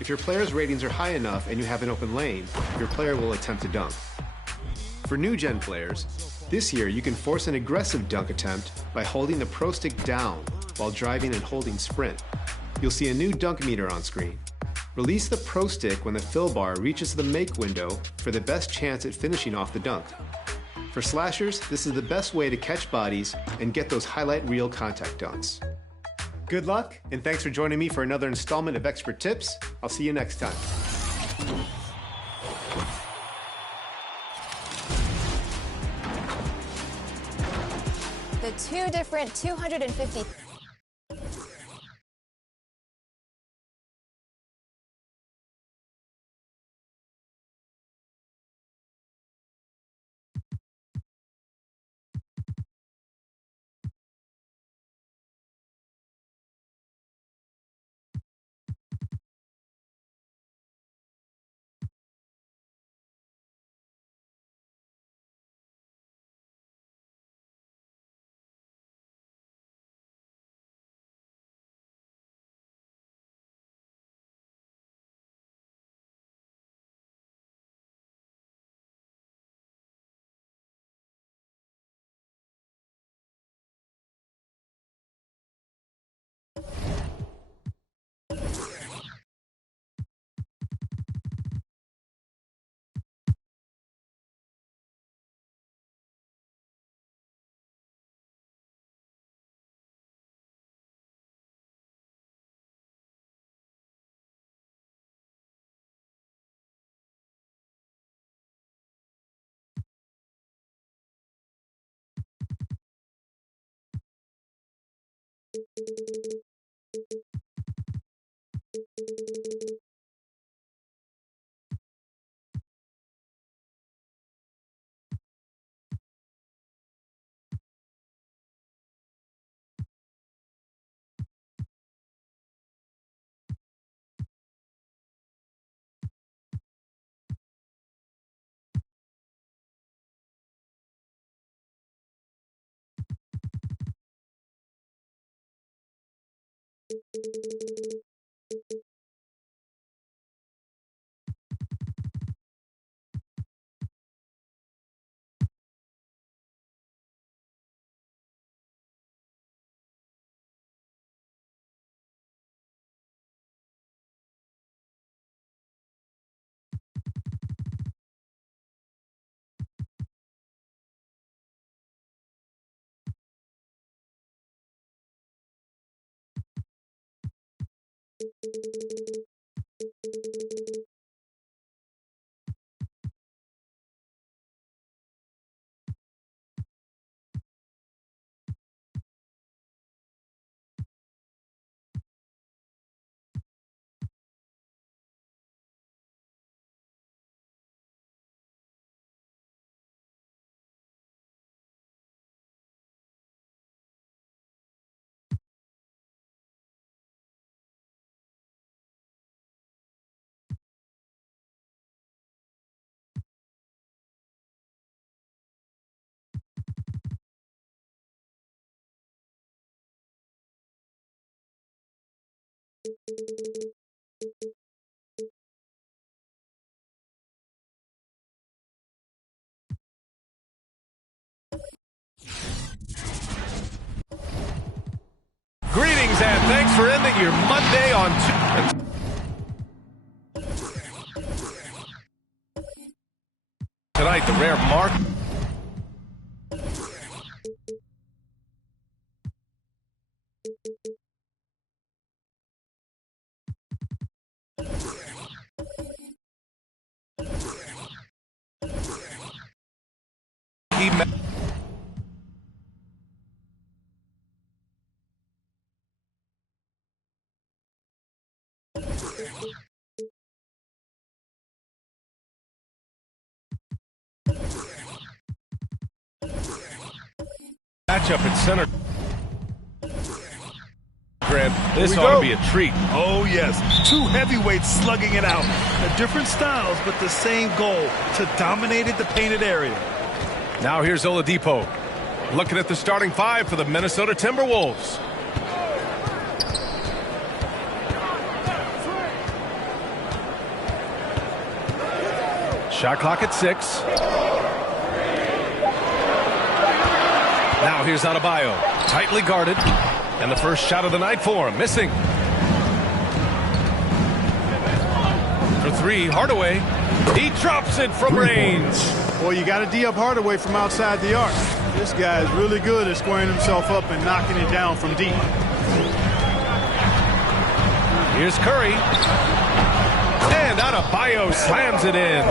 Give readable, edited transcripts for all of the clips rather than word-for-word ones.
If your player's ratings are high enough and you have an open lane, your player will attempt to dunk. For new-gen players, this year you can force an aggressive dunk attempt by holding the pro stick down while driving and holding sprint. You'll see a new dunk meter on screen. Release the pro stick when the fill bar reaches the make window for the best chance at finishing off the dunk. For slashers, this is the best way to catch bodies and get those highlight reel contact dunks. Good luck, and thanks for joining me for another installment of Expert Tips. I'll see you next time. The two different 250. Greetings and thanks for ending your Monday on tonight. The rare mark. Matchup at center. Grant, this ought to be a treat. Oh, yes. Two heavyweights slugging it out. They're different styles, but the same goal, to dominate the painted area. Now here's Oladipo. Looking at the starting five for the Minnesota Timberwolves. Shot clock at 6. Now here's Adebayo, tightly guarded, and the first shot of the night for him, missing. For 3, Hardaway. He drops it from range. Well, you got to D up Hardaway from outside the arc. This guy is really good at squaring himself up and knocking it down from deep. Here's Curry. And Adebayo slams it in.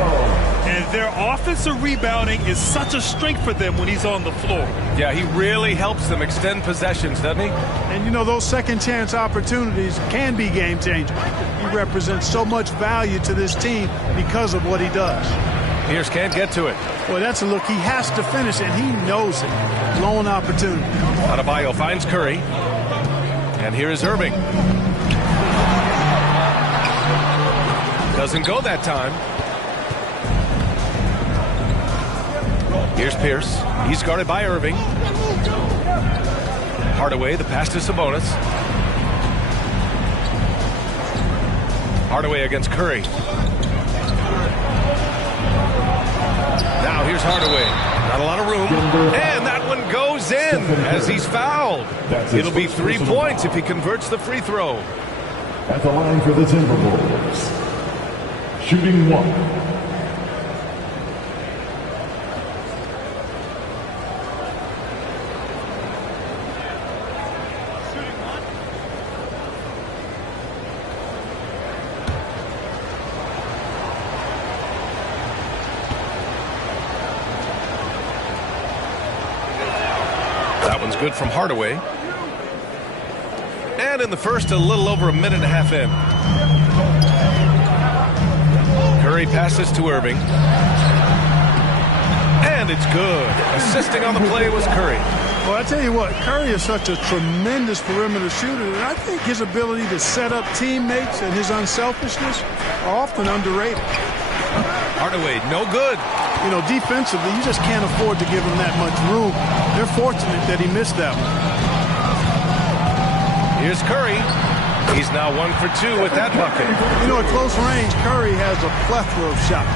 And their offensive rebounding is such a strength for them when he's on the floor. Yeah, he really helps them extend possessions, doesn't he? And, you know, those second chance opportunities can be game changers. He represents so much value to this team because of what he does. Pierce can't get to it. Well, that's a look he has to finish, and he knows it. Blown opportunity. Adebayo finds Curry. And here is Irving. Doesn't go that time. Here's Pierce. He's guarded by Irving. Hardaway, the pass to Sabonis. Hardaway against Curry. Now here's Hardaway. Not a lot of room. And that one goes in as he's fouled. It'll be 3 points if he converts the free throw. At the line for the Timberwolves, shooting 1. Good from Hardaway. And in the first, a little over a minute and a half in. Curry passes to Irving. And it's good. Assisting on the play was Curry. Well, I tell you what, Curry is such a tremendous perimeter shooter, and I think his ability to set up teammates and his unselfishness are often underrated. Hardaway, no good. You know, defensively, you just can't afford to give him that much room. They're fortunate that he missed that one. Here's Curry. He's now 1 for 2 with that bucket. You know, at close range, Curry has a plethora of shots.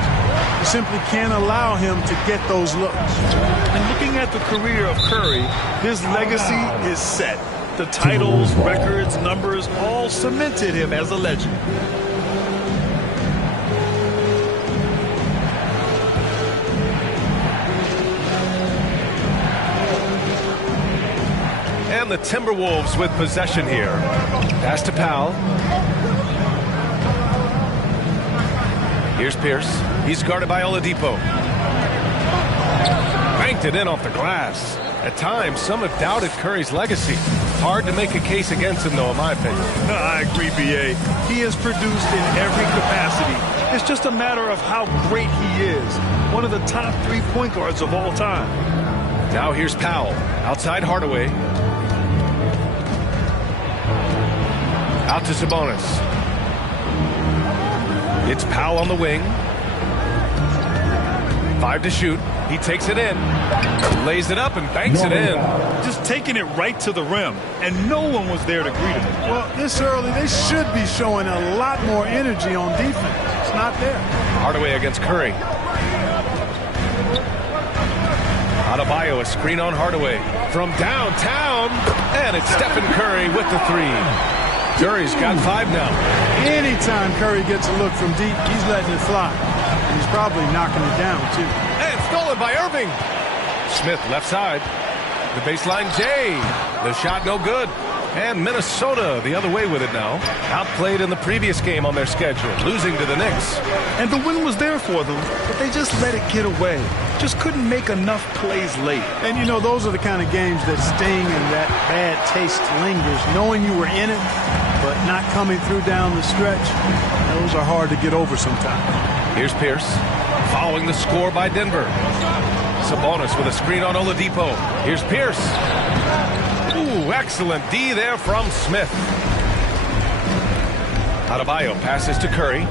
You simply can't allow him to get those looks. And looking at the career of Curry, his legacy is set. The titles, records, numbers all cemented him as a legend. And the Timberwolves with possession here. Pass to Powell. Here's Pierce. He's guarded by Oladipo. Banked it in off the glass. At times, some have doubted Curry's legacy. Hard to make a case against him, though, in my opinion. I agree, B.A. He has produced in every capacity. It's just a matter of how great he is. One of the top 3 point guards of all time. Now here's Powell. Outside Hardaway. Out to Sabonis. It's Powell on the wing. 5 to shoot. He takes it in. Lays it up and banks it in. Just taking it right to the rim. And no one was there to greet him. Well, this early, they should be showing a lot more energy on defense. It's not there. Hardaway against Curry. Adebayo, a screen on Hardaway. From downtown. And it's Stephen Curry with the 3. Curry's got 5 now. Anytime Curry gets a look from deep, he's letting it fly. And he's probably knocking it down, too. And stolen by Irving. Smith left side. The baseline J. The shot no good. And Minnesota the other way with it now. Outplayed in the previous game on their schedule, losing to the Knicks. And the win was there for them, but they just let it get away. Just couldn't make enough plays late. And, you know, those are the kind of games that sting and that bad taste lingers. Knowing you were in it, but not coming through down the stretch, those are hard to get over sometimes. Here's Pierce, following the score by Denver. Sabonis with a screen on Oladipo. Here's Pierce. Ooh, excellent D there from Smith. Adebayo passes to Curry.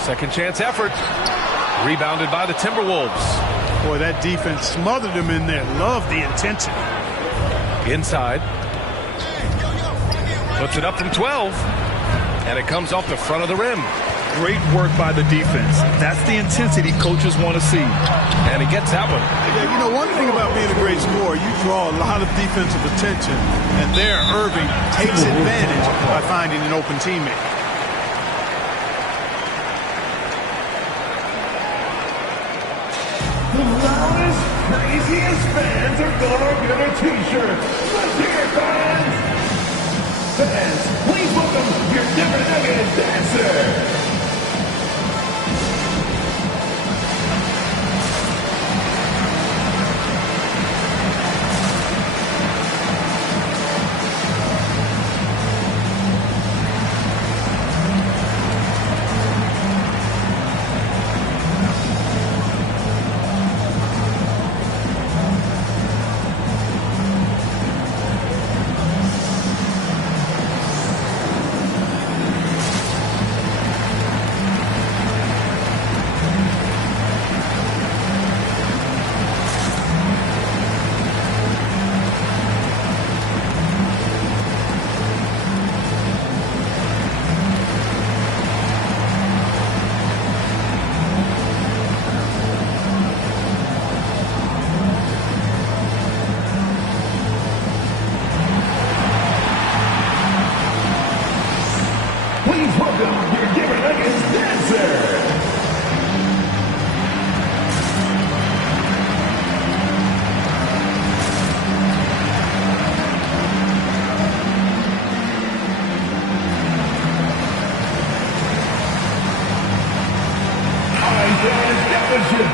Second chance effort. Rebounded by the Timberwolves. Boy, that defense smothered him in there. Love the intensity. Inside. Puts it up from 12. And it comes off the front of the rim. Great work by the defense. That's the intensity coaches want to see. And he gets that one. Yeah, you know, one thing about being a great scorer, you draw a lot of defensive attention. And there, Irving takes advantage by finding an open teammate. The loudest, craziest fans are gonna get a t-shirt. Let's hear it, fans! Fans, please welcome your Denver Nuggets dancer.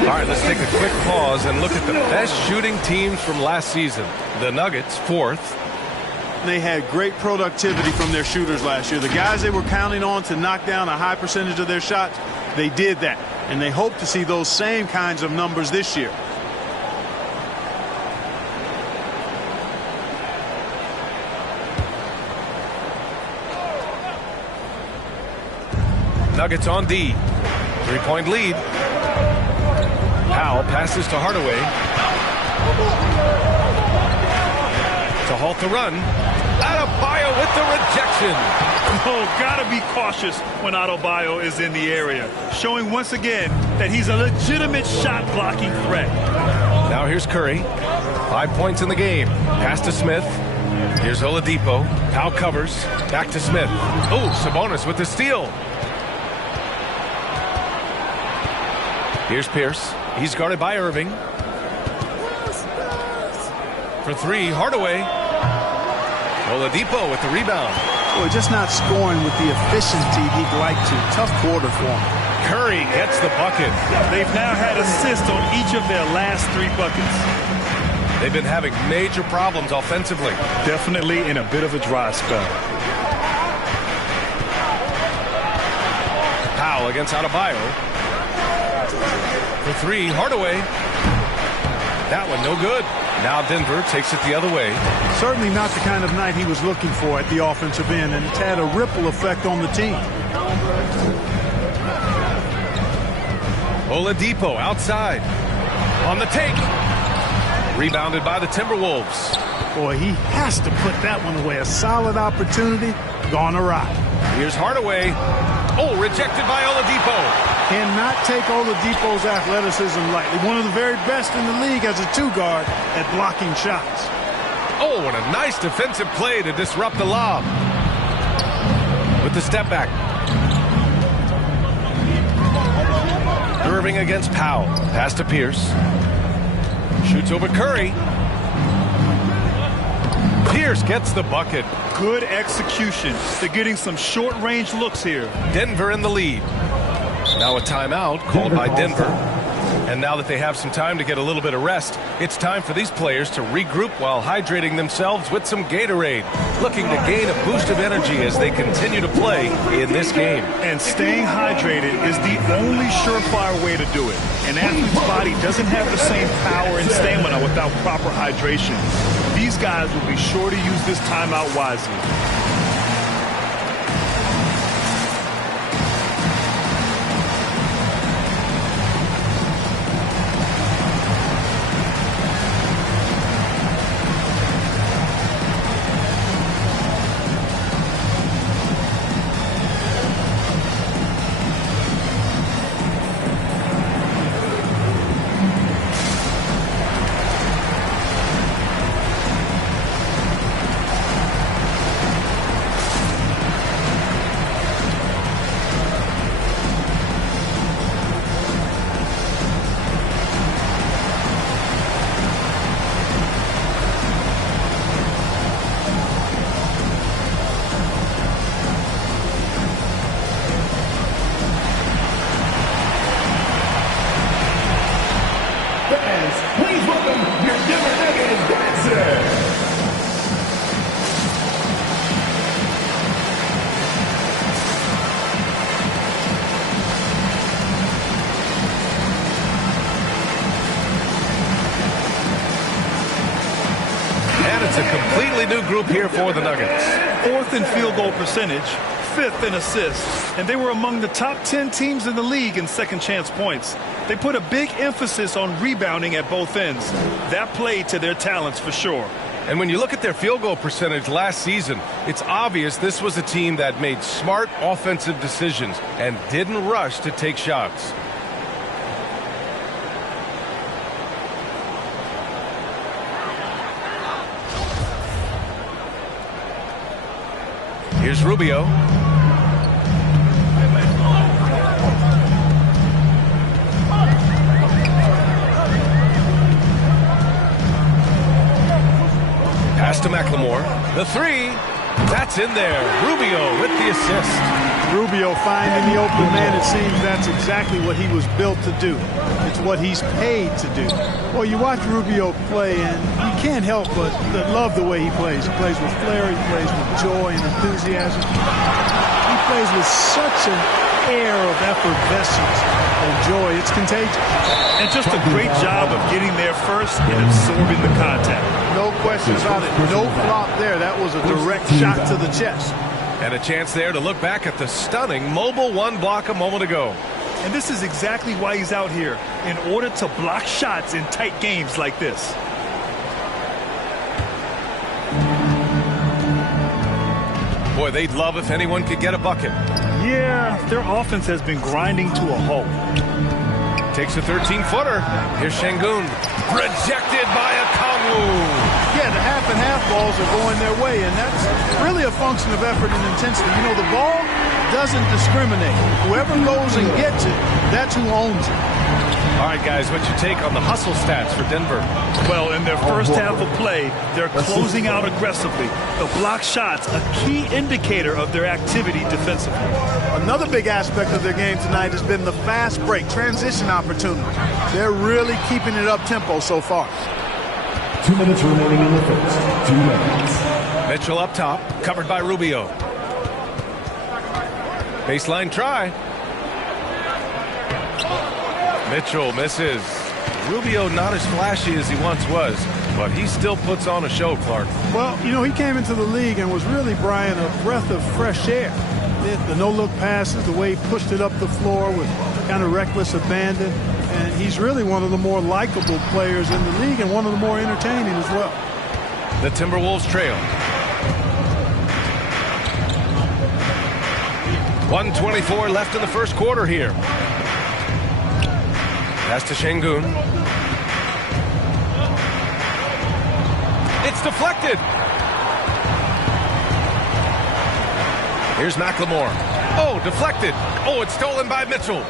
All right, let's take a quick pause and look at the best shooting teams from last season. The Nuggets, 4th. They had great productivity from their shooters last year. The guys they were counting on to knock down a high percentage of their shots, they did that. And they hope to see those same kinds of numbers this year. Nuggets on D. 3-point lead. Powell passes to Hardaway. To halt the run. Adebayo with the rejection. Oh, gotta be cautious when Adebayo is in the area. Showing once again that he's a legitimate shot blocking threat. Now here's Curry. 5 points in the game. Pass to Smith. Here's Oladipo. Powell covers. Back to Smith. Oh, Sabonis with the steal. Here's Pierce. He's guarded by Irving. For 3, Hardaway. Oladipo with the rebound. Boy, just not scoring with the efficiency he'd like to. Tough quarter for him. Curry gets the bucket. They've now had assists on each of their last 3 buckets. They've been having major problems offensively. Definitely in a bit of a dry spell. Powell against Adebayo. For 3, Hardaway. That one no good. Now Denver takes it the other way. Certainly not the kind of night he was looking for at the offensive end, and it's had a ripple effect on the team. Oladipo outside. On the take. Rebounded by the Timberwolves. Boy, he has to put that one away. A solid opportunity gone awry. Here's Hardaway. Oh, rejected by Oladipo. Cannot take Oladipo's athleticism lightly. One of the very best in the league as a 2-guard at blocking shots. Oh, and a nice defensive play to disrupt the lob. With the step back. Irving against Powell. Pass to Pierce. Shoots over Curry. Pierce gets the bucket. Good execution. They're getting some short-range looks here. Denver in the lead. Now a timeout called by Denver. And now that they have some time to get a little bit of rest, it's time for these players to regroup while hydrating themselves with some Gatorade, looking to gain a boost of energy as they continue to play in this game. And staying hydrated is the only surefire way to do it. An athlete's body doesn't have the same power and stamina without proper hydration. These guys will be sure to use this timeout wisely. fans, please welcome your Denver Nuggets dancer. It's a completely new group here for the Nuggets. 4th in field goal percentage, 5th in assists, and they were among the top 10 teams in the league in second chance points. They put a big emphasis on rebounding at both ends. That played to their talents for sure. And when you look at their field goal percentage last season, it's obvious this was a team that made smart offensive decisions and didn't rush to take shots. Here's Rubio. Pass to McLemore. The three. That's in there. Rubio with the assist. Rubio finding the open man. It seems that's exactly what he was built to do. It's what he's paid to do. Well, you watch Rubio play, and you can't help but love the way he plays. He plays with flair. He plays with joy and enthusiasm. He plays with such an air of effervescence and joy. It's contagious. And just a great job of getting there first and absorbing the contact. No question about it. No flop there. That was a direct shot to the chest. And a chance there to look back at the stunning mobile one block a moment ago. And this is exactly why he's out here, in order to block shots in tight games like this. Boy, they'd love if anyone could get a bucket. Yeah, their offense has been grinding to a halt. Takes a 13-footer. Here's Şengün. Rejected by Okongwu. Yeah, the half and half balls are going their way, and that's really a function of effort and intensity. You know, the ball doesn't discriminate. Whoever goes and gets it, that's who owns it. All right, guys, what's your take on the hustle stats for Denver? Well, in their first half of play, they're closing out aggressively. The block shots, a key indicator of their activity defensively. Another big aspect of their game tonight has been the fast break, transition opportunity. They're really keeping it up-tempo so far. 2 minutes remaining in the first. 2 minutes. Mitchell up top, covered by Rubio. Baseline try. Mitchell misses. Rubio not as flashy as he once was, but he still puts on a show, Clark. Well, you know, he came into the league and was really, Brian, a breath of fresh air. The no-look passes, the way he pushed it up the floor with kind of reckless abandon. And he's really one of the more likable players in the league and one of the more entertaining as well. The Timberwolves trail. 1:24 left in the first quarter here. Pass to Şengün. It's deflected. Here's McLemore. Oh, deflected. Oh, it's stolen by Mitchell.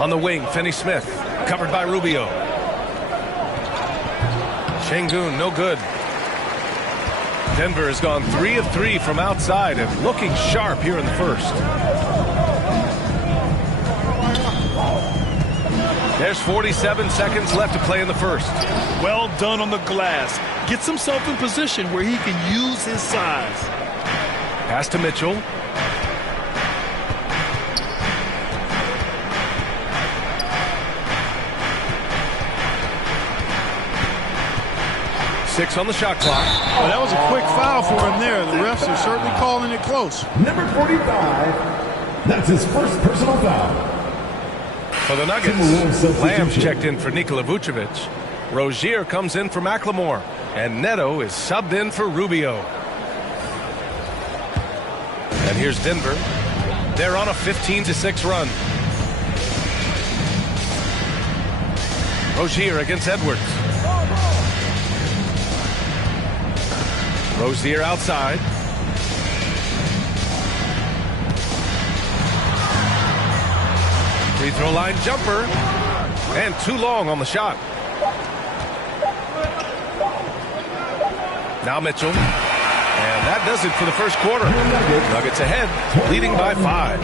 On the wing, Finney-Smith, covered by Rubio. Şengün, no good. Denver has gone 3 of 3 from outside and looking sharp here in the first. There's 47 seconds left to play in the first. Well done on the glass. Gets himself in position where he can use his size. Pass to Mitchell. Six on the shot clock. Well, that was a quick foul for him there. The refs are certainly calling it close. Number 45. That's his first personal foul. For the Nuggets, Lamb's checked in for Nikola Vucevic. Rozier comes in for McLemore. And Neto is subbed in for Rubio. And here's Denver. They're on a 15-6 run. Rozier against Edwards. Rozier outside. Free throw line jumper. And too long on the shot. Now Mitchell. And that does it for the first quarter. Nuggets ahead, leading by 5.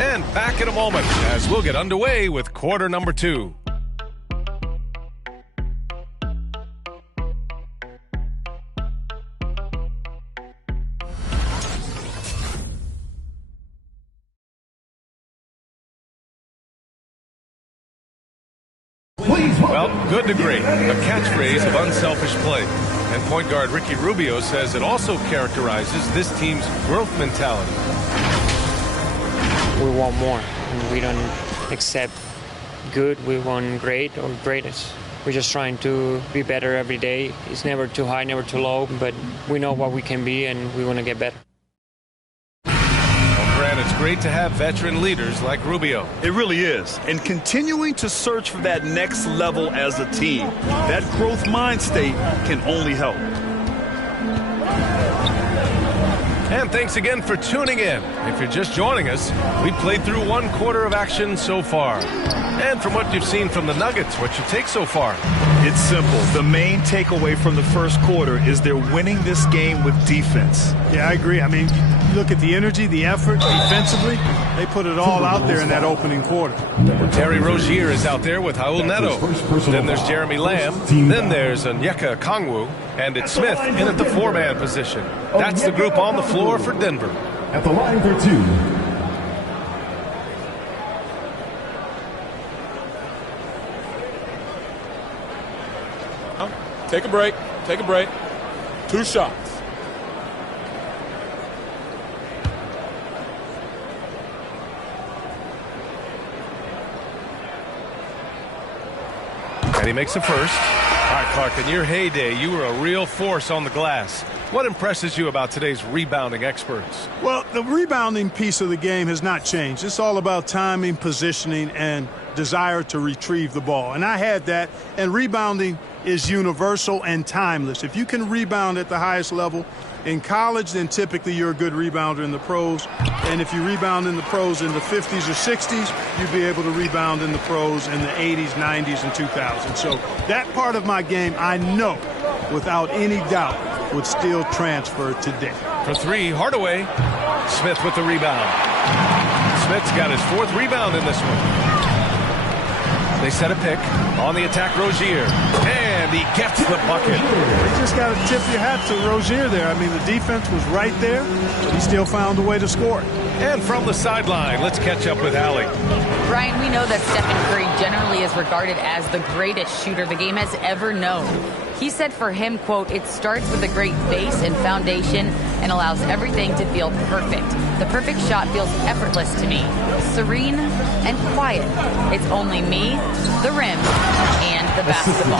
And back in a moment as we'll get underway with quarter number 2. Well, good to great, a catchphrase of unselfish play. And point guard Ricky Rubio says it also characterizes this team's growth mentality. We want more, and we don't accept good, we want great or greatest. We're just trying to be better every day. It's never too high, never too low, but we know what we can be and we want to get better. And it's great to have veteran leaders like Rubio. It really is. And continuing to search for that next level as a team, that growth mind state can only help. And thanks again for tuning in. If you're just joining us, we played through 1 quarter of action so far. And from what you've seen from the Nuggets, what's your take so far? It's simple. The main takeaway from the first quarter is they're winning this game with defense. Yeah, I agree. I mean, you look at the energy, the effort defensively, they put it all out there in that opening quarter. Terry Rozier is out there with Raul Neto. Then there's Jeremy Lamb. Then there's Onyeka Okongwu. And it's Smith in at the 4-man position. That's the group on the floor for Denver. At the line for 2. Take a break. Take a break. 2 shots. And he makes the first. All right, Clark, in your heyday, you were a real force on the glass. What impresses you about today's rebounding experts? Well, the rebounding piece of the game has not changed. It's all about timing, positioning, and desire to retrieve the ball. And I had that, and rebounding is universal and timeless. If you can rebound at the highest level in college, then typically you're a good rebounder in the pros. And if you rebound in the pros in the 50s or 60s, you'd be able to rebound in the pros in the 80s, 90s, and 2000s. So that part of my game, I know, without any doubt, would still transfer today. For 3, Hardaway. Smith with the rebound. Smith's got his 4th rebound in this one. They set a pick on the attack, Rozier, and he gets the bucket. You just got to tip your hat to Rozier there. I mean, the defense was right there, but he still found a way to score it. And from the sideline, let's catch up with Allie. Brian, we know that Stephen Curry generally is regarded as the greatest shooter the game has ever known. He said for him, quote, "It starts with a great base and foundation and allows everything to feel perfect. The perfect shot feels effortless to me, serene and quiet. It's only me, the rim, and the basketball."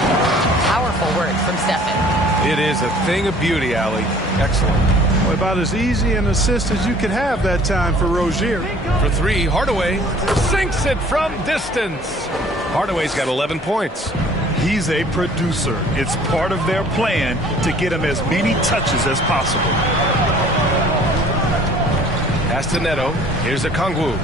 Powerful words from Stephen. It is a thing of beauty, Allie. Excellent. Well, about as easy an assist as you could have that time for Rozier. For 3, Hardaway sinks it from distance. Hardaway's got 11 points. He's a producer. It's part of their plan to get him as many touches as possible. Pass to Neto. Here's Okongwu.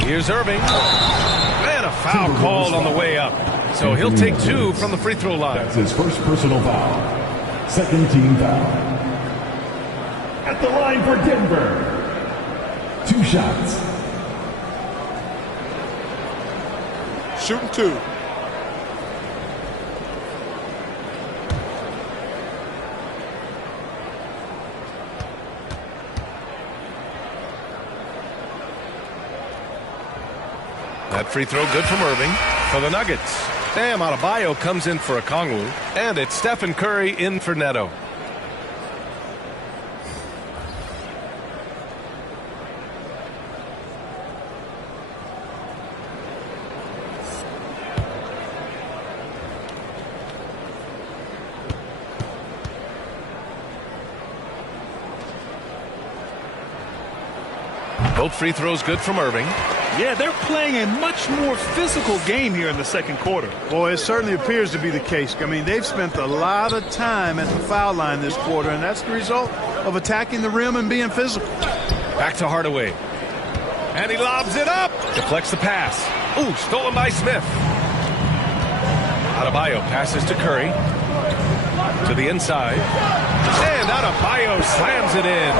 Here's Irving. And a foul called on the way up. So he'll take 2 from the free throw line. That's his first personal foul. Second team foul. At the line for Denver. 2 shots. Shooting 2. That free throw good from Irving for the Nuggets. Bam Adebayo comes in for Okongwu. And it's Stephen Curry in for Neto. Both free throws good from Irving. Yeah, they're playing a much more physical game here in the second quarter. Boy, it certainly appears to be the case. I mean, they've spent a lot of time at the foul line this quarter, and that's the result of attacking the rim and being physical. Back to Hardaway. And he lobs it up. Deflects the pass. Ooh, stolen by Smith. Adebayo passes to Curry. To the inside. And Adebayo slams it in.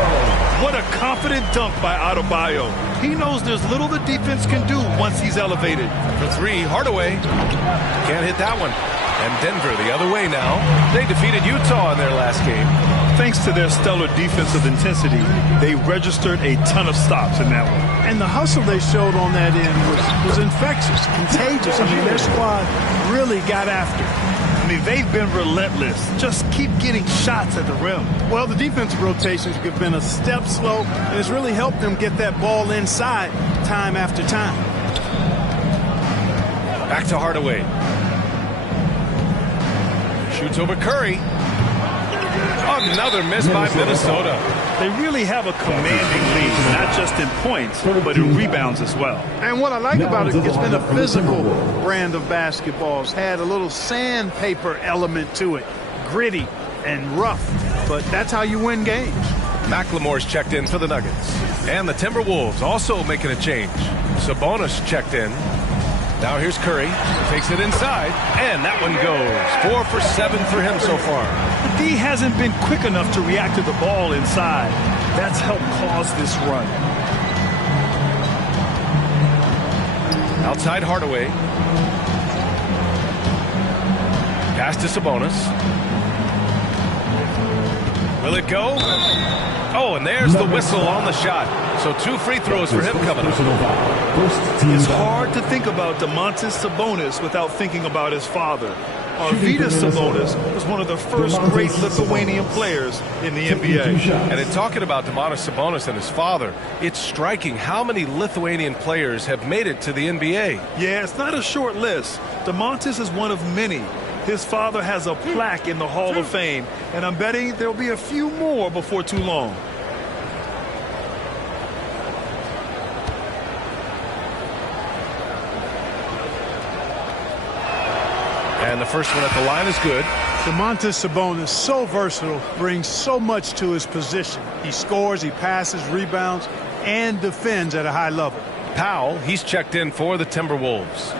What a confident dunk by Adebayo. He knows there's little the defense can do once he's elevated. For three, Hardaway. Can't hit that one. And Denver the other way now. They defeated Utah in their last game. Thanks to their stellar defensive intensity, they registered a ton of stops in that one. And the hustle they showed on that end was infectious, contagious. I mean, their squad really got after it. I mean, they've been relentless. Just keep getting shots at the rim. Well, the defensive rotations have been a step slow, and it's really helped them get that ball inside time after time. Back to Hardaway. Shoots over Curry. Another miss by Minnesota. They really have a commanding lead, not just in points, but in rebounds as well. And what I like about it, it's been a physical brand of basketball. It's had a little sandpaper element to it, gritty and rough, but that's how you win games. McLemore's checked in for the Nuggets. And the Timberwolves also making a change. Sabonis checked in. Now here's Curry. Takes it inside. And that one goes. 4 for 7 for him so far. The D hasn't been quick enough to react to the ball inside. That's helped cause this run. Outside Hardaway. Pass to Sabonis. Will it go? Oh, and there's the whistle on the shot. So 2 free throws for him coming up. It's hard to think about Domantas Sabonis without thinking about his father. Arvydas Sabonis was one of the first great Lithuanian players in the NBA. And in talking about Domantas Sabonis and his father, it's striking how many Lithuanian players have made it to the NBA. Yeah, it's not a short list. Domantas is one of many. His father has a plaque in the Hall of Fame, and I'm betting there'll be a few more before too long. And the first one at the line is good. Domantas Sabonis, so versatile, brings so much to his position. He scores, he passes, rebounds, and defends at a high level. Powell, he's checked in for the Timberwolves.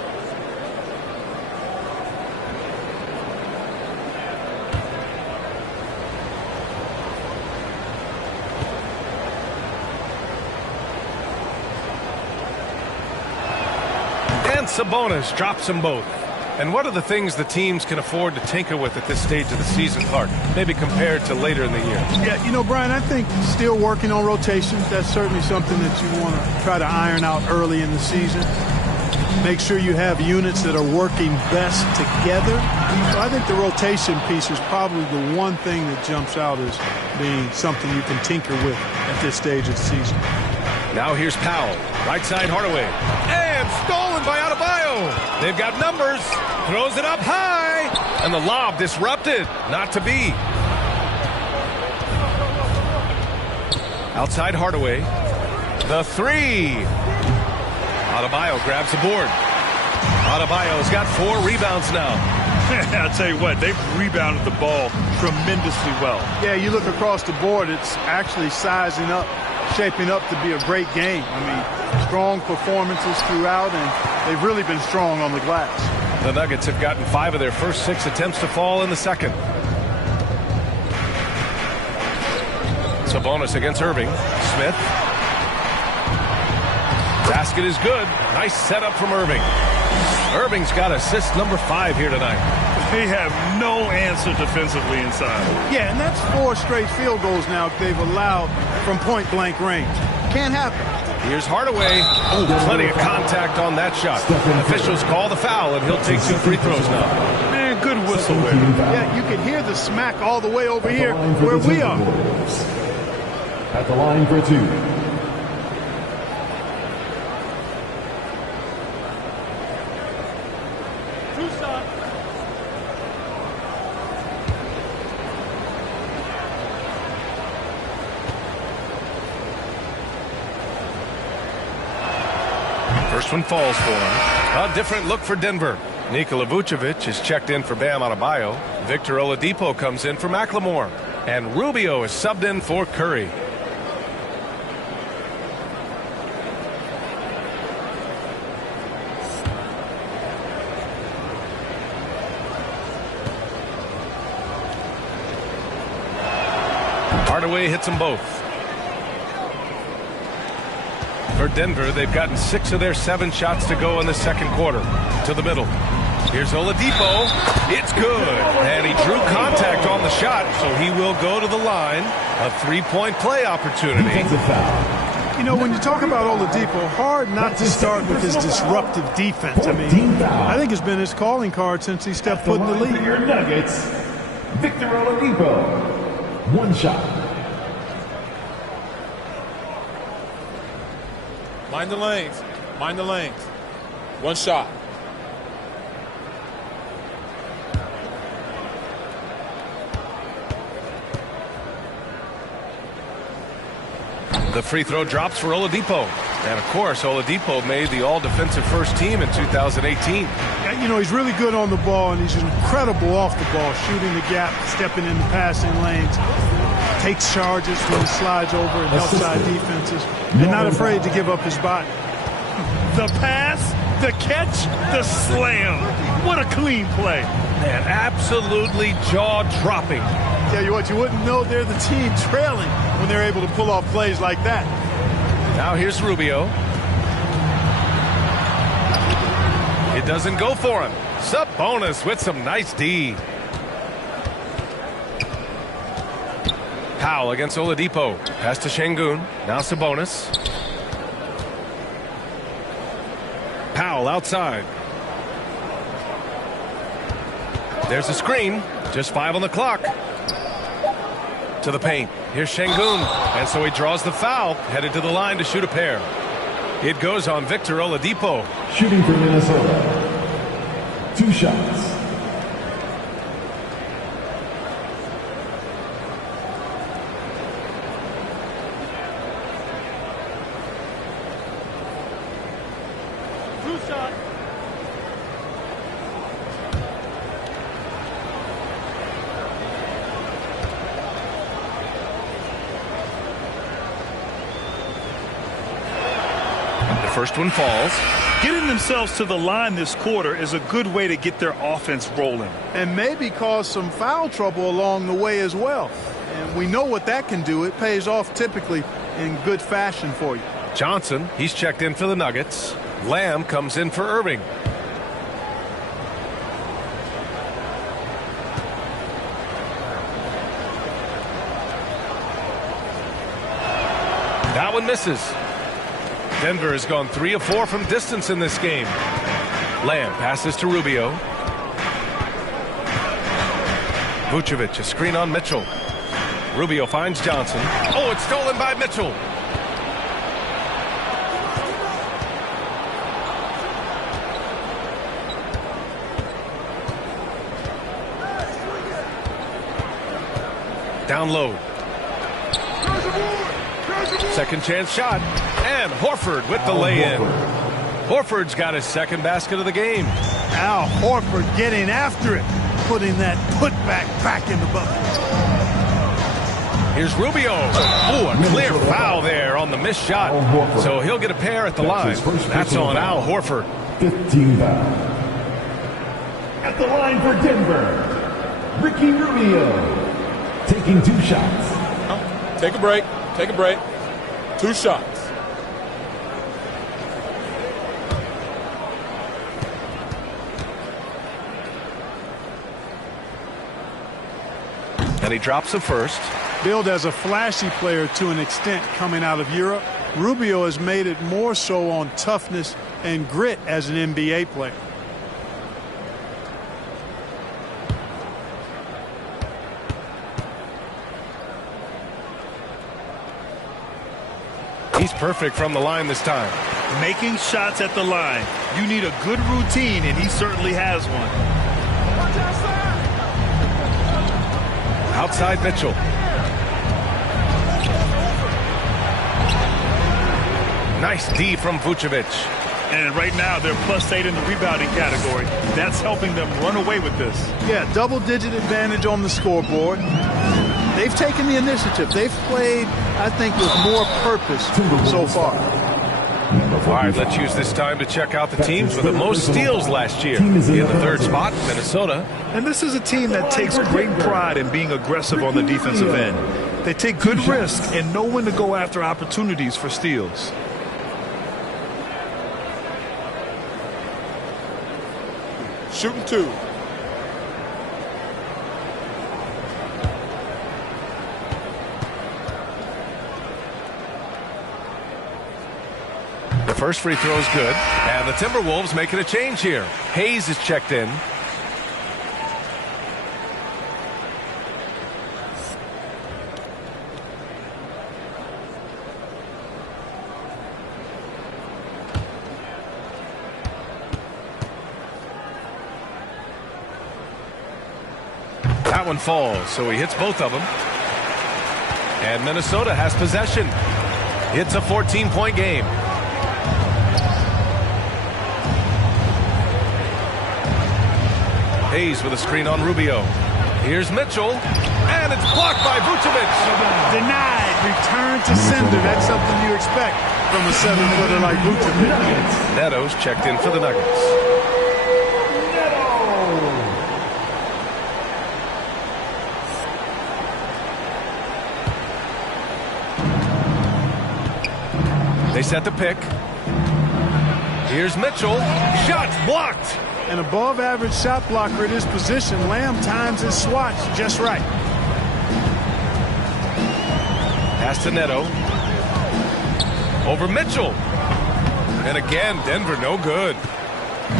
And Sabonis drops them both. And what are the things the teams can afford to tinker with at this stage of the season, Clark, maybe compared to later in the year? Yeah, you know, Brian, I think still working on rotations, that's certainly something that you want to try to iron out early in the season. Make sure you have units that are working best together. So I think the rotation piece is probably the one thing that jumps out as being something you can tinker with at this stage of the season. Now here's Powell. Right side Hardaway. And stolen by Adebayo. They've got numbers. Throws it up high. And the lob disrupted. Not to be. Outside Hardaway. The three. Adebayo grabs the board. Adebayo's got 4 rebounds now. I'll tell you what, they've rebounded the ball tremendously well. Yeah, you look across the board, it's actually sizing up, shaping up to be a great game. I mean, strong performances throughout, and they've really been strong on the glass. The Nuggets have gotten 5 of their first 6 attempts to fall in the second. Sabonis against Irving. Smith. Basket is good. Nice setup from Irving. Irving's got assist number 5 here tonight. They have no answer defensively inside. Yeah, and that's 4 straight field goals now they've allowed from point-blank range. Can't happen. Here's Hardaway. Oh, plenty of contact on that shot. Officials call the foul, and he'll take 2 free throws now. Man, good whistle there. Yeah, you can hear the smack all the way over here where we are. At the line for 2. First one falls for him. A different look for Denver. Nikola Vucevic is checked in for Bam Adebayo. Victor Oladipo comes in for McLemore. And Rubio is subbed in for Curry. Hardaway hits them both. For Denver, they've gotten 6 of their 7 shots to go in the second quarter. To the middle. Here's Oladipo. It's good. And he drew contact on the shot, so he will go to the line. A 3-point play opportunity. You know, when you talk about Oladipo, hard not to start with his disruptive defense. I mean, I think it's been his calling card since he stepped foot in the league. Your Nuggets, Victor Oladipo. 1 shot. Mind the lanes. Mind the lanes. 1 shot. The free throw drops for Oladipo. And, of course, Oladipo made the all-defensive first team in 2018. You know, he's really good on the ball, and he's incredible off the ball, shooting the gap, stepping in the passing lanes, takes charges when he slides over and helps side defenses, and not afraid to give up his body. The pass, the catch, the slam. What a clean play. Man, absolutely jaw-dropping. Tell you what, you wouldn't know they're the team trailing when they're able to pull off plays like that. Now here's Rubio. It doesn't go for him. Sabonis with some nice D. Powell against Oladipo. Pass to Şengün. Now Sabonis. Powell outside. There's a screen. Just 5 on the clock. To the paint. Here's Şengün. And so he draws the foul. Headed to the line to shoot a pair. It goes on Victor Oladipo. Shooting for Minnesota. 2 shots. First one falls. Getting themselves to the line this quarter is a good way to get their offense rolling. And maybe cause some foul trouble along the way as well. And we know what that can do. It pays off typically in good fashion for you. Johnson, he's checked in for the Nuggets. Lamb comes in for Irving. That one misses. Denver has gone 3 of 4 from distance in this game. Lamb passes to Rubio. Vucevic, a screen on Mitchell. Rubio finds Johnson. Oh, it's stolen by Mitchell. Down low. Second chance shot. And Horford with the lay-in. Horford's got his second basket of the game. Al Horford getting after it, putting that putback back in the bucket. Here's Rubio. Oh, a clear foul there on the missed shot. So he'll get a pair at the line. That's on Al Horford. 15 foul. At the line for Denver, Ricky Rubio. Taking 2 shots. Take a break. Take a break. 2 shots. And he drops the first. Billed as a flashy player to an extent coming out of Europe, Rubio has made it more so on toughness and grit as an NBA player. He's perfect from the line this time. Making shots at the line. You need a good routine, and he certainly has one. Outside Mitchell. Nice D from Vucevic. And right now they're +8 in the rebounding category. That's helping them run away with this. Yeah, double-digit advantage on the scoreboard. They've taken the initiative. They've played, I think, with more purpose so far. All right, let's use this time to check out the teams with the most steals last year. In the third spot, Minnesota. And this is a team that takes great pride in being aggressive on the defensive end. They take good risks and know when to go after opportunities for steals. Shooting 2. The first free throw is good, and the Timberwolves making a change here. Hayes is checked in. That one falls, so he hits both of them. And Minnesota has possession. It's a 14-point game. Hayes with a screen on Rubio. Here's Mitchell, and it's blocked by Vucevic. Denied. Return to sender. That's something you expect from a 7-footer like Vucevic. Neto's checked in for the Nuggets. They set the pick. Here's Mitchell. Shot blocked. An above-average shot blocker at his position. Lamb times his swatch just right. Pass to Neto. Over Mitchell. And again, Denver no good.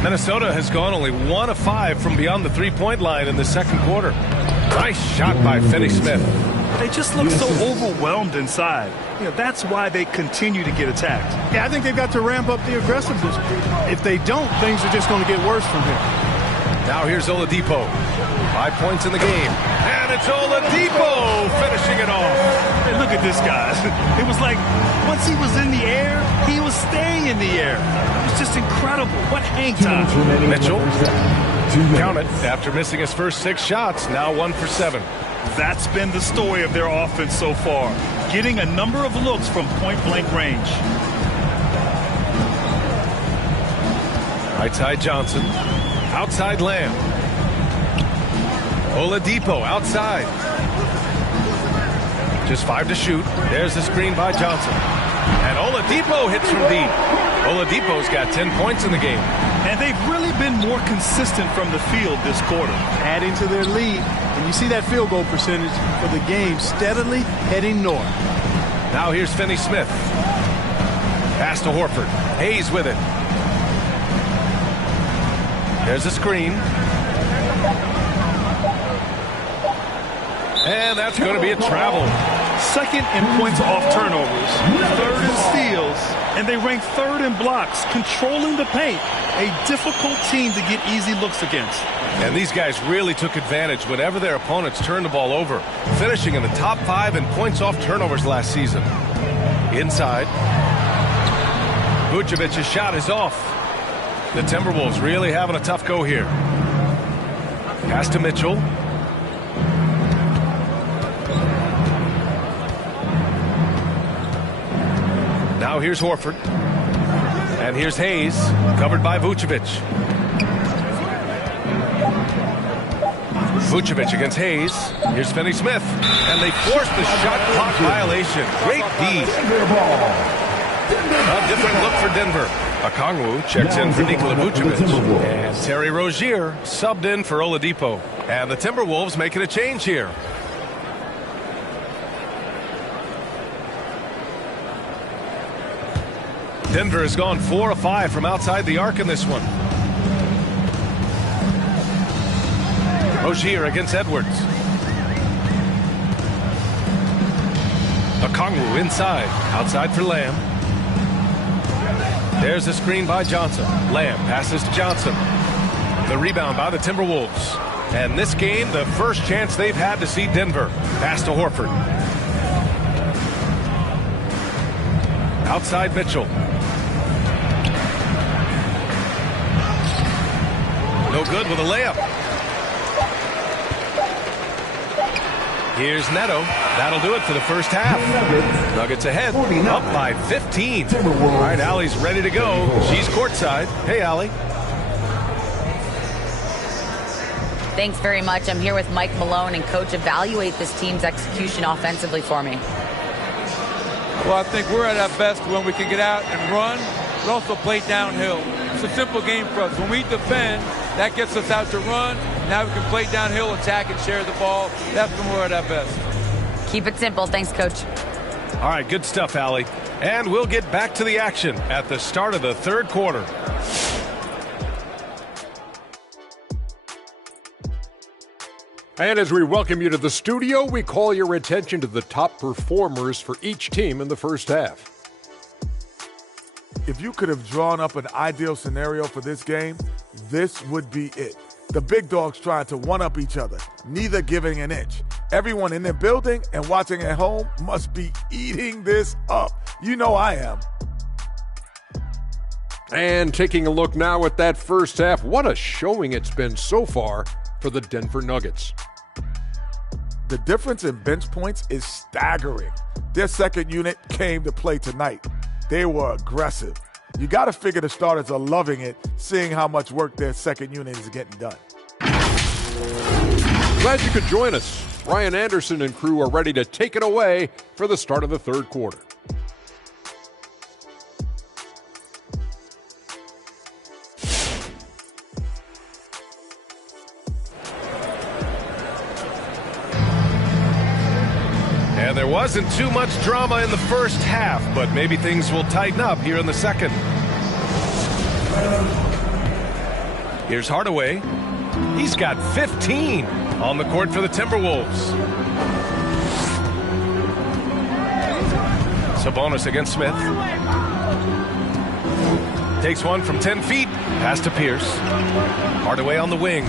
Minnesota has gone only 1 of 5 from beyond the three-point line in the second quarter. Nice shot by Finney-Smith. They just look so overwhelmed inside. You know, that's why they continue to get attacked. Yeah, I think they've got to ramp up the aggressiveness. If they don't, things are just going to get worse from here. Now here's Oladipo. 5 points in the game. And it's Oladipo finishing it off. Hey, look at this, guys. It was like once he was in the air, he was staying in the air. It was just incredible. What hang time. Mitchell, count it, after missing his first 6 shots, now 1 for 7. That's been the story of their offense so far. Getting a number of looks from point-blank range. Right side Johnson. Outside Lamb. Oladipo outside. Just 5 to shoot. There's the screen by Johnson. And Oladipo hits from deep. Oladipo's got 10 points in the game. And they've really been more consistent from the field this quarter. Adding to their lead. And you see that field goal percentage for the game steadily heading north. Now here's Finney-Smith. Pass to Horford. Hayes with it. There's a screen. And that's going to be a travel. Second in points off turnovers, third in steals, and they rank third in blocks, controlling the paint. A difficult team to get easy looks against. And these guys really took advantage whenever their opponents turned the ball over, finishing in the top 5 in points off turnovers last season. Inside. Vucevic's shot is off. The Timberwolves really having a tough go here. Pass to Mitchell. Now here's Horford. And here's Hayes, covered by Vucevic. Vucevic against Hayes. Here's Finney-Smith. And they force the shot clock violation. Great D. A different look for Denver. Okongwu checks in for Nikola Vucevic. And Terry Rozier subbed in for Oladipo. And the Timberwolves making a change here. Denver has gone 4 of 5 from outside the arc in this one. Rozier against Edwards. Okongwu inside. Outside for Lamb. There's a screen by Johnson. Lamb passes to Johnson. The rebound by the Timberwolves. And this game, the first chance they've had to see Denver. Pass to Horford. Outside Mitchell. No good with a layup. Here's Neto. That'll do it for the first half. Nuggets ahead, up by 15. All right, Allie's ready to go. She's courtside. Hey, Allie. Thanks very much. I'm here with Mike Malone. And, Coach, evaluate this team's execution offensively for me. Well, I think we're at our best when we can get out and run, but also play downhill. It's a simple game for us. When we defend, that gets us out to run. Now we can play downhill, attack, and share the ball. That's when we're at our best. Keep it simple. Thanks, Coach. All right, good stuff, Allie. And we'll get back to the action at the start of the third quarter. And as we welcome you to the studio, we call your attention to the top performers for each team in the first half. If you could have drawn up an ideal scenario for this game, this would be it. The big dogs trying to one-up each other, neither giving an inch. Everyone in the building and watching at home must be eating this up. You know I am. And taking a look now at that first half, what a showing it's been so far for the Denver Nuggets. The difference in bench points is staggering. Their second unit came to play tonight. They were aggressive. You got to figure the starters are loving it, seeing how much work their second unit is getting done. Glad you could join us. Ryan Anderson and crew are ready to take it away for the start of the third quarter. And there wasn't too much drama in the first half, but maybe things will tighten up here in the second. Here's Hardaway. He's got 15 on the court for the Timberwolves. Sabonis against Smith. Takes one from 10 feet. Pass to Pierce. Hardaway on the wing.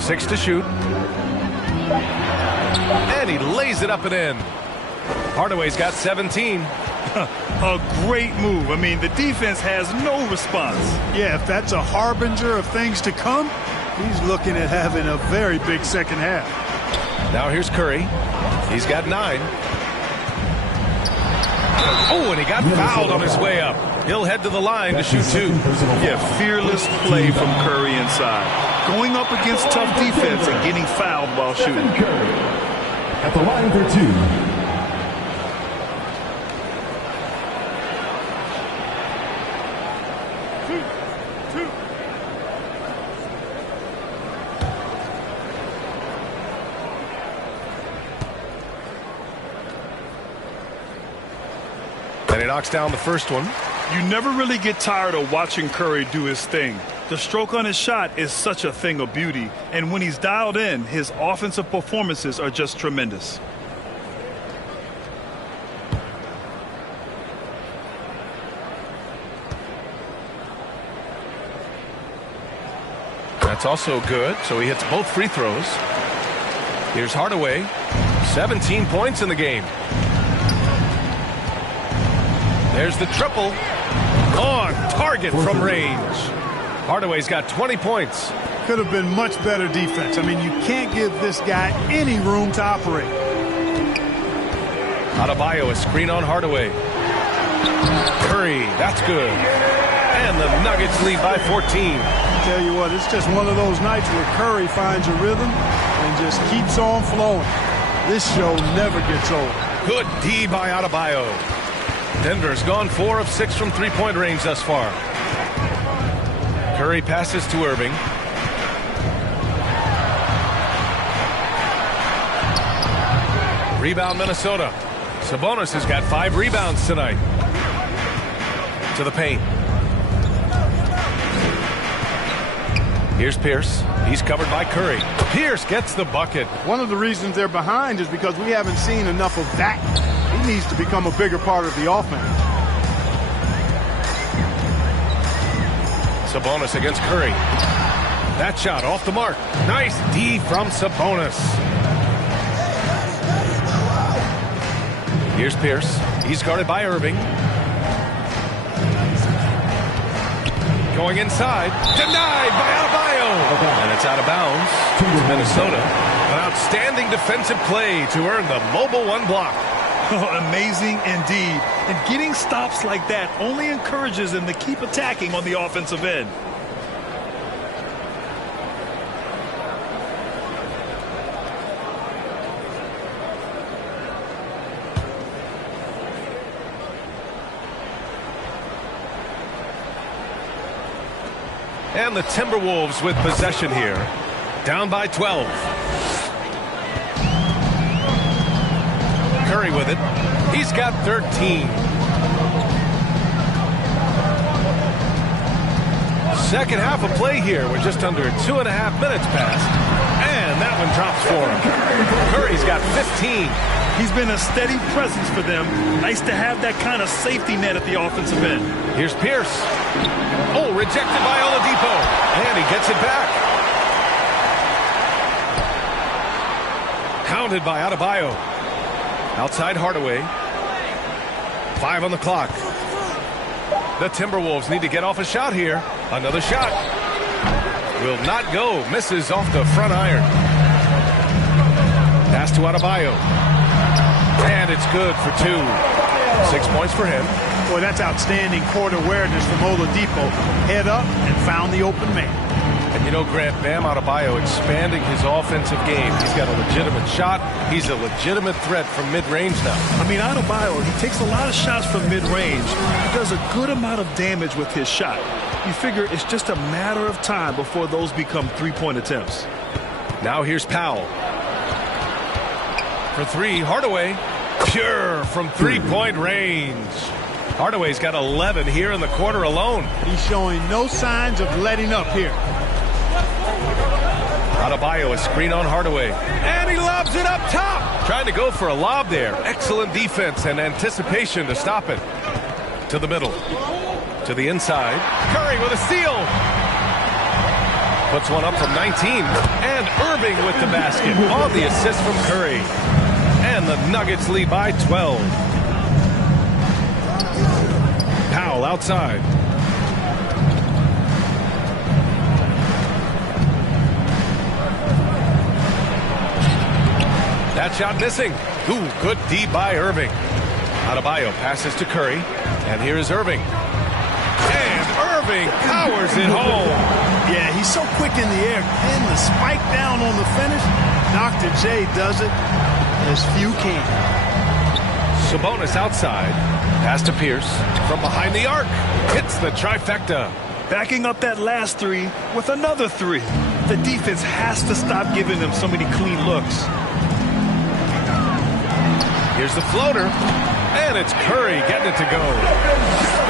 6 to shoot. And he lays it up and in. Hardaway's got 17. A great move. I mean, the defense has no response. Yeah, if that's a harbinger of things to come, he's looking at having a very big second half. Now here's Curry. He's got 9. Oh, and he got fouled on his way up. He'll head to the line to shoot 2. Yeah, fearless play from Curry inside. Going up against tough defense and getting fouled while shooting. Curry at the line for 2. And he knocks down the first one. You never really get tired of watching Curry do his thing. The stroke on his shot is such a thing of beauty, and when he's dialed in, his offensive performances are just tremendous. That's also good, so he hits both free throws. Here's Hardaway. 17 points in the game. There's the triple. On target from range. Hardaway's got 20 points. Could have been much better defense. I mean, you can't give this guy any room to operate. Adebayo, a screen on Hardaway. Curry, that's good. And the Nuggets lead by 14. I tell you what, it's just one of those nights where Curry finds a rhythm and just keeps on flowing. This show never gets old. Good D by Adebayo. Denver's gone 4 of 6 from three-point range thus far. Curry passes to Irving. Rebound Minnesota. Sabonis has got 5 rebounds tonight. To the paint. Here's Pierce. He's covered by Curry. Pierce gets the bucket. One of the reasons they're behind is because we haven't seen enough of that. He needs to become a bigger part of the offense. Sabonis against Curry. That shot off the mark. Nice D from Sabonis. Here's Pierce. He's guarded by Irving. Going inside. Denied by Adebayo. And it's out of bounds to Minnesota. An outstanding defensive play to earn the mobile 1 block. Amazing indeed. And getting stops like that only encourages them to keep attacking on the offensive end. And the Timberwolves with possession here. Down by 12. Curry with it. He's got 13. Second half of play here. We're just under 2.5 minutes past. And that one drops for him. Curry's got 15. He's been a steady presence for them. Nice to have that kind of safety net at the offensive end. Here's Pierce. Oh, rejected by Oladipo. And he gets it back. Hounded by Adebayo. Outside Hardaway. 5 on the clock. The Timberwolves need to get off a shot here. Another shot. Will not go. Misses off the front iron. Pass to Adebayo. And it's good for 2. 6 points for him. Boy, that's outstanding court awareness from Oladipo. Head up and found the open man. And you know, Grant, Bam Adebayo expanding his offensive game. He's got a legitimate shot. He's a legitimate threat from mid-range now. I mean, Adebayo, he takes a lot of shots from mid-range. He does a good amount of damage with his shot. You figure it's just a matter of time before those become three-point attempts. Now here's Powell. For 3, Hardaway. Pure from three-point range. Hardaway's got 11 here in the quarter alone. He's showing no signs of letting up here. Adebayo, a screen on Hardaway. And he lobs it up top. Trying to go for a lob there. Excellent defense and anticipation to stop it. To the middle. To the inside. Curry with a steal. Puts one up from 19. And Irving with the basket on the assist from Curry. And the Nuggets lead by 12. Powell outside. That shot missing. Ooh, good D by Irving. Adebayo passes to Curry. And here's Irving. And Irving powers it home. Yeah, he's so quick in the air. And the spike down on the finish. Dr. J does it as few can. Sabonis outside. Pass to Pierce. From behind the arc. Hits the trifecta. Backing up that last 3 with another 3. The defense has to stop giving them so many clean looks. Here's the floater. And it's Curry getting it to go.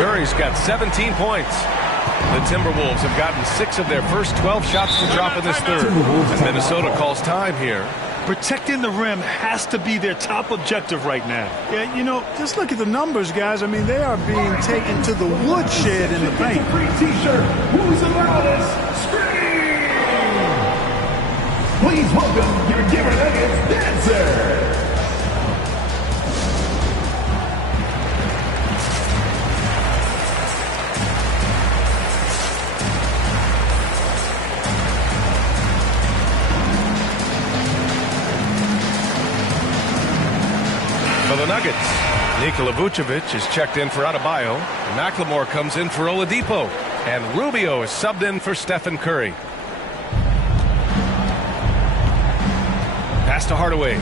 Curry's got 17 points. The Timberwolves have gotten 6 of their first 12 shots to drop in this third. And Minnesota calls time here. Protecting the rim has to be their top objective right now. Yeah, you know, just look at the numbers, guys. I mean, they are being taken to the woodshed in the paint. Free T-shirt. Who's the loudest? Scream! Please welcome your Denver Nuggets dancer. For the Nuggets, Nikola Vucevic is checked in for Adebayo. McLemore comes in for Oladipo. And Rubio is subbed in for Stephen Curry. Pass to Hardaway.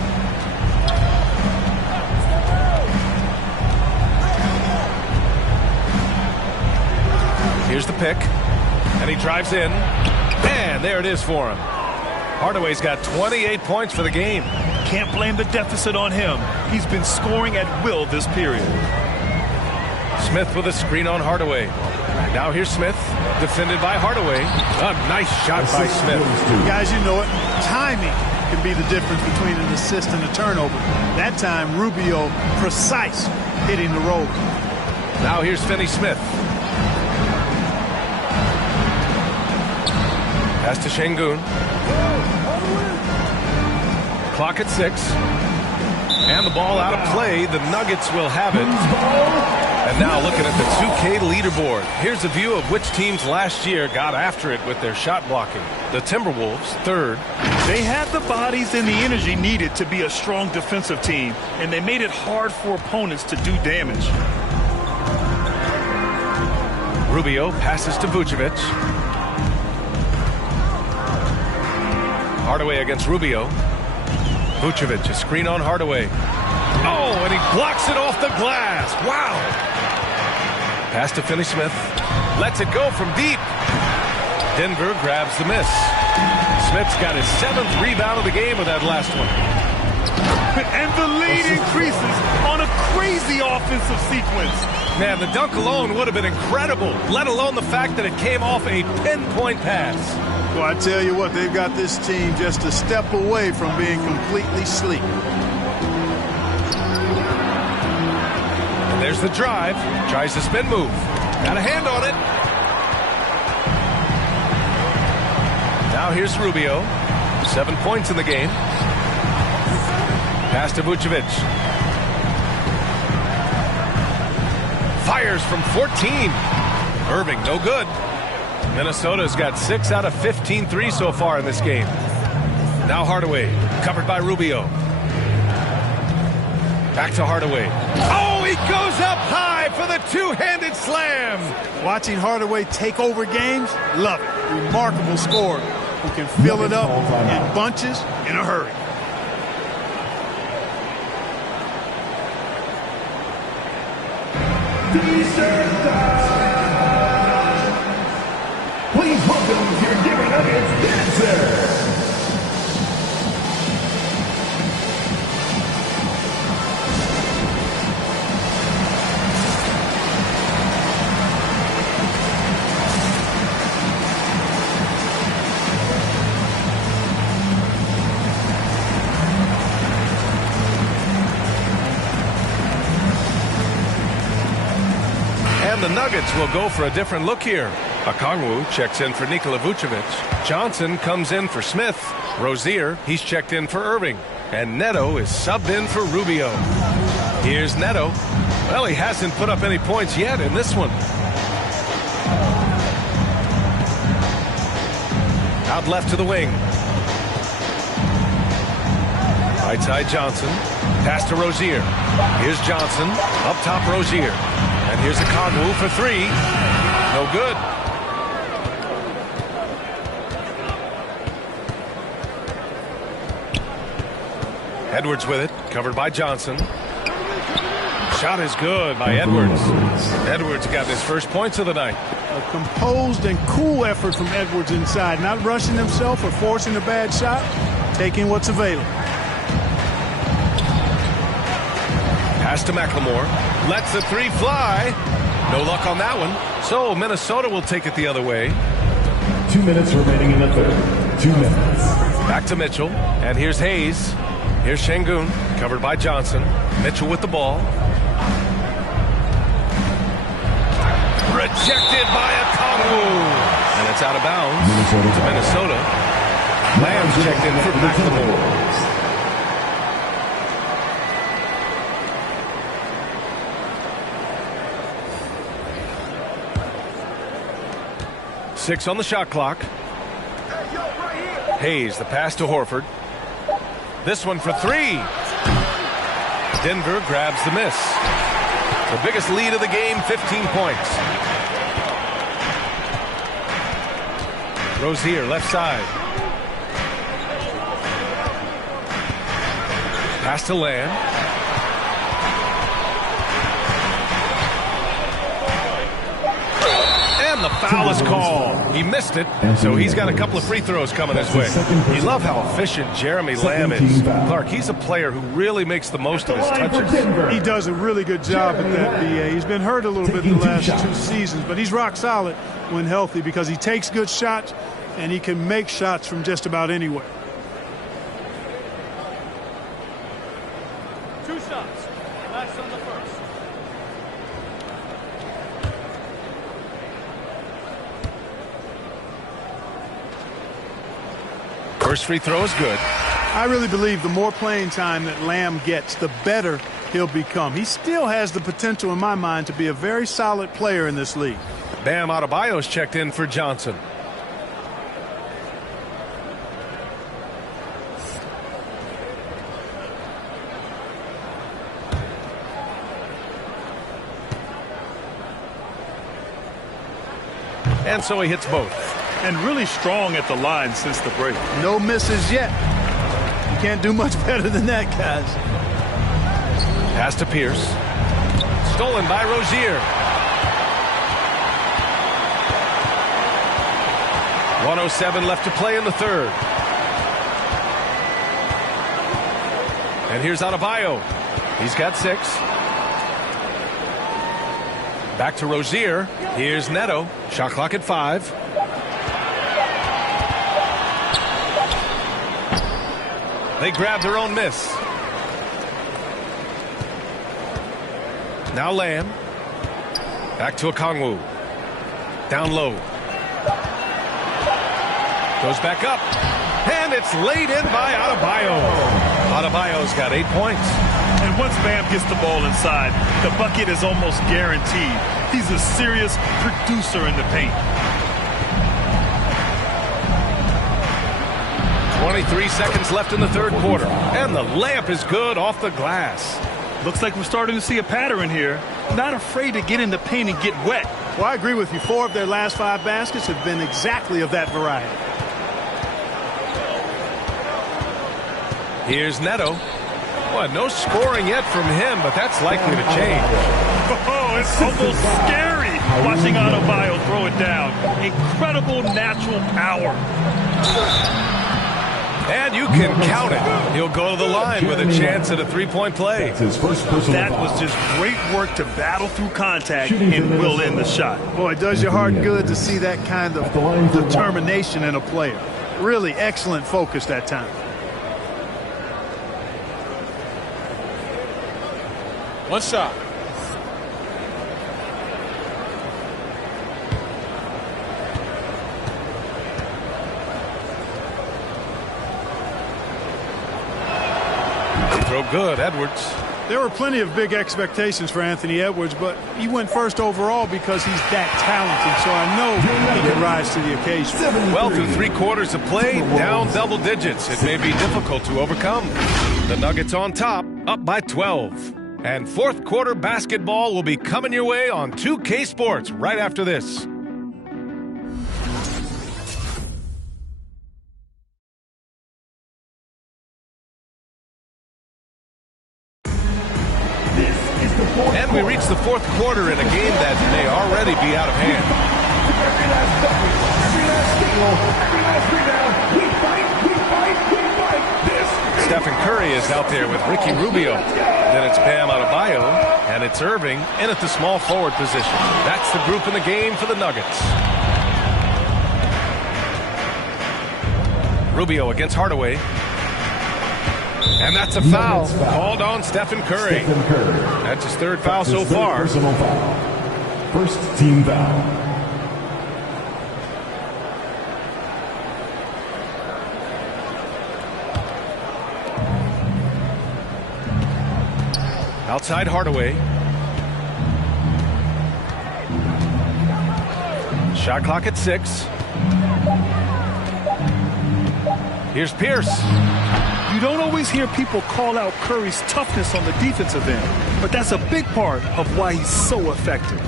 Here's the pick. And he drives in. And there it is for him. Hardaway's got 28 points for the game. Can't blame the deficit on him. He's been scoring at will this period. Smith with a screen on Hardaway. Now here's Smith, defended by Hardaway. A nice shot by Smith. Guys, you know it. Timing can be the difference between an assist and a turnover. That time, Rubio precise hitting the roll. Now here's Finney Smith. Pass to Şengün. Clock at 6. And the ball out of play. The Nuggets will have it. And now looking at the 2K leaderboard. Here's a view of which teams last year got after it with their shot blocking. The Timberwolves, 3rd. They had the bodies and the energy needed to be a strong defensive team, and they made it hard for opponents to do damage. Rubio passes to Vucevic. Hardaway against Rubio. Vucevic, a screen on Hardaway. Oh, and he blocks it off the glass. Wow. Pass to Finney Smith. Lets it go from deep. Denver grabs the miss. Smith's got his 7th rebound of the game with that last one. And the lead increases on a crazy offensive sequence. Man, the dunk alone would have been incredible, let alone the fact that it came off a pinpoint pass. Well, I tell you what, they've got this team just a step away from being completely asleep. And there's the drive. Tries the spin move. Got a hand on it. Now here's Rubio. 7 points in the game. Pass to Vucevic. Fires from 14. Irving, no good. Minnesota's got 6 out of 15 threes so far in this game. Now Hardaway, covered by Rubio. Back to Hardaway. Oh, he goes up high for the two-handed slam. Watching Hardaway take over games, love it. Remarkable scorer who can fill it up in bunches in a hurry. Please welcome your Denver Nuggets dancer. And the Nuggets will go for a different look here. Okongwu checks in for Nikola Vucevic. Johnson comes in for Smith. Rozier, he's checked in for Irving. And Neto is subbed in for Rubio. Here's Neto. Well, he hasn't put up any points yet in this one. Out left to the wing. Right side Johnson. Pass to Rozier. Here's Johnson. Up top Rozier. And here's Okongwu for 3. No good. Edwards with it, covered by Johnson. Shot is good by Edwards. Edwards got his first points of the night. A composed and cool effort from Edwards inside, not rushing himself or forcing a bad shot, taking what's available. Pass to McLemore. Lets the 3 fly. No luck on that one. So Minnesota will take it the other way. 2 minutes remaining in the third. 2 minutes. Back to Mitchell. And here's Hayes. Here's Şengün, covered by Johnson. Mitchell with the ball. Rejected by Okongwu. And it's out of bounds to Minnesota. Lamb's checked in for McLemore. Six on the shot clock. Hayes, the pass to Horford. This one for 3. Denver grabs the miss. The biggest lead of the game, 15 points. Rozier, left side. Pass to Lamb. And the foul is called. He missed it, so he's got a couple of free throws coming his way. You love how efficient Jeremy Lamb is. Clark, he's a player who really makes the most of his touches. He does a really good job at that, BA. He's been hurt a little bit the last 2 seasons, but he's rock solid when healthy because he takes good shots and he can make shots from just about anywhere. 2 shots. Last on the first. First free throw is good. I really believe the more playing time that Lamb gets, the better he'll become. He still has the potential, in my mind, to be a very solid player in this league. Bam Adebayo's checked in for Johnson. And so he hits both. And really strong at the line since the break. No misses yet. You can't do much better than that, guys. Pass to Pierce. Stolen by Rozier. 1:07 left to play in the third. And here's Adebayo. He's got 6. Back to Rozier. Here's Neto. Shot clock at 5. They grab their own miss. Now Lamb. Back to Okongwu. Down low. Goes back up. And it's laid in by Adebayo. Adebayo's got 8 points. And once Bam gets the ball inside, the bucket is almost guaranteed. He's a serious producer in the paint. 23 seconds left in the third quarter. And the layup is good off the glass. Looks like we're starting to see a pattern here. Not afraid to get in the paint and get wet. Well, I agree with you. 4 of their last 5 baskets have been exactly of that variety. Here's Neto. Well, no scoring yet from him, but that's likely to change. Oh, it's almost scary watching Adebayo throw it down. Incredible natural power. And you can count it. He'll go to the line with a chance at a 3-point play. That was just great work to battle through contact and will end the shot. Boy, it does your heart good to see that kind of determination in a player. Really excellent focus that time. One shot. They throw good, Edwards. There were plenty of big expectations for Anthony Edwards, but he went first overall because he's that talented, so I know he can rise to the occasion. Well, through 3 quarters of play, down double digits. It may be difficult to overcome. The Nuggets on top, up by 12. And fourth quarter basketball will be coming your way on 2K Sports right after this. And we reach the fourth quarter in a game that may already be out of hand. Every last bucket, every last steal, every last rebound. We fight. Stephen Curry is out there with Ricky Rubio. Then it's Bam Adebayo, and it's Irving in at the small forward position. That's the group in the game for the Nuggets. Rubio against Hardaway. And that's a foul called on Stephen Curry. That's his 3rd foul so far. Personal foul. First team foul. Outside Hardaway. Shot clock at 6. Here's Pierce. You don't always hear people call out Curry's toughness on the defensive end, but that's a big part of why he's so effective.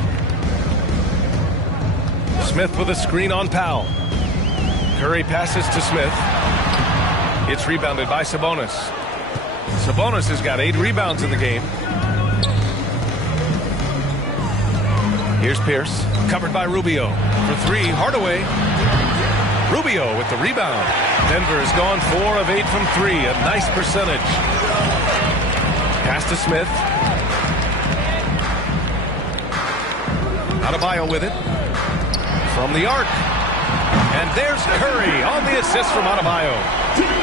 Smith with a screen on Powell. Curry passes to Smith. It's rebounded by Sabonis. Sabonis has got 8 rebounds in the game. Here's Pierce, covered by Rubio. For 3, Hardaway. Rubio with the rebound. Denver has gone 4 of 8 from 3, a nice percentage. Pass to Smith. Adebayo with it. From the arc. And there's Curry on the assist from Adebayo.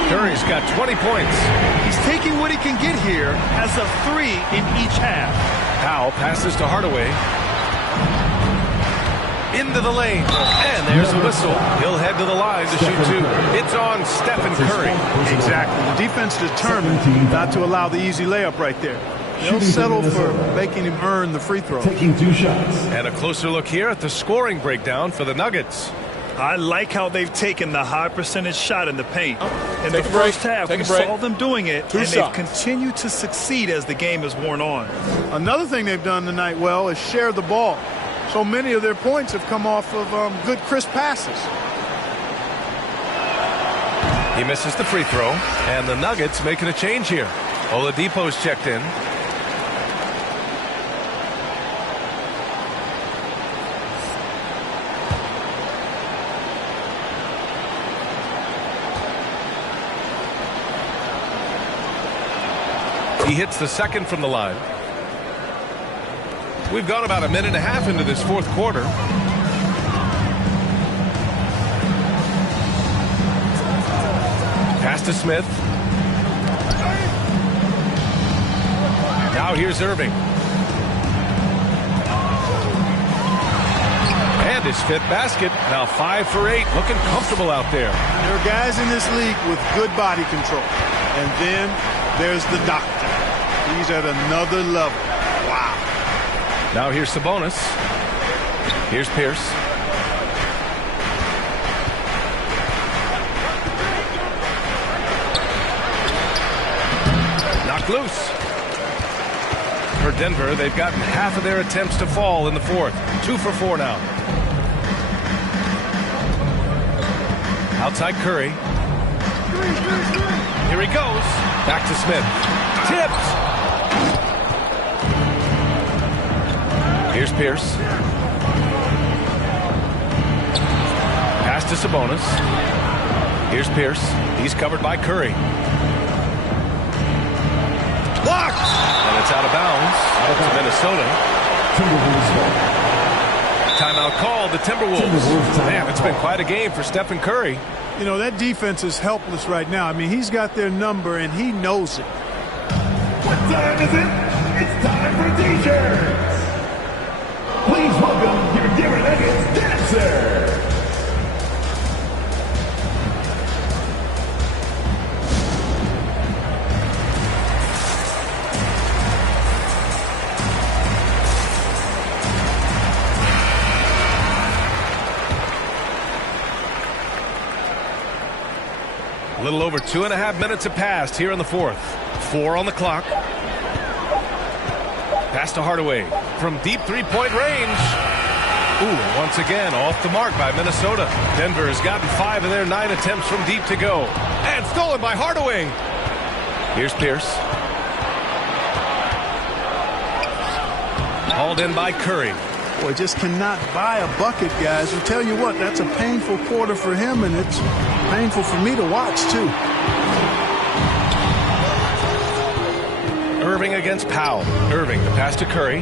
Curry's got 20 points. He's taking what he can get here as a 3 in each half. Powell passes to Hardaway. Into the lane. And there's a whistle. He'll head to the line to shoot 2. It's on Stephen Curry. Exactly. The defense determined not to allow the easy layup right there. They'll settle for making him earn the free throw. Taking 2 shots. And a closer look here at the scoring breakdown for the Nuggets. I like how they've taken the high percentage shot in the paint. In the first half, we saw them doing it, and they've continued to succeed as the game has worn on. Another thing they've done tonight well is share the ball. So many of their points have come off of good, crisp passes. He misses the free throw, and the Nuggets making a change here. Oladipo's checked in. He hits the second from the line. We've gone about a minute and a half into this fourth quarter. Pass to Smith. Now here's Irving. And his fifth basket. Now 5 for 8. Looking comfortable out there. There are guys in this league with good body control. And then there's the doctor. He's at another level. Wow. Now here's Sabonis. Here's Pierce. Knocked loose. For Denver, they've gotten half of their attempts to fall in the fourth. 2 for 4 now. Outside Curry. Here he goes. Back to Smith. Tipped. Here's Pierce. Pass to Sabonis. Here's Pierce. He's covered by Curry. Blocked! And it's out of bounds. Out to Minnesota. Timeout called the Timberwolves. Man, it's been quite a game for Stephen Curry. You know, that defense is helpless right now. I mean, he's got their number, and he knows it. What time is it? It's time for T-shirts. Please welcome your Denver Nuggets dancer. A little over 2.5 minutes have passed here in the fourth. 4 on the clock. Pass to Hardaway from deep three-point range. Ooh, once again off the mark by Minnesota. Denver has gotten 5 of their 9 attempts from deep to go. And stolen by Hardaway. Here's Pierce. Hauled in by Curry. Boy, just cannot buy a bucket, guys. I'll tell you what, that's a painful quarter for him, and it's painful for me to watch, too. Irving against Powell. Irving, the pass to Curry.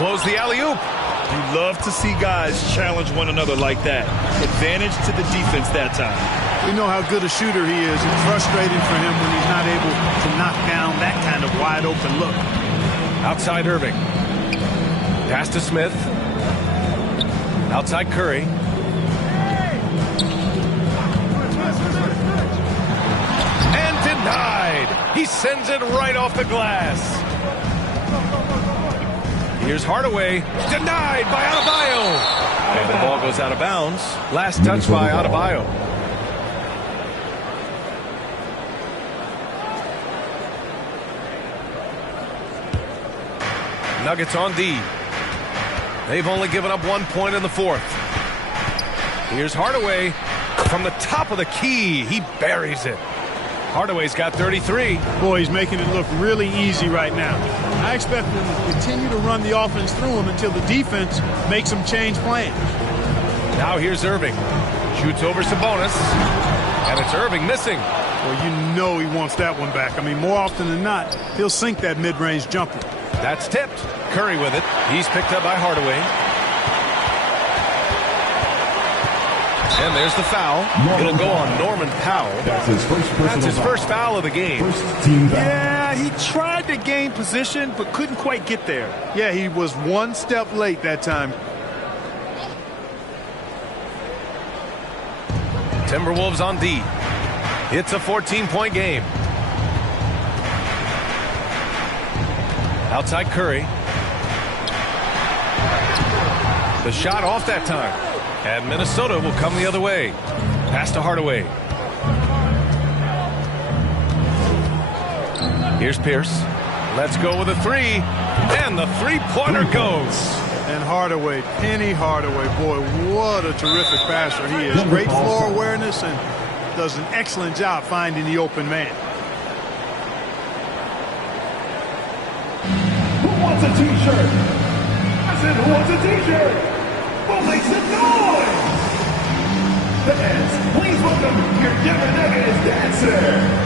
Blows the alley-oop. You love to see guys challenge one another like that. Advantage to the defense that time. We know how good a shooter he is. It's frustrating for him when he's not able to knock down that kind of wide-open look. Outside Irving. Pass to Smith. Outside Curry. And denied. He sends it right off the glass. Here's Hardaway. Denied by Adebayo. And the ball goes out of bounds. Last touch by Adebayo. Nuggets on D. They've only given up 1 point in the fourth. Here's Hardaway from the top of the key. He buries it. Hardaway's got 33. Boy, he's making it look really easy right now. I expect them to continue to run the offense through him until the defense makes them change plans. Now here's Irving. Shoots over Sabonis. And it's Irving missing. Well, you know he wants that one back. I mean, more often than not, he'll sink that mid-range jumper. That's tipped. Curry with it. He's picked up by Hardaway. And there's the foul. It'll go on Norman Powell. That's his first foul of the game. Yeah, he tried to gain position, but couldn't quite get there. Yeah, he was one step late that time. Timberwolves on D. It's a 14-point game. Outside Curry. The shot off that time. And Minnesota will come the other way. Pass to Hardaway. Here's Pierce. Let's go with a three. And the three-pointer goes. And Hardaway, Penny Hardaway, boy, what a terrific passer he is. Great floor awareness and does an excellent job finding the open man. Who wants a T-shirt? I said, who wants a T-shirt? Who makes some noise? Fans, please welcome your Denver Nuggets dancer.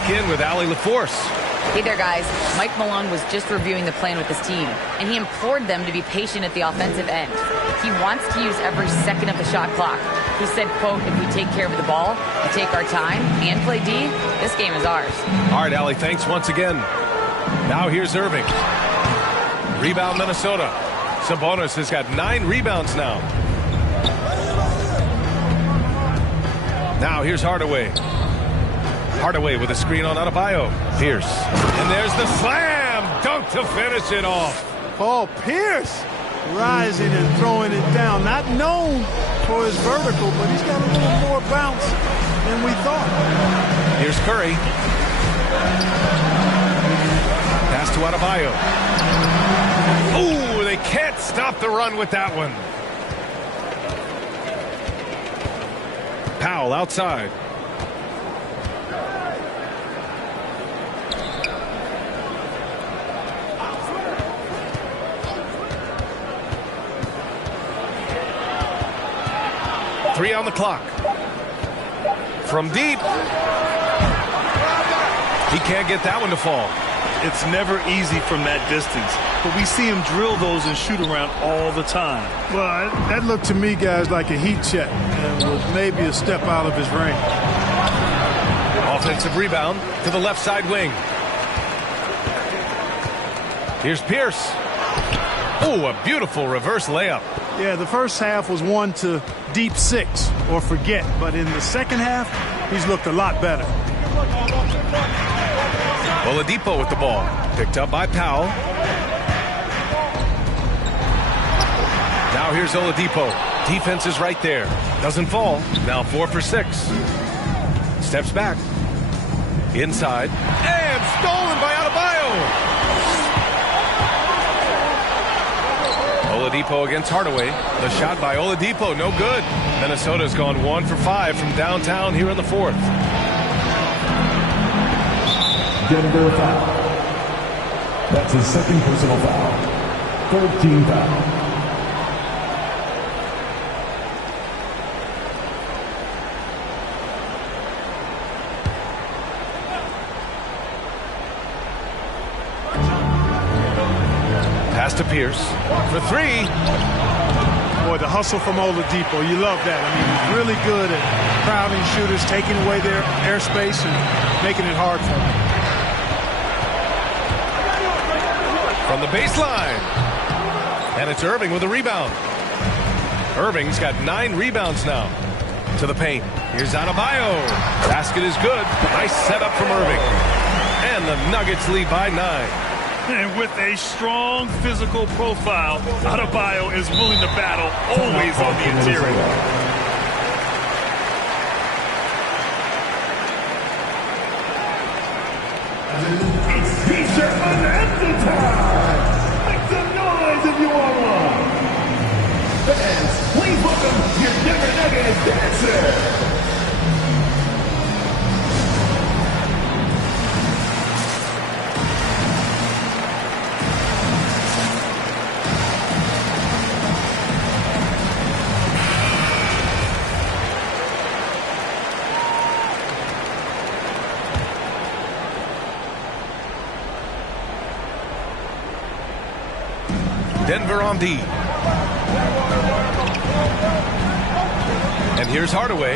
check in with Allie LaForce. Hey there, guys. Mike Malone was just reviewing the plan with his team, and he implored them to be patient at the offensive end. He wants to use every second of the shot clock. He said, quote, if we take care of the ball, we take our time, and play D, this game is ours. All right, Allie, thanks once again. Now here's Irving. Rebound, Minnesota. Sabonis has got 9 rebounds now. Now here's Hardaway. Hardaway with a screen on Adebayo. Pierce. And there's the slam dunk to finish it off. Paul Pierce rising and throwing it down. Not known for his vertical, but he's got a little more bounce than we thought. Here's Curry. Pass to Adebayo. Ooh, they can't stop the run with that one. Powell outside. Three on the clock. From deep. He can't get that one to fall. It's never easy from that distance, but we see him drill those and shoot around all the time. Well, that looked to me, guys, like a heat check and was maybe a step out of his range. Offensive rebound to the left side wing. Here's Pierce. Oh, a beautiful reverse layup. Yeah, the first half was 1 to deep 6 or forget, but in the second half, he's looked a lot better. Oladipo with the ball. Picked up by Powell. Now here's Oladipo. Defense is right there. Doesn't fall. Now 4 for 6. Steps back. Inside. And stolen by Adebayo. Oladipo against Hardaway. The shot by Oladipo, no good. Minnesota's gone 1 for 5 from downtown here in the 4th. Denver foul. That's his second personal foul. 3rd team foul. Pass to Pierce for 3. Boy, the hustle from Oladipo, you love that. I mean, he's really good at crowding shooters, taking away their airspace and making it hard for them. From the baseline. And it's Irving with a rebound. Irving's got 9 rebounds now. To the paint. Here's Adebayo. Basket is good. Nice setup from Irving. And the Nuggets lead by 9. And with a strong physical profile, Adebayo is willing to battle, always on the interior. It's T-shirt Bonanza time! Make some noise if you want one! Fans, please welcome your Denver Nuggets dancer! Denver on D. And here's Hardaway.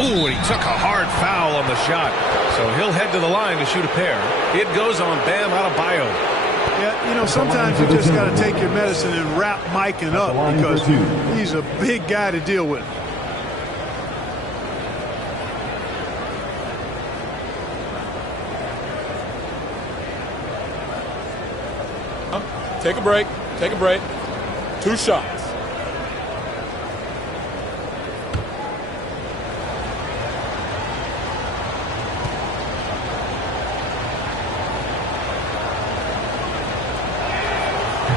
Ooh, and he took a hard foul on the shot. So he'll head to the line to shoot a pair. It goes on Bam Adebayo. Yeah, you know, sometimes you just got to take your medicine and wrap Mike up because he's a big guy to deal with. Take a break. Take a break. 2 shots.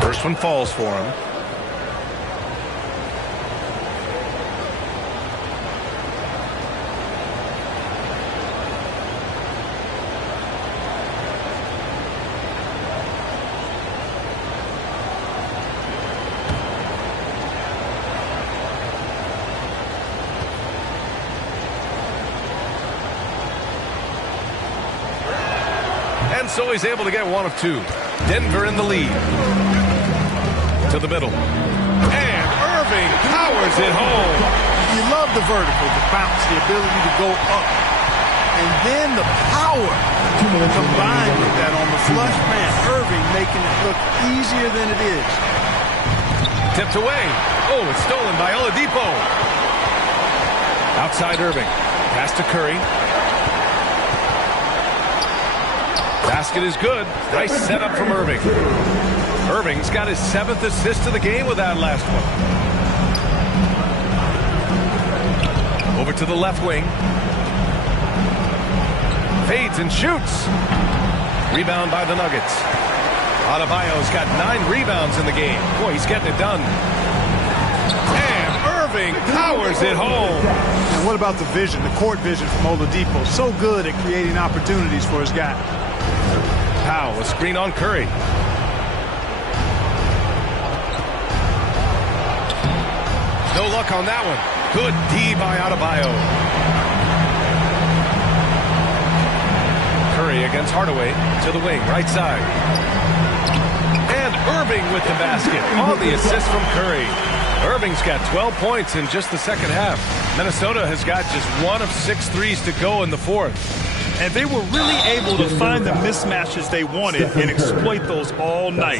First one falls for him. And so he's able to get one of two. Denver in the lead. To the middle. And Irving powers it home. You love the vertical, the bounce, the ability to go up. And then the power combined with that on the flush. Man, Irving making it look easier than it is. Tipped away. Oh, it's stolen by Oladipo. Outside Irving. Pass to Curry. Basket is good. Nice setup from Irving. Irving's got his 7th assist of the game with that last one. Over to the left wing. Fades and shoots. Rebound by the Nuggets. Adebayo's got 9 rebounds in the game. Boy, he's getting it done. And Irving powers it home. And what about the vision, the court vision from Oladipo? So good at creating opportunities for his guy. Powell, a screen on Curry. No luck on that one. Good D by Adebayo. Curry against Hardaway to the wing, right side. And Irving with the basket on the assist from Curry. Irving's got 12 points in just the second half. Minnesota has got just 1 of 6 threes to go in the fourth. And they were really able to find the mismatches they wanted and exploit those all night.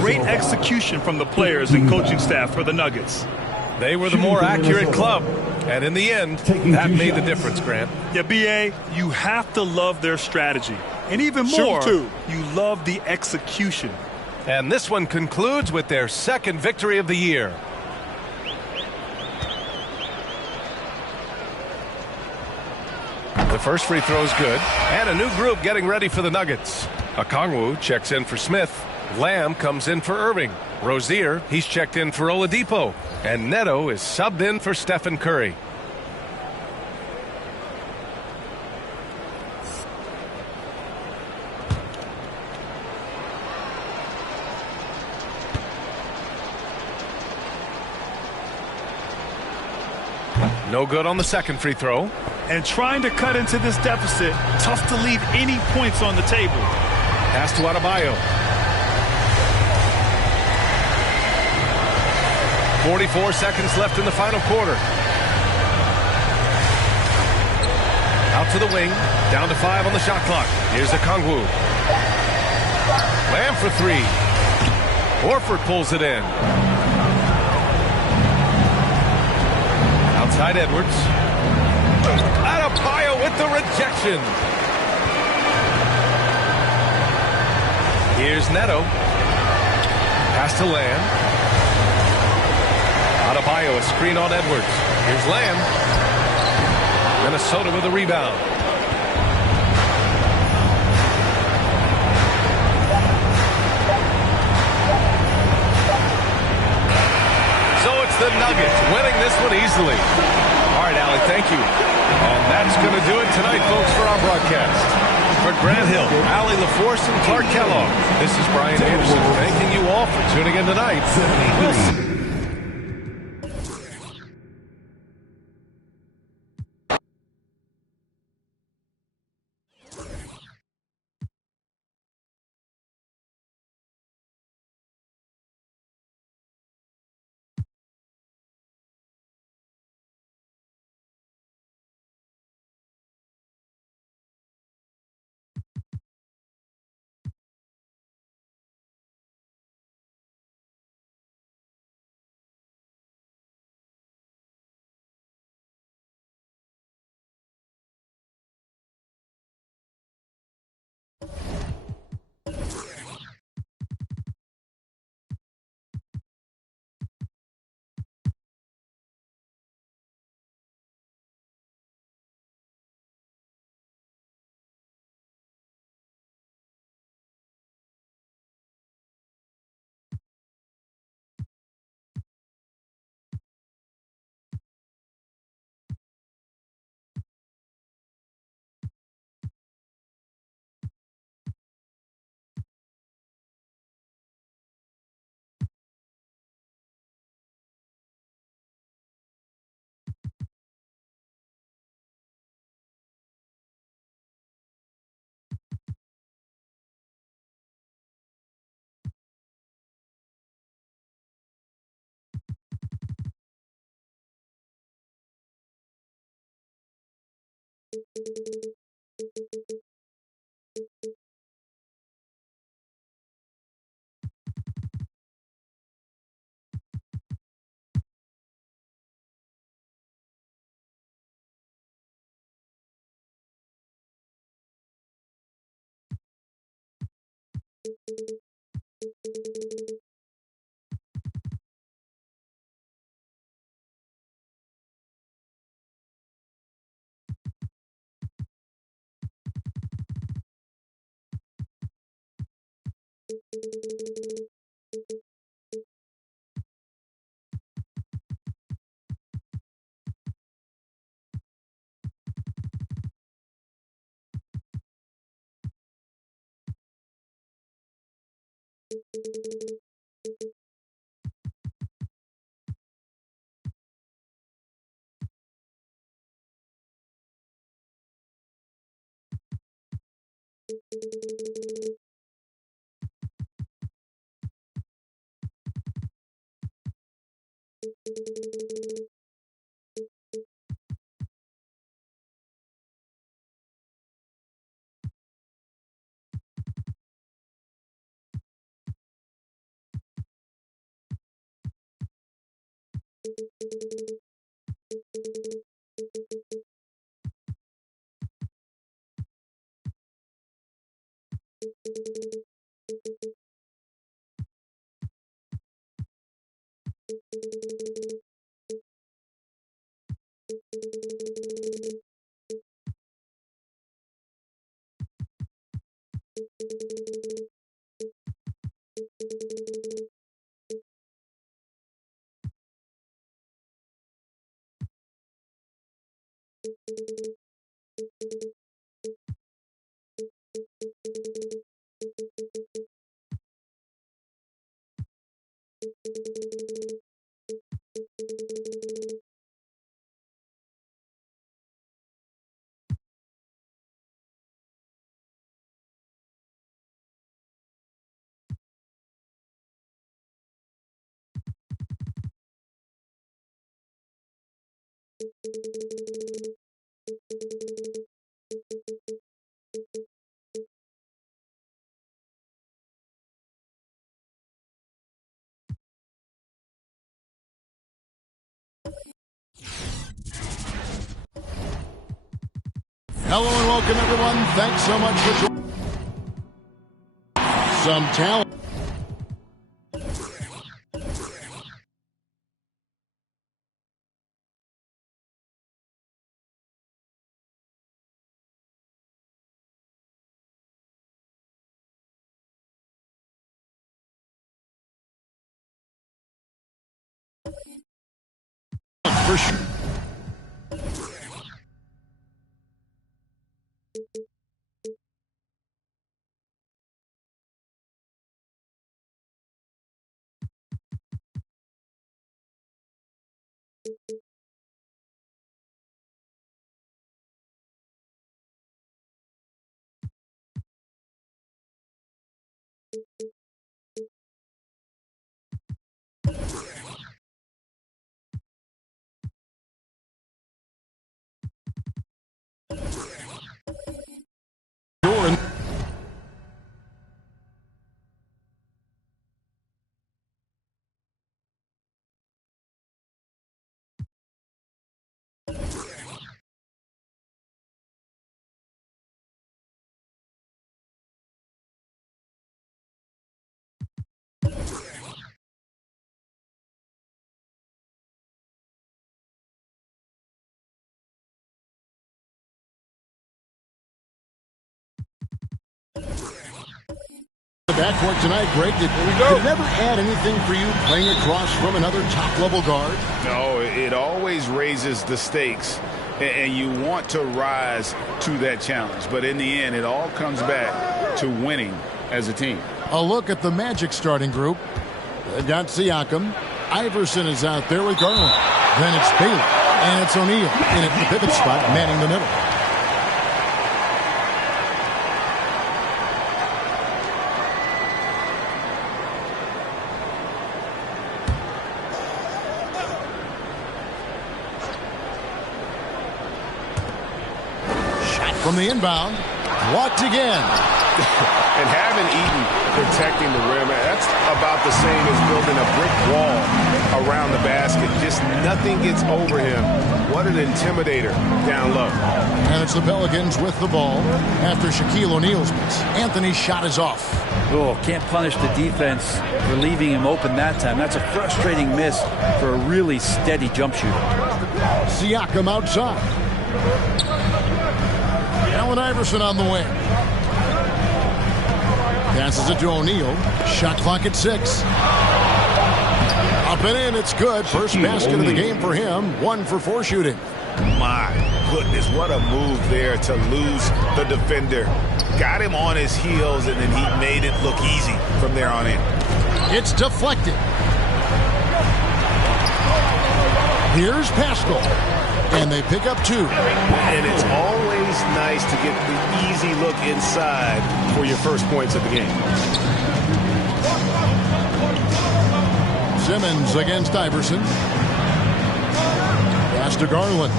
Great execution from the players and coaching staff for the Nuggets. They were the more accurate club. And in the end, that made the difference, Grant. Yeah, B.A., you have to love their strategy. And even more, you love the execution. And this one concludes with their 2nd victory of the year. The first free throw is good. And a new group getting ready for the Nuggets. Okongwu checks in for Smith. Lamb comes in for Irving. Rozier, he's checked in for Oladipo. And Neto is subbed in for Stephen Curry. No good on the second free throw. And trying to cut into this deficit, tough to leave any points on the table. Pass to Adebayo. 44 seconds left in the final quarter. Out to the wing. Down to 5 on the shot clock. Here's Okongwu. Lamb for 3. Horford pulls it in. Outside Edwards. Adebayo with the rejection. Here's Neto. Pass to Lamb. Adebayo, a screen on Edwards. Here's Lamb. Minnesota with a rebound. So it's the Nuggets winning this one easily. All right, Allie, thank you. And that's going to do it tonight, folks, for our broadcast. For Grant Hill, Allie LaForce, and Clark Kellogg, this is Brian Anderson thanking you all for tuning in tonight. We'll see. Hello and welcome, everyone. Thanks so much for joining. Some talent. For sure. The backcourt tonight, Greg, did it never add anything for you playing across from another top-level guard? No, it always raises the stakes, and you want to rise to that challenge. But in the end, it all comes back to winning as a team. A look at the Magic starting group. They've got Siakam. Iverson is out there with Garland. Then it's Bailey, and it's O'Neal in at the pivot spot, manning the middle. from the inbound. Blocked again. And having Eaton protecting the rim, that's about the same as building a brick wall around the basket. Just nothing gets over him. What an intimidator down low. And it's the Pelicans with the ball after Shaquille O'Neal's miss. Anthony's shot is off. Oh, can't punish the defense for leaving him open that time. That's a frustrating miss for a really steady jump shooter. Siakam outside. Allen Iverson on the wing. Passes it to O'Neal. Shot clock at 6. Up and in, it's good. First basket of the game for him. 1 for 4 shooting. My goodness, what a move there to lose the defender. Got him on his heels, and then he made it look easy from there on in. It's deflected. Here's Pascal. And they pick up 2. And it's always nice to get the easy look inside for your first points of the game. Simmons against Iverson. Pass to Garland.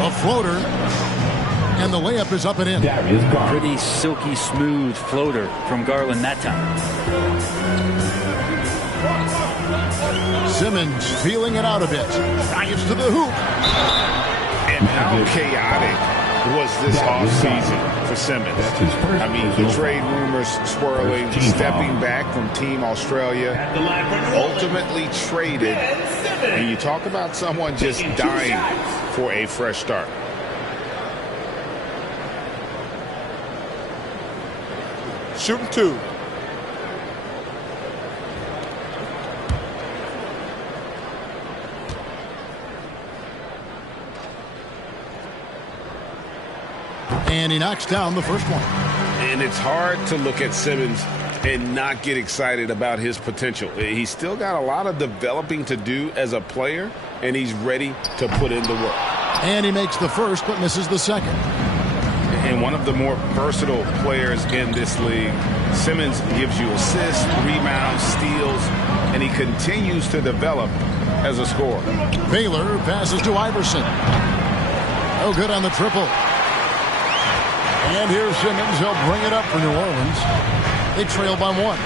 A floater. And the layup is up and in. Pretty silky smooth floater from Garland that time. Simmons feeling it out a bit. Drives to the hoop. And how chaotic was this offseason for Simmons? I mean, the trade rumors swirling, stepping back from Team Australia, ultimately traded. And you talk about someone just dying for a fresh start. Shooting 2. And he knocks down the first one. And it's hard to look at Simmons and not get excited about his potential. He's still got a lot of developing to do as a player, and he's ready to put in the work. And he makes the first but misses the second. And one of the more versatile players in this league. Simmons gives you assists, rebounds, steals, and he continues to develop as a scorer. Baylor passes to Iverson. No good on the triple. And here's Simmons. He'll bring it up for New Orleans. They trail by 1.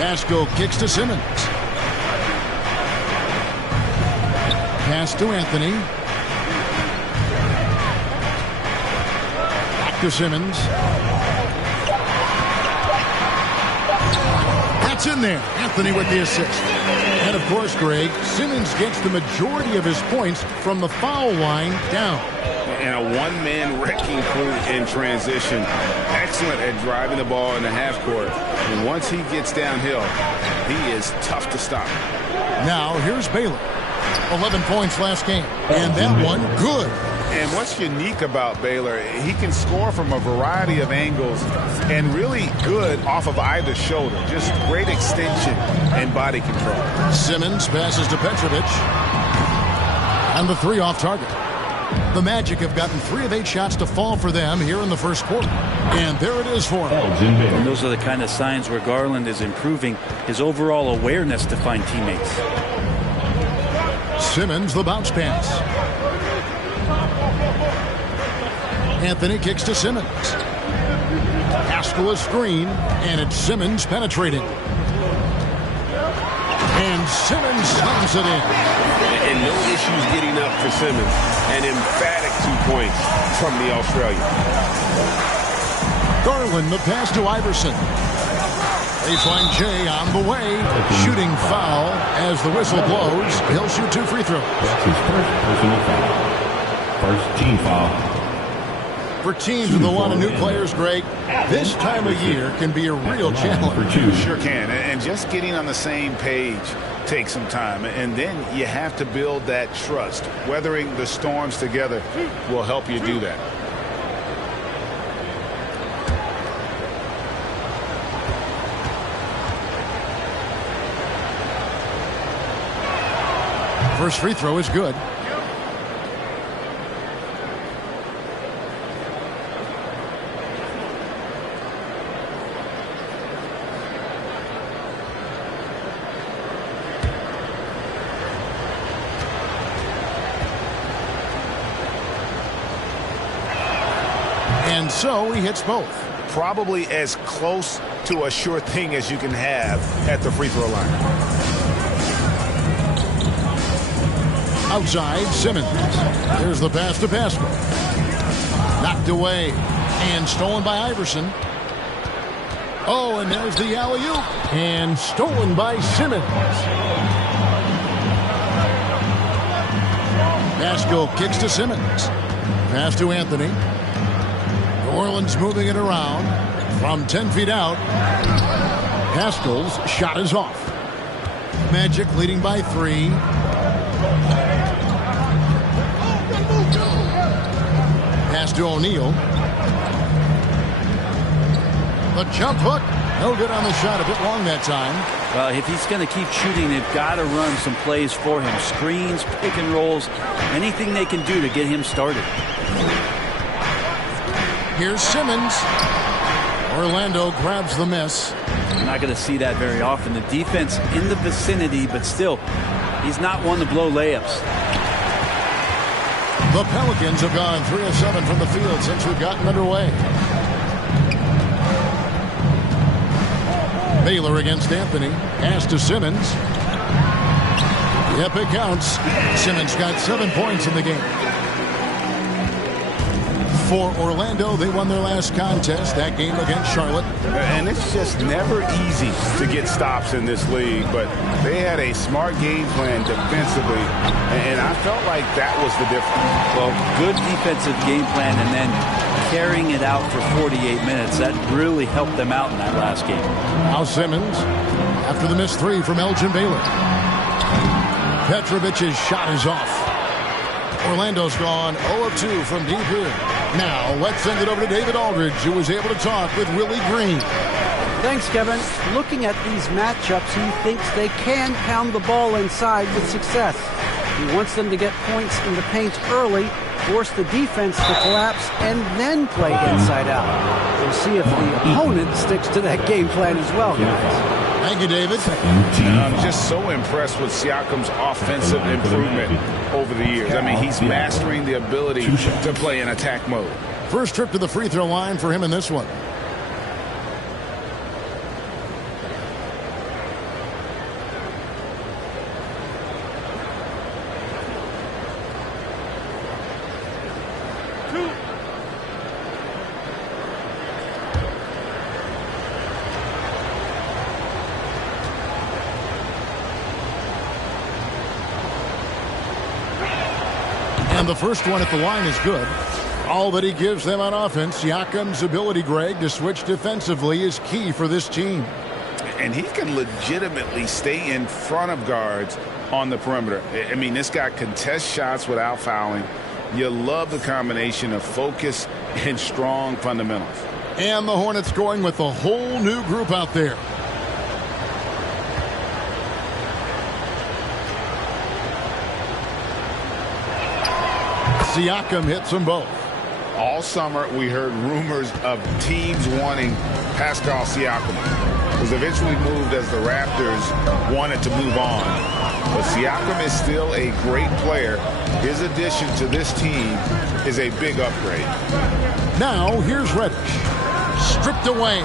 Pascal kicks to Simmons. Pass to Anthony. Back to Simmons. That's in there. Anthony with the assist. And of course, Greg, Simmons gets the majority of his points from the foul line down. And a one-man wrecking crew in transition. Excellent at driving the ball in the half court. And once he gets downhill, he is tough to stop. Now, here's Baylor. 11 points last game. And that one, good. And what's unique about Baylor, he can score from a variety of angles and really good off of either shoulder. Just great extension and body control. Simmons passes to Petrovic. And the 3 off target. The Magic have gotten 3 of 8 shots to fall for them here in the first quarter. And there it is for him. And those are the kind of signs where Garland is improving his overall awareness to find teammates. Simmons, the bounce pass. Anthony kicks to Simmons. Pascal a screen, and it's Simmons penetrating. And Simmons slams it in. And no issues getting up for Simmons. An emphatic 2 points from the Australian. Garland, the pass to Iverson. Baseline J on the way. Shooting foul as the whistle blows. He'll shoot 2 free throws. That's his first personal foul. First team foul. For teams with a lot of new players, Greg, this time of year can be a real challenge. Sure can. And just getting on the same page takes some time. And then you have to build that trust. Weathering the storms together will help you do that. First free throw is good. And so he hits both. Probably as close to a sure thing as you can have at the free throw line. Outside, Simmons. There's the pass to Pascal. Knocked away and stolen by Iverson. Oh, and there's the alley-oop. And stolen by Simmons. Pascal kicks to Simmons. Pass to Anthony. New Orleans moving it around from 10 feet out. Pascal's shot is off. Magic leading by 3. Pass to O'Neal. The jump hook. No good on the shot. A bit long that time. Well, if he's going to keep shooting, they've got to run some plays for him. Screens, pick and rolls, anything they can do to get him started. Here's Simmons. Orlando grabs the miss. You're not going to see that very often. The defense in the vicinity, but still, he's not one to blow layups. The Pelicans have gone 3 of 7 from the field since we've gotten underway. Baylor against Anthony. Pass to Simmons. Yep, it counts. Simmons got 7 points in the game. For Orlando, they won their last contest, that game against Charlotte. And it's just never easy to get stops in this league, but they had a smart game plan defensively, and I felt like that was the difference. Well, good defensive game plan and then carrying it out for 48 minutes. That really helped them out in that last game. Now Simmons, after the missed 3 from Elgin Baylor. Petrovic's shot is off. Orlando's gone 0 of 2 from deep here. Now, let's send it over to David Aldridge, who was able to talk with Willie Green. Thanks, Kevin. Looking at these matchups, he thinks they can pound the ball inside with success. He wants them to get points in the paint early, force the defense to collapse, and then play inside out. We'll see if the opponent sticks to that game plan as well, guys. Thank you, David. I'm just so impressed with Siakam's offensive improvement over the years. I mean, he's mastering the ability to play in attack mode. First trip to the free throw line for him in this one. And the first one at the line is good. All that he gives them on offense, Siakam's ability, Greg, to switch defensively is key for this team. And he can legitimately stay in front of guards on the perimeter. I mean, this guy contests shots without fouling. You love the combination of focus and strong fundamentals. And the Hornets going with a whole new group out there. Siakam hits them both. All summer, we heard rumors of teams wanting Pascal Siakam. It was eventually moved as the Raptors wanted to move on. But Siakam is still a great player. His addition to this team is a big upgrade. Now, here's Reddish. Stripped away.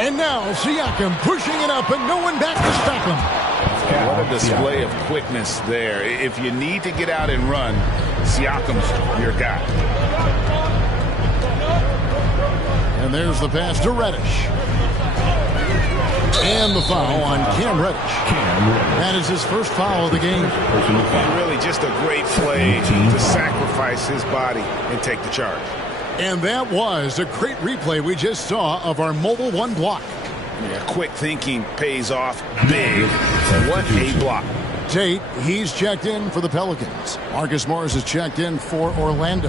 And now, Siakam pushing it up and no one back to stop him. What a display of quickness there. If you need to get out and run, Siakam's your guy. And there's the pass to Reddish. And the foul on Cam Reddish. That is his first foul of the game. And really just a great play to sacrifice his body and take the charge. And that was a great replay we just saw of our Mobile One block. Yeah, quick thinking pays off big. What a block. Tate, he's checked in for the Pelicans. Marcus Morris is checked in for Orlando.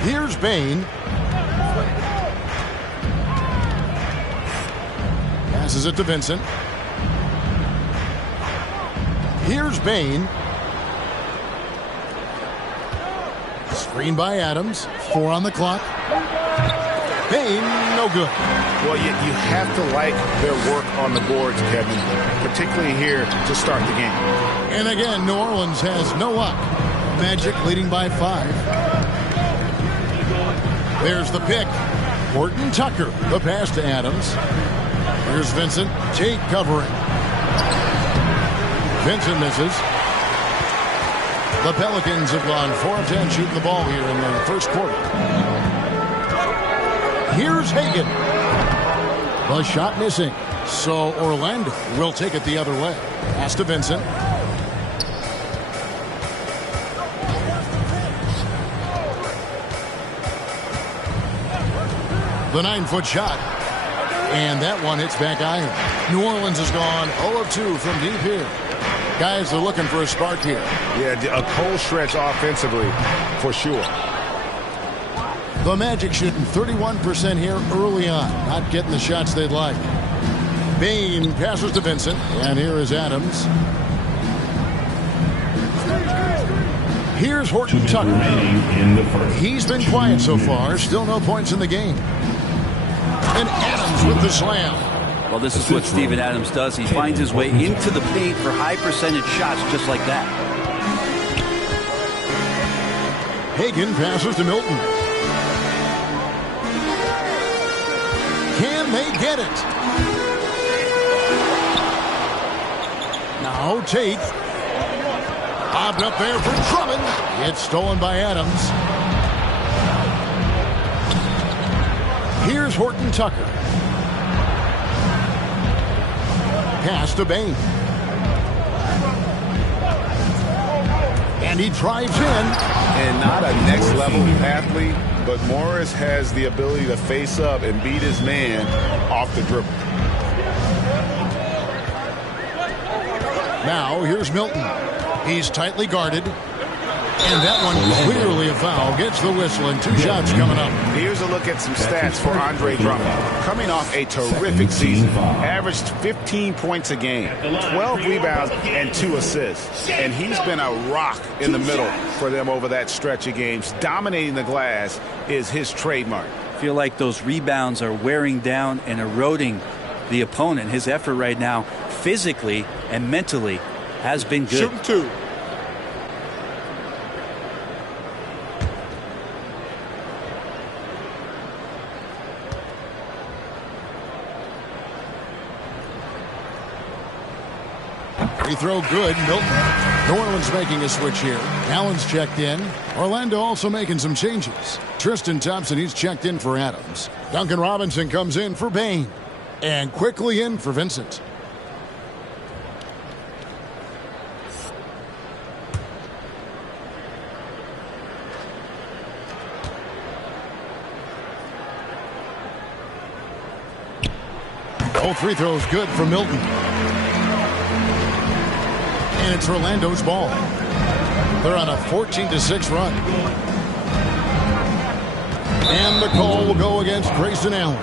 Here's Bain. Passes it to Vincent. Here's Bain. Screen by Adams. 4 on the clock. Bain, no good. Well, you have to like their work on the boards, Kevin, particularly here to start the game. And again, New Orleans has no luck. Magic leading by 5. There's the pick. Horton Tucker, the pass to Adams. Here's Vincent. Tate covering. Vincent misses. The Pelicans have gone 4 of 10 shooting the ball here in the first quarter. Here's Hagan. The shot missing. So Orlando will take it the other way. Pass to Vincent. The 9-foot shot. And that one hits back iron. New Orleans has gone 0 of 2 from deep here. Guys are looking for a spark here. Yeah, a cold stretch offensively for sure. The Magic shooting 31% here early on. Not getting the shots they'd like. Bain passes to Vincent. And here is Adams. Here's Horton Tucker. He's been quiet so far. Still no points in the game. And Adams with the slam. Well, this is what Steven Adams does. He finds his way into the paint for high percentage shots just like that. Hagan passes to Milton. Can they get it? Now Tate. Bobbed up there for Drummond. It's stolen by Adams. Here's Horton Tucker. Pass to Bain. And he drives in. And not a next-level athlete, but Morris has the ability to face up and beat his man off the dribble. Now here's Milton. He's tightly guarded. And that one clearly a foul. Gets the whistle and 2 shots coming up. Here's a look at some stats for Andre Drummond. Coming off a terrific season. Averaged 15 points a game, 12 rebounds, and 2 assists. And he's been a rock in the middle for them over that stretch of games. Dominating the glass is his trademark. I feel like those rebounds are wearing down and eroding the opponent. His effort right now, physically and mentally, has been good. Shooting 2. Free throw good. Milton. New Orleans making a switch here. Allen's checked in. Orlando also making some changes. Tristan Thompson, he's checked in for Adams. Duncan Robinson comes in for Bain. And quickly in for Vincent. Both free throws good for Milton. And it's Orlando's ball. They're on a 14-6 run. And the call will go against Grayson Allen.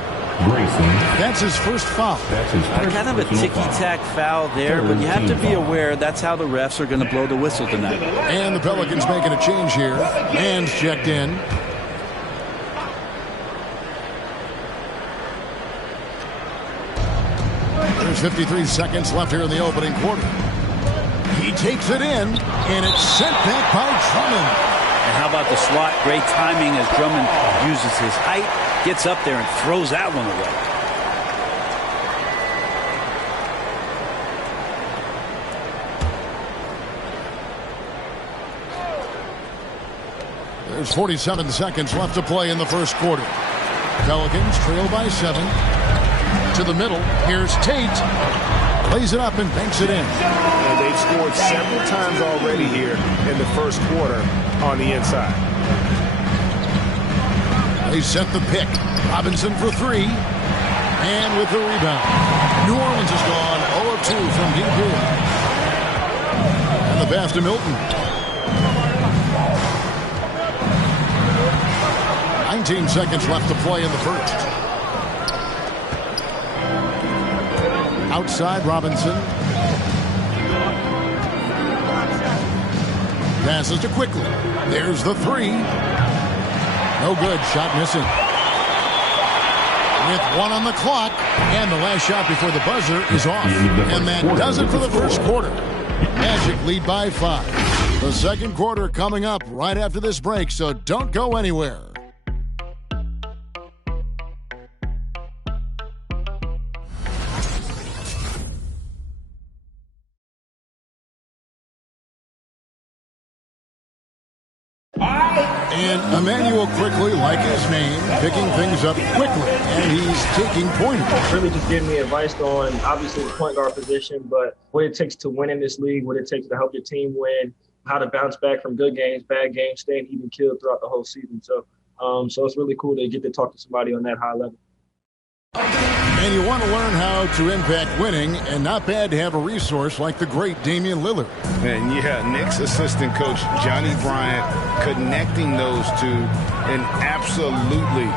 That's his first foul. Kind of a ticky-tack foul there, but you have to be aware that's how the refs are going to blow the whistle tonight. And the Pelicans making a change here. Man's checked in. There's 53 seconds left here in the opening quarter. He takes it in, and it's sent back by Drummond. And how about the swat? Great timing as Drummond uses his height, gets up there and throws that one away. There's 47 seconds left to play in the first quarter. Pelicans trail by 7. To the middle. Here's Tate. Lays it up and banks it in. And they've scored several times already here in the first quarter on the inside. They set the pick. Robinson for 3. And with the rebound. New Orleans has gone 0 of 2 from deep here. And the pass to Milton. 19 seconds left to play in the first. Outside Robinson. Passes to Quickly. There's the 3. No good. Shot missing. With 1 on the clock. And the last shot before the buzzer is off. And that does it for the first quarter. Magic lead by 5. The second quarter coming up right after this break, so don't go anywhere. And Emmanuel quickly, like his name, picking things up quickly, and he's taking pointers. Really just giving me advice on, obviously, the point guard position, but what it takes to win in this league, what it takes to help your team win, how to bounce back from good games, bad games, staying even keeled throughout the whole season. So it's really cool to get to talk to somebody on that high level. And you want to learn how to impact winning, and not bad to have a resource like the great Damian Lillard. And yeah, Knicks assistant coach Johnny Bryant connecting those two, and absolutely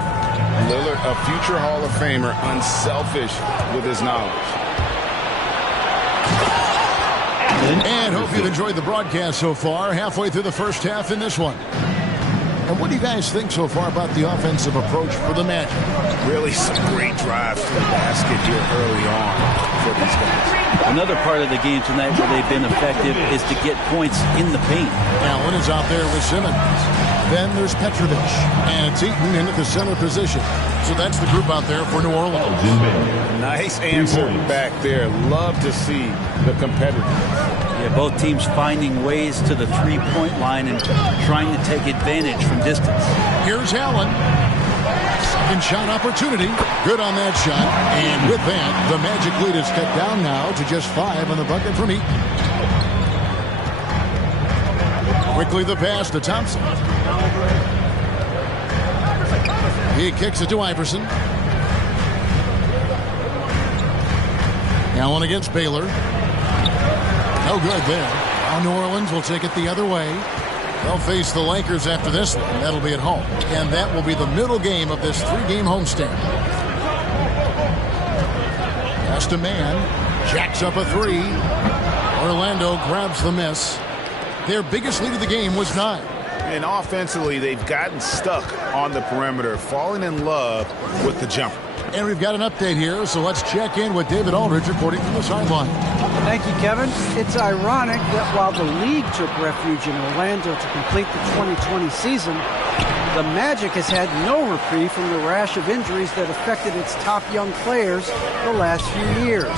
Lillard, a future Hall of Famer, unselfish with his knowledge. And hope you've enjoyed the broadcast so far, halfway through the first half in this one. And what do you guys think so far about the offensive approach for the Magic? Really some great drives to the basket here early on for these guys. Another part of the game tonight where they've been effective is to get points in the paint. Allen is out there with Simmons. Then there's Petrovic, and it's Eaton into the center position. So that's the group out there for New Orleans. Nice answer back there. Love to see the competitiveness. Yeah, both teams finding ways to the three-point line and trying to take advantage from distance. Here's Allen. Second shot opportunity. Good on that shot. And with that, the Magic lead is cut down now to just 5 on the bucket from Eaton. Quickly the pass to Thompson. He kicks it to Iverson. Allen against Baylor. No good there. Now New Orleans will take it the other way. They'll face the Lakers after this one. That'll be at home. And that will be the middle game of this 3-game homestand. Pass to Man. Jacks up a 3. Orlando grabs the miss. Their biggest lead of the game was 9. And offensively, they've gotten stuck on the perimeter, falling in love with the jumper. And we've got an update here, so let's check in with David Aldridge reporting from the sideline. Thank you, Kevin. It's ironic that while the league took refuge in Orlando to complete the 2020 season, the Magic has had no reprieve from the rash of injuries that affected its top young players the last few years.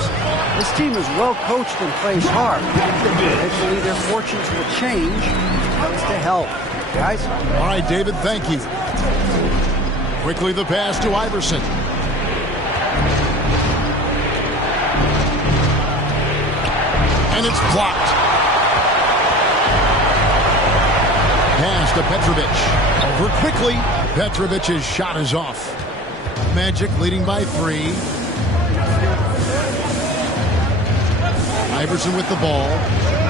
This team is well coached and plays hard. Hopefully their fortunes will change thanks to help. Guys? All right, David, thank you. Quickly the pass to Iverson. And it's blocked. Pass to Petrovic. Over quickly. Petrovic's shot is off. Magic leading by 3. Iverson with the ball.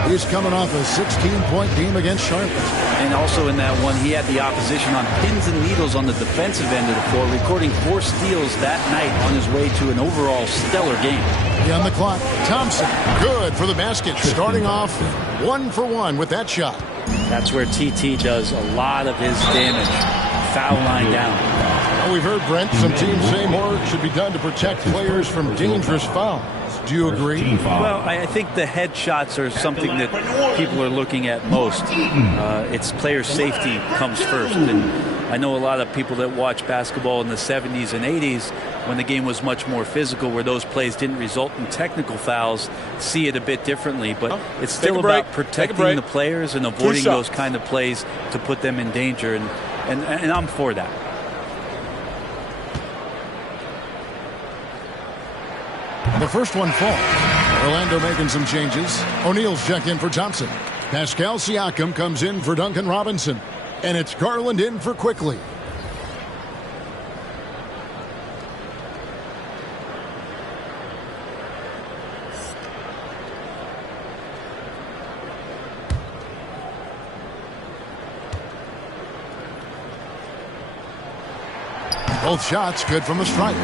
He's coming off a 16-point game against Charlotte. And also in that one, he had the opposition on pins and needles on the defensive end of the floor, recording 4 steals that night on his way to an overall stellar game. On the clock, Thompson, good for the basket, starting off 1 for 1 with that shot. That's where TT does a lot of his damage. Foul line down. Well, we've heard, Brent, some teams say more should be done to protect players from dangerous fouls. Do you agree? Well, I think the head shots are something that people are looking at most. It's player safety comes first. And I know a lot of people that watch basketball in the 70s and 80s when the game was much more physical, where those plays didn't result in technical fouls, see it a bit differently. But it's still about protecting the players and avoiding those kind of plays to put them in danger. And I'm for that. The first one falls. Orlando making some changes. O'Neal's checked in for Thompson. Pascal Siakam comes in for Duncan Robinson. And it's Garland in for Quickly. Both shots good from the striker.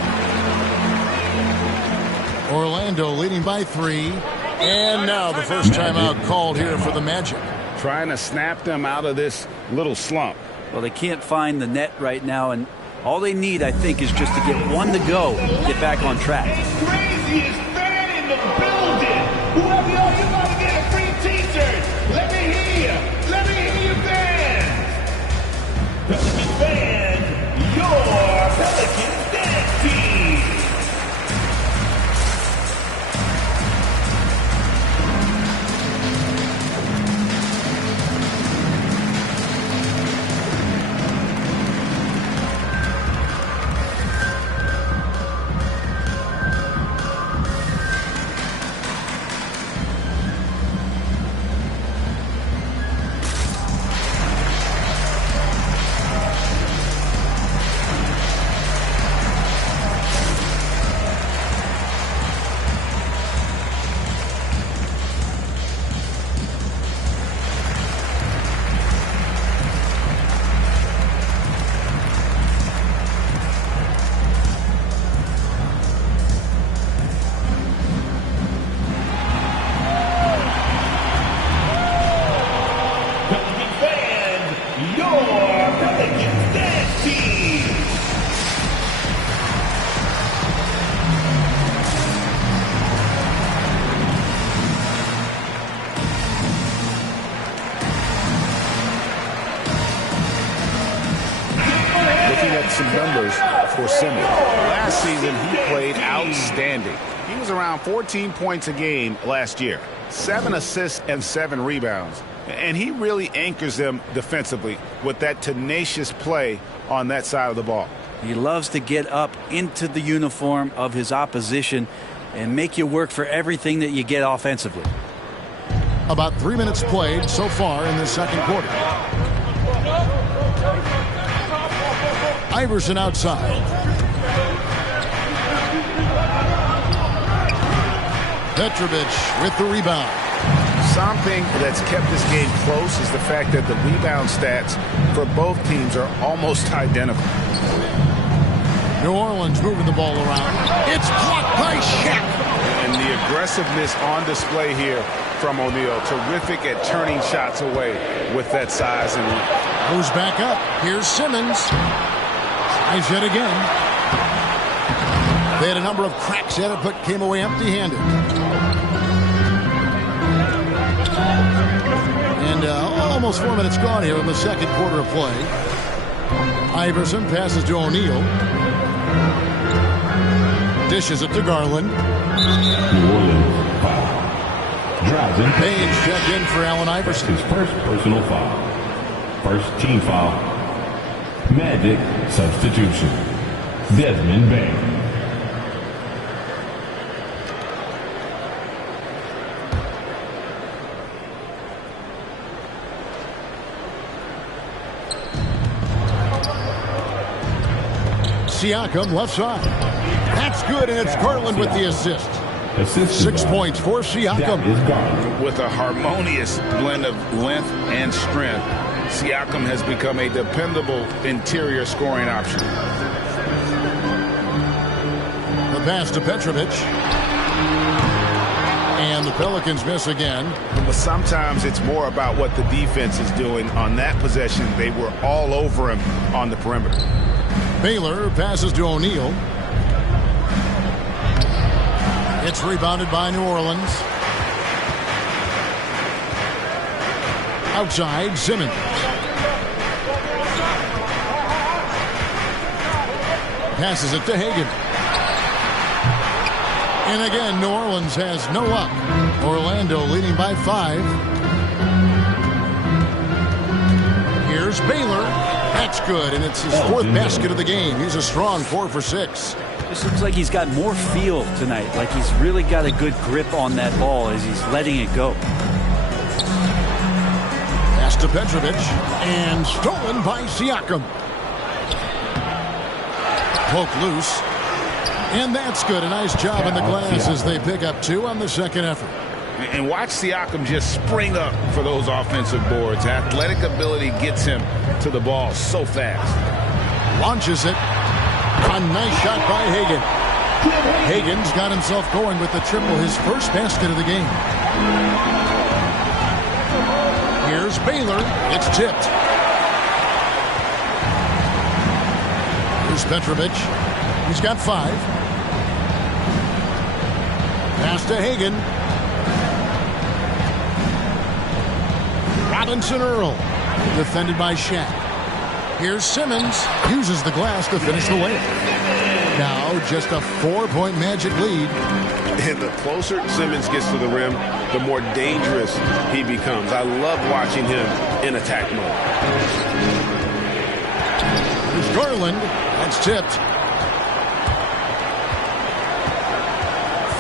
Orlando leading by 3. And now the first timeout called here for the Magic. Trying to snap them out of this little slump. Well, they can't find the net right now, and all they need, I think, is just to get one to go, get back on track. Craziest fan in the building. Whoever you are, you're about to get a free t-shirt. Let me hear you. at some numbers for Simmons. Last season, he played outstanding. He was around 14 points a game last year, 7 assists and 7 rebounds. And he really anchors them defensively with that tenacious play on that side of the ball. He loves to get up into the uniform of his opposition and make you work for everything that you get offensively. About 3 minutes played so far in the second quarter. Iverson outside. Petrovic with the rebound. Something that's kept this game close is the fact that the rebound stats for both teams are almost identical. New Orleans moving the ball around. It's blocked by Shaq. And the aggressiveness on display here from O'Neal. Terrific at turning shots away with that size and reach. Moves back up. Here's Simmons. Tries yet again. They had a number of cracks at it, but came away empty-handed. And almost 4 minutes gone here in the second quarter of play. Iverson passes to O'Neal. Dishes it to Garland. New Orleans foul. Drives in. Payne checked in for Allen Iverson. His first personal foul. First team foul. Magic substitution. Desmond Bain. Siakam left side. That's good, and it's Garland with the assist. 6 points for Siakam. With a harmonious blend of length and strength, Siakam has become a dependable interior scoring option. The pass to Petrovic. And the Pelicans miss again. But sometimes it's more about what the defense is doing. On that possession, they were all over him on the perimeter. Baylor passes to O'Neal. It's rebounded by New Orleans. Outside, Simmons. Passes it to Hagan. And again, New Orleans has no luck. Orlando leading by 5. Here's Baylor. That's good, and it's his 4th basket of the game. He's a strong 4 for 6. This looks like he's got more feel tonight, like he's really got a good grip on that ball as he's letting it go. Pass to Petrovic, and stolen by Siakam. Poke loose, and that's good. A nice job in the glass as they pick up 2 on the second effort. And watch Siakam just spring up for those offensive boards. Athletic ability gets him to the ball so fast. Launches it. A nice shot by Hagan. Hagan's got himself going with the triple, his first basket of the game. Here's Baylor. It's tipped. Here's Petrovic. He's got 5. Pass to Hagan. Robinson Earl. Defended by Shaq. Here's Simmons. Uses the glass to finish the layup. Now just a 4-point Magic lead. And the closer Simmons gets to the rim, the more dangerous he becomes. I love watching him in attack mode. Here's Garland. That's tipped.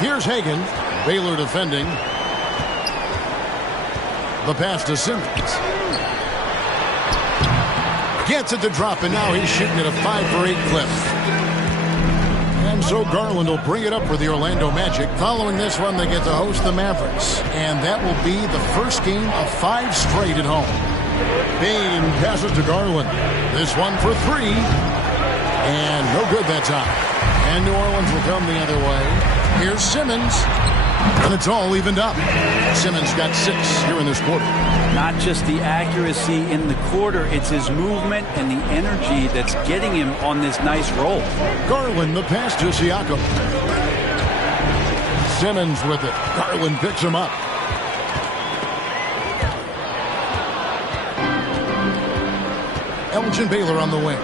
Here's Hagan. Baylor defending. The pass to Simmons. Gets it to drop, and now he's shooting at a 5 for 8 clip. And so Garland will bring it up for the Orlando Magic. Following this one, they get to host the Mavericks. And that will be the first game of 5 straight at home. Bain passes to Garland. This one for 3. And no good that time. And New Orleans will come the other way. Here's Simmons. And it's all evened up. Simmons got 6 here in this quarter. Not just the accuracy in the quarter, it's his movement and the energy that's getting him on this nice roll. Garland, the pass to Siakam. Simmons with it. Garland picks him up. Elgin Baylor on the wing.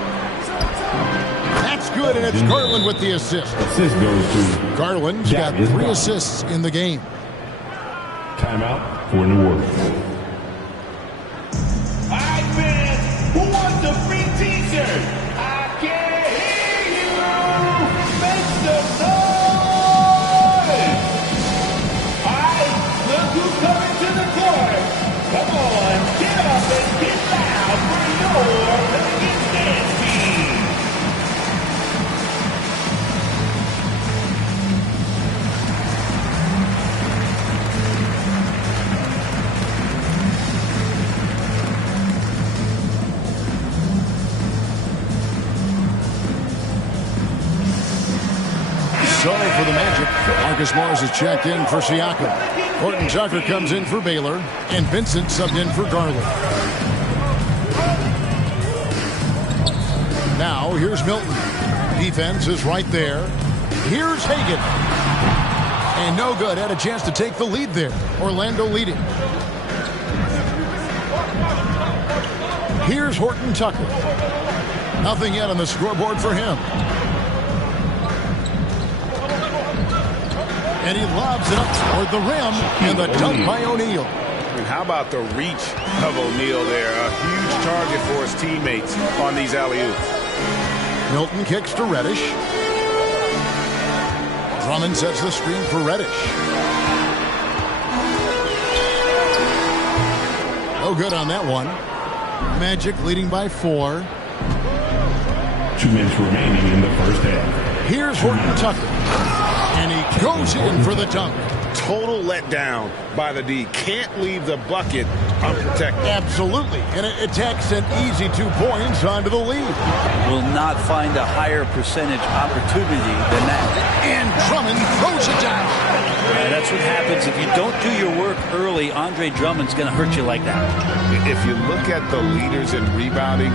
It's good, and it's Garland with the assist. Assist goes to Garland's got 3 assists in the game. Timeout for New Orleans. All right, fans, who wants a free t-shirt? I can't hear you. Make some noise. All right, look who's coming to the court. Come on, get up and get loud for your Pelicans dance team. So for the Magic, Marcus Morris is checked in for Siakam. Horton Tucker comes in for Baylor, and Vincent subbed in for Garland. Now here's Milton. Defense is right there. Here's Hagan. And no good. Had a chance to take the lead there. Orlando leading. Here's Horton Tucker. Nothing yet on the scoreboard for him. And he lobs it up toward the rim, and the dunk by O'Neal. And how about the reach of O'Neal there? A huge target for his teammates on these alley-oops. Milton kicks to Reddish. Drummond sets the screen for Reddish. No good on that one. Magic leading by 4. 2 minutes remaining in the first half. Here's Horton Tucker. And he goes in for the dunk. Total letdown by the D. Can't leave the bucket unprotected. Absolutely. And it attacks an easy 2 points onto the lead. Will not find a higher percentage opportunity than that. And Drummond throws it down. That's what happens if you don't do your work early. Andre Drummond's going to hurt you like that. If you look at the leaders in rebounding,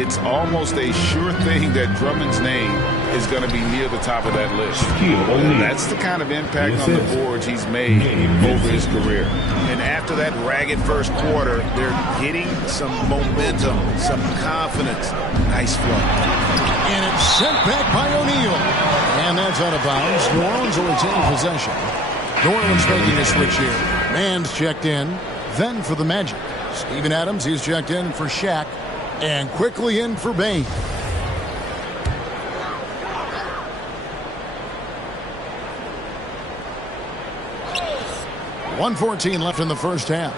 it's almost a sure thing that Drummond's name is going to be near the top of that list. And that's the kind of impact on the boards he's made over his career. And after that ragged first quarter, they're getting some momentum, some confidence. Nice flow. And it's sent back by O'Neal. And that's out of bounds. New Orleans will retain possession. New Orleans making a switch here. Mann's checked in. Then for the Magic. Steven Adams, he's checked in for Shaq. And quickly in for Bain. .114 left in the first half.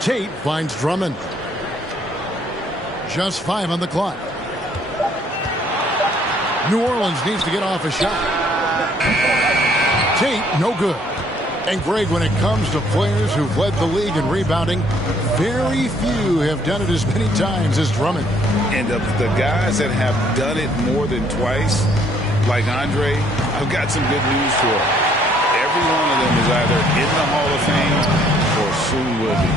Tate finds Drummond. Just 5 on the clock. New Orleans needs to get off a shot. Tate, no good. And Greg, when it comes to players who've led the league in rebounding, very few have done it as many times as Drummond. And of the guys that have done it more than twice, like Andre, I've got some good news for him. Every one of them is either in the Hall of Fame or soon will be.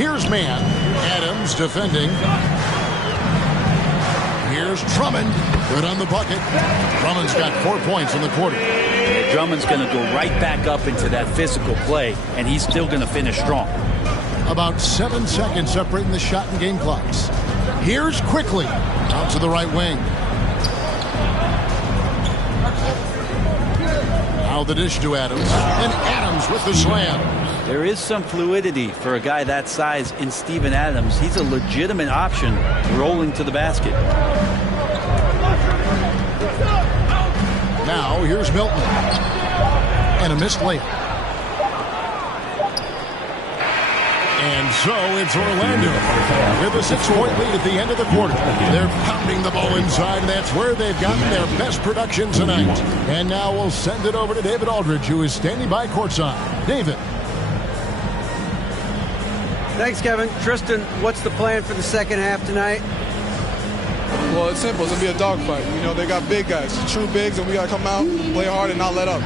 Here's Mann. Adams defending. Here's Drummond. Good on the bucket. Drummond's got 4 points in the quarter. Drummond's going to go right back up into that physical play, and he's still going to finish strong. About 7 seconds separating the shot and game clocks. Here's Quickly. Out to the right wing. Now the dish to Adams. And Adams with the slam. There is some fluidity for a guy that size in Steven Adams. He's a legitimate option rolling to the basket. Now here's Milton. And a missed layup. And so it's Orlando with a 6-point lead at the end of the quarter. They're pounding the ball inside, and that's where they've gotten their best production tonight. And now we'll send it over to David Aldridge, who is standing by courtside. David. Thanks, Kevin. Tristan, what's the plan for the second half tonight? Well, it's simple. It's going to be a dogfight. You know, they got big guys, true bigs, and we got to come out, play hard, and not let up.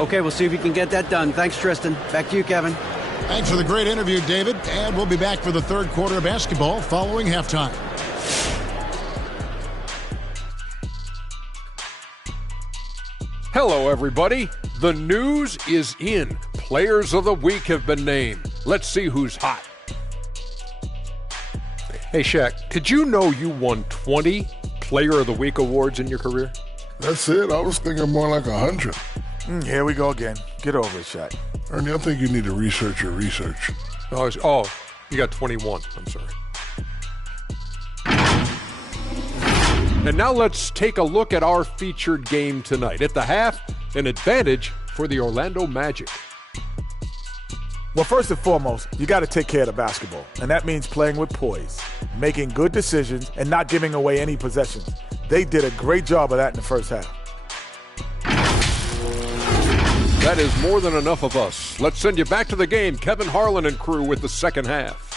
Okay, we'll see if you can get that done. Thanks, Tristan. Back to you, Kevin. Thanks for the great interview, David. And we'll be back for the third quarter of basketball following halftime. Hello, everybody. The news is in. Players of the week have been named. Let's see who's hot. Hey, Shaq, did you know you won 20 Player of the Week awards in your career? That's it. I was thinking more like 100. Here we go again. Get over it, Shaq. Ernie, I think you need to research your research. Oh, you got 21. I'm sorry. And now let's take a look at our featured game tonight. At the half, an advantage for the Orlando Magic. Well, first and foremost, you got to take care of the basketball, and that means playing with poise, making good decisions, and not giving away any possessions. They did a great job of that in the first half. That is more than enough of us. Let's send you back to the game. Kevin Harlan and crew with the second half.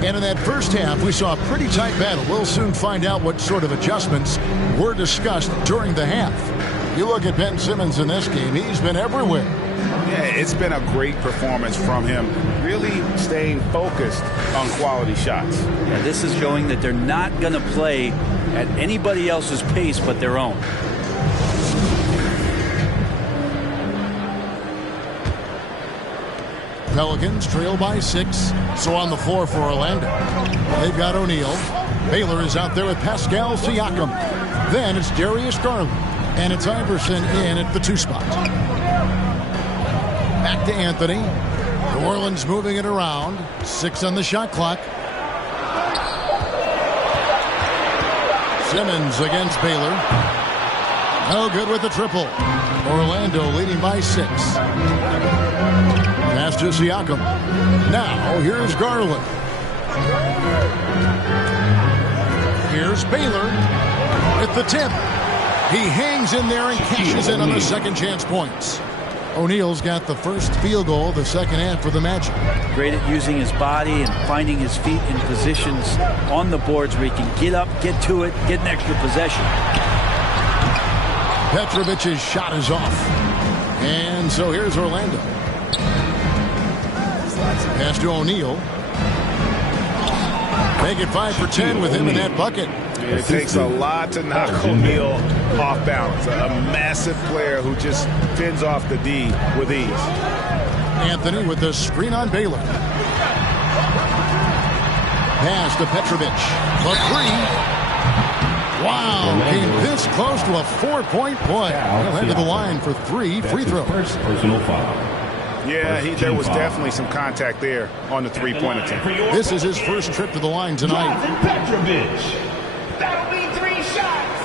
And in that first half, we saw a pretty tight battle. We'll soon find out what sort of adjustments were discussed during the half. You look at Ben Simmons in this game, he's been everywhere. Yeah, it's been a great performance from him, really staying focused on quality shots. Yeah, this is showing that they're not going to play at anybody else's pace but their own. Pelicans trail by 6. So on the floor for Orlando, they've got O'Neal. Baylor is out there with Pascal Siakam. Then it's Darius Garland. And it's Iverson in at the 2 spot. Back to Anthony. New Orleans moving it around. 6 on the shot clock. Simmons against Baylor. No good with the triple. Orlando leading by 6. Pass to Siakam. Now here's Garland. Here's Baylor with the tip. He hangs in there and cashes in on the second chance points. O'Neal's got the first field goal of the second half for the Magic. Great at using his body and finding his feet in positions on the boards where he can get up, get to it, get an extra possession. Petrovic's shot is off. And so here's Orlando. Pass to O'Neal. Make it 5 for 10 with him in that bucket. It takes a lot to knock O'Neal off balance. A massive player who just fends off the D with ease. Anthony with the screen on Baylor. Pass to Petrovic. The 3. Wow, came this close to a 4-point play. He'll head to the line for 3 free throws. Personal foul. Yeah, there was definitely some contact there on the three-point attempt. This is his first trip to the line tonight. Petrovic. That'll be 3 shots.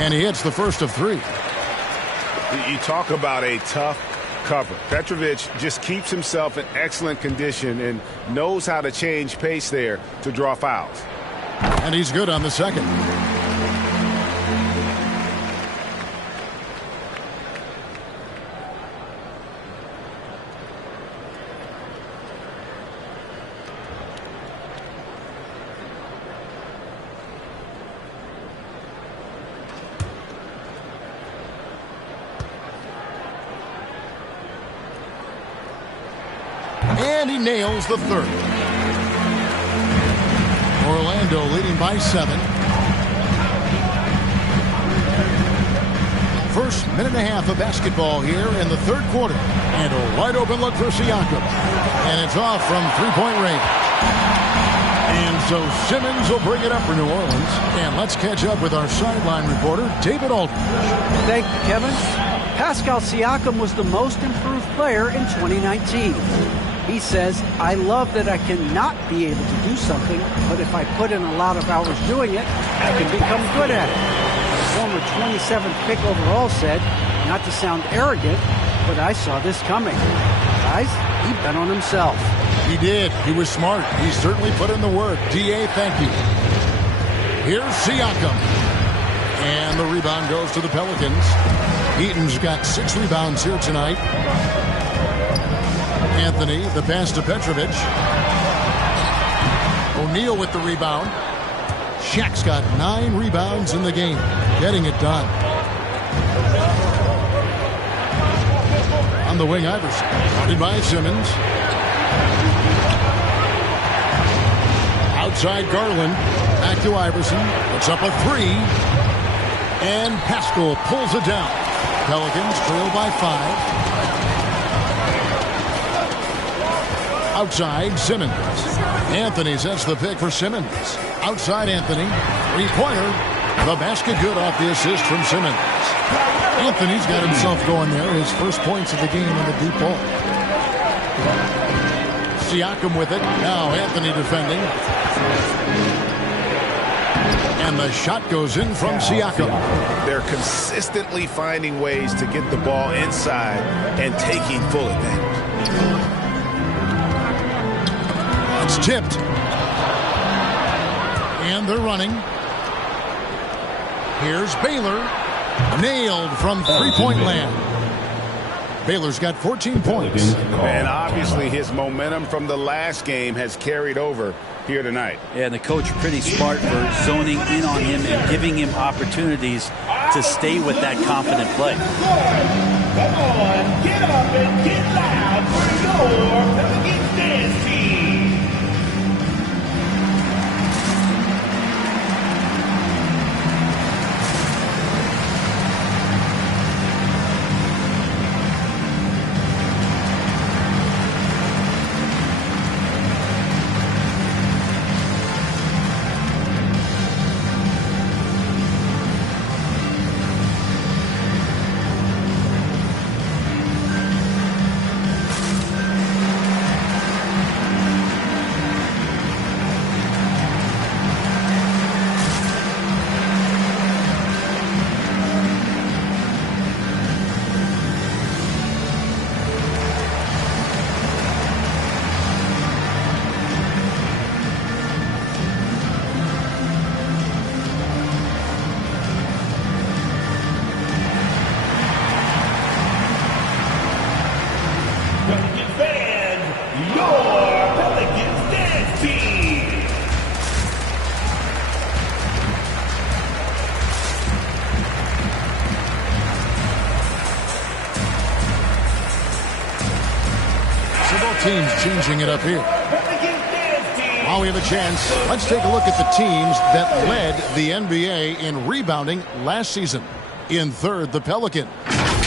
And he hits the first of 3. You talk about a tough cover. Petrovic just keeps himself in excellent condition and knows how to change pace there to draw fouls. And he's good on the second. And he nails the third. Orlando leading by 7. First minute and a half of basketball here in the third quarter. And a wide open look for Siakam. And it's off from 3-point range. And so Simmons will bring it up for New Orleans. And let's catch up with our sideline reporter, David Aldridge. Thank you, Kevin. Pascal Siakam was the most improved player in 2019. He says, I love that I cannot be able to do something, but if I put in a lot of hours doing it, I can become good at it. The former 27th pick overall said, not to sound arrogant, but I saw this coming. Guys, he bet on himself. He did. He was smart. He certainly put in the work. D.A., thank you. Here's Siakam. And the rebound goes to the Pelicans. Eaton's got 6 rebounds here tonight. Anthony, the pass to Petrovic. O'Neal with the rebound. Shaq's got 9 rebounds in the game, getting it done. On the wing, Iverson, guarded by Simmons. Outside Garland, back to Iverson. Puts up a 3. And Pascal pulls it down. Pelicans trail by 5. Outside, Simmons. Anthony sets the pick for Simmons. Outside Anthony. 3-pointer. The basket good off the assist from Simmons. Anthony's got himself going there. His first points of the game in the deep ball. Siakam with it. Now Anthony defending. And the shot goes in from Siakam. They're consistently finding ways to get the ball inside and taking full advantage. It's tipped. And they're running. Here's Baylor. Nailed from three-point land. Baylor's got 14 points. And obviously his momentum from the last game has carried over here tonight. Yeah, and the coach pretty smart for zoning in on him and giving him opportunities to stay with that confident play. Come on, get up and get loud for your Pelicans dance team. Teams changing it up here. While we have a chance, let's take a look at the teams that led the NBA in rebounding last season. In third, the Pelicans.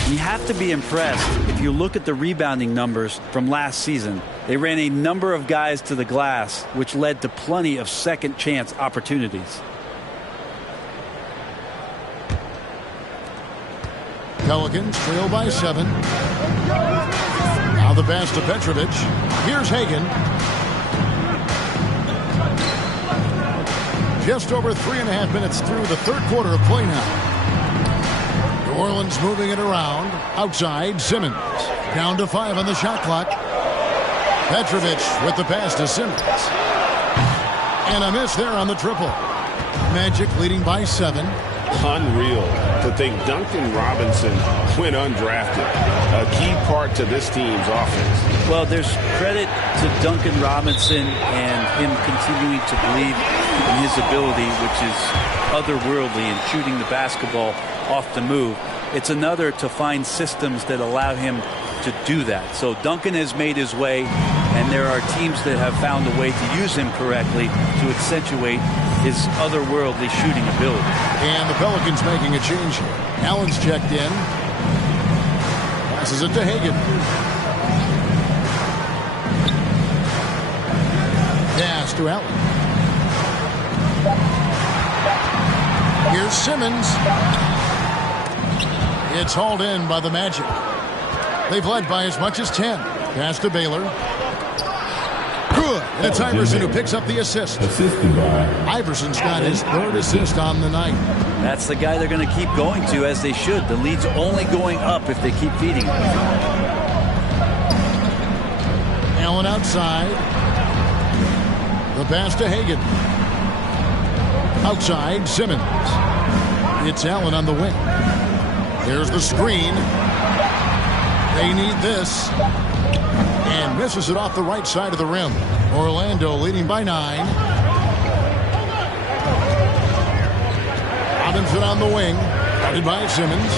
You have to be impressed if you look at the rebounding numbers from last season. They ran a number of guys to the glass, which led to plenty of second chance opportunities. Pelicans trail by 7. Now the pass to Petrovic. Here's Hagan. Just over 3.5 minutes through the third quarter of play now. New Orleans moving it around. Outside, Simmons. Down to 5 on the shot clock. Petrovic with the pass to Simmons. And a miss there on the triple. Magic leading by 7. Unreal to think Duncan Robinson went undrafted. A key part to this team's offense. Well, there's credit to Duncan Robinson and him continuing to believe in his ability, which is otherworldly in shooting the basketball off the move. It's another to find systems that allow him to do that. So Duncan has made his way, and there are teams that have found a way to use him correctly to accentuate his otherworldly shooting ability. And the Pelicans making a change here. Allen's checked in. Passes it to Hagan. Pass to Allen. Here's Simmons. It's hauled in by the Magic. They've led by as much as 10. Pass to Baylor. Good. And it's Iverson who picks up the assist. Iverson's got his third assist on the night. That's the guy they're going to keep going to, as they should. The lead's only going up if they keep feeding him. Allen outside. The pass to Hagan. Outside, Simmons. It's Allen on the wing. There's the screen. They need this. And misses it off the right side of the rim. Orlando leading by 9. Robinson on the wing, guarded by Simmons.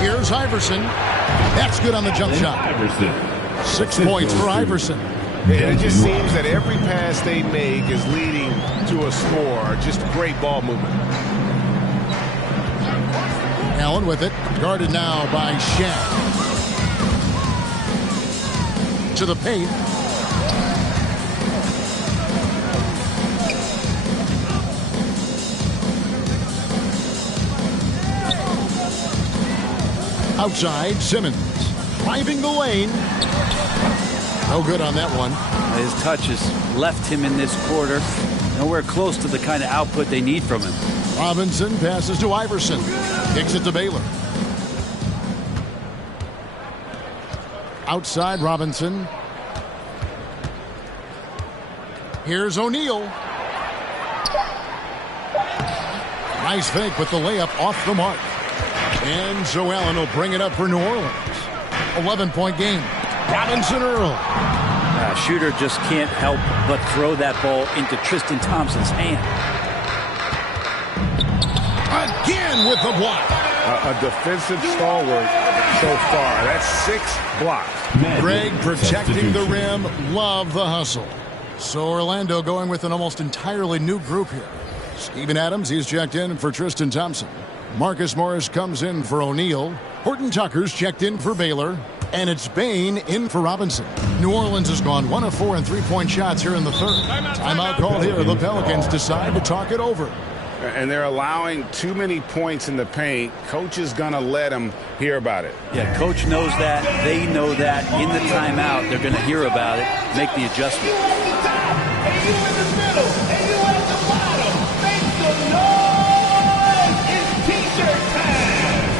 Here's Iverson. That's good on the jump shot. 6 points for Iverson. It just seems that every pass they make is leading to a score. Just great ball movement. Allen with it, guarded now by Shaq. To the paint. Outside, Simmons driving the lane. No good on that one. His touch has left him in this quarter. Nowhere close to the kind of output they need from him. Robinson passes to Iverson. Kicks it to Baylor. Outside Robinson. Here's O'Neal. Nice fake, but the layup off the mark. And Joe Allen will bring it up for New Orleans. 11-point game. Robinson Earl. Shooter just can't help but throw that ball into Tristan Thompson's hand. Again with the block. A defensive stalwart so far. That's 6 blocks. Greg protecting the rim. Love the hustle. So Orlando going with an almost entirely new group here. Steven Adams, he's checked in for Tristan Thompson. Marcus Morris comes in for O'Neal. Horton Tucker's checked in for Baylor. And it's Bain in for Robinson. New Orleans has gone 1 of 4 in three-point shots here in the third. Timeout call here. The Pelicans decide to talk it over. And they're allowing too many points in the paint. Coach is going to let them hear about it. Yeah, coach knows that. They know that. In the timeout, they're going to hear about it, make the adjustment. And you in the middle, and you at the bottom. Make some noise. It's T-shirt time.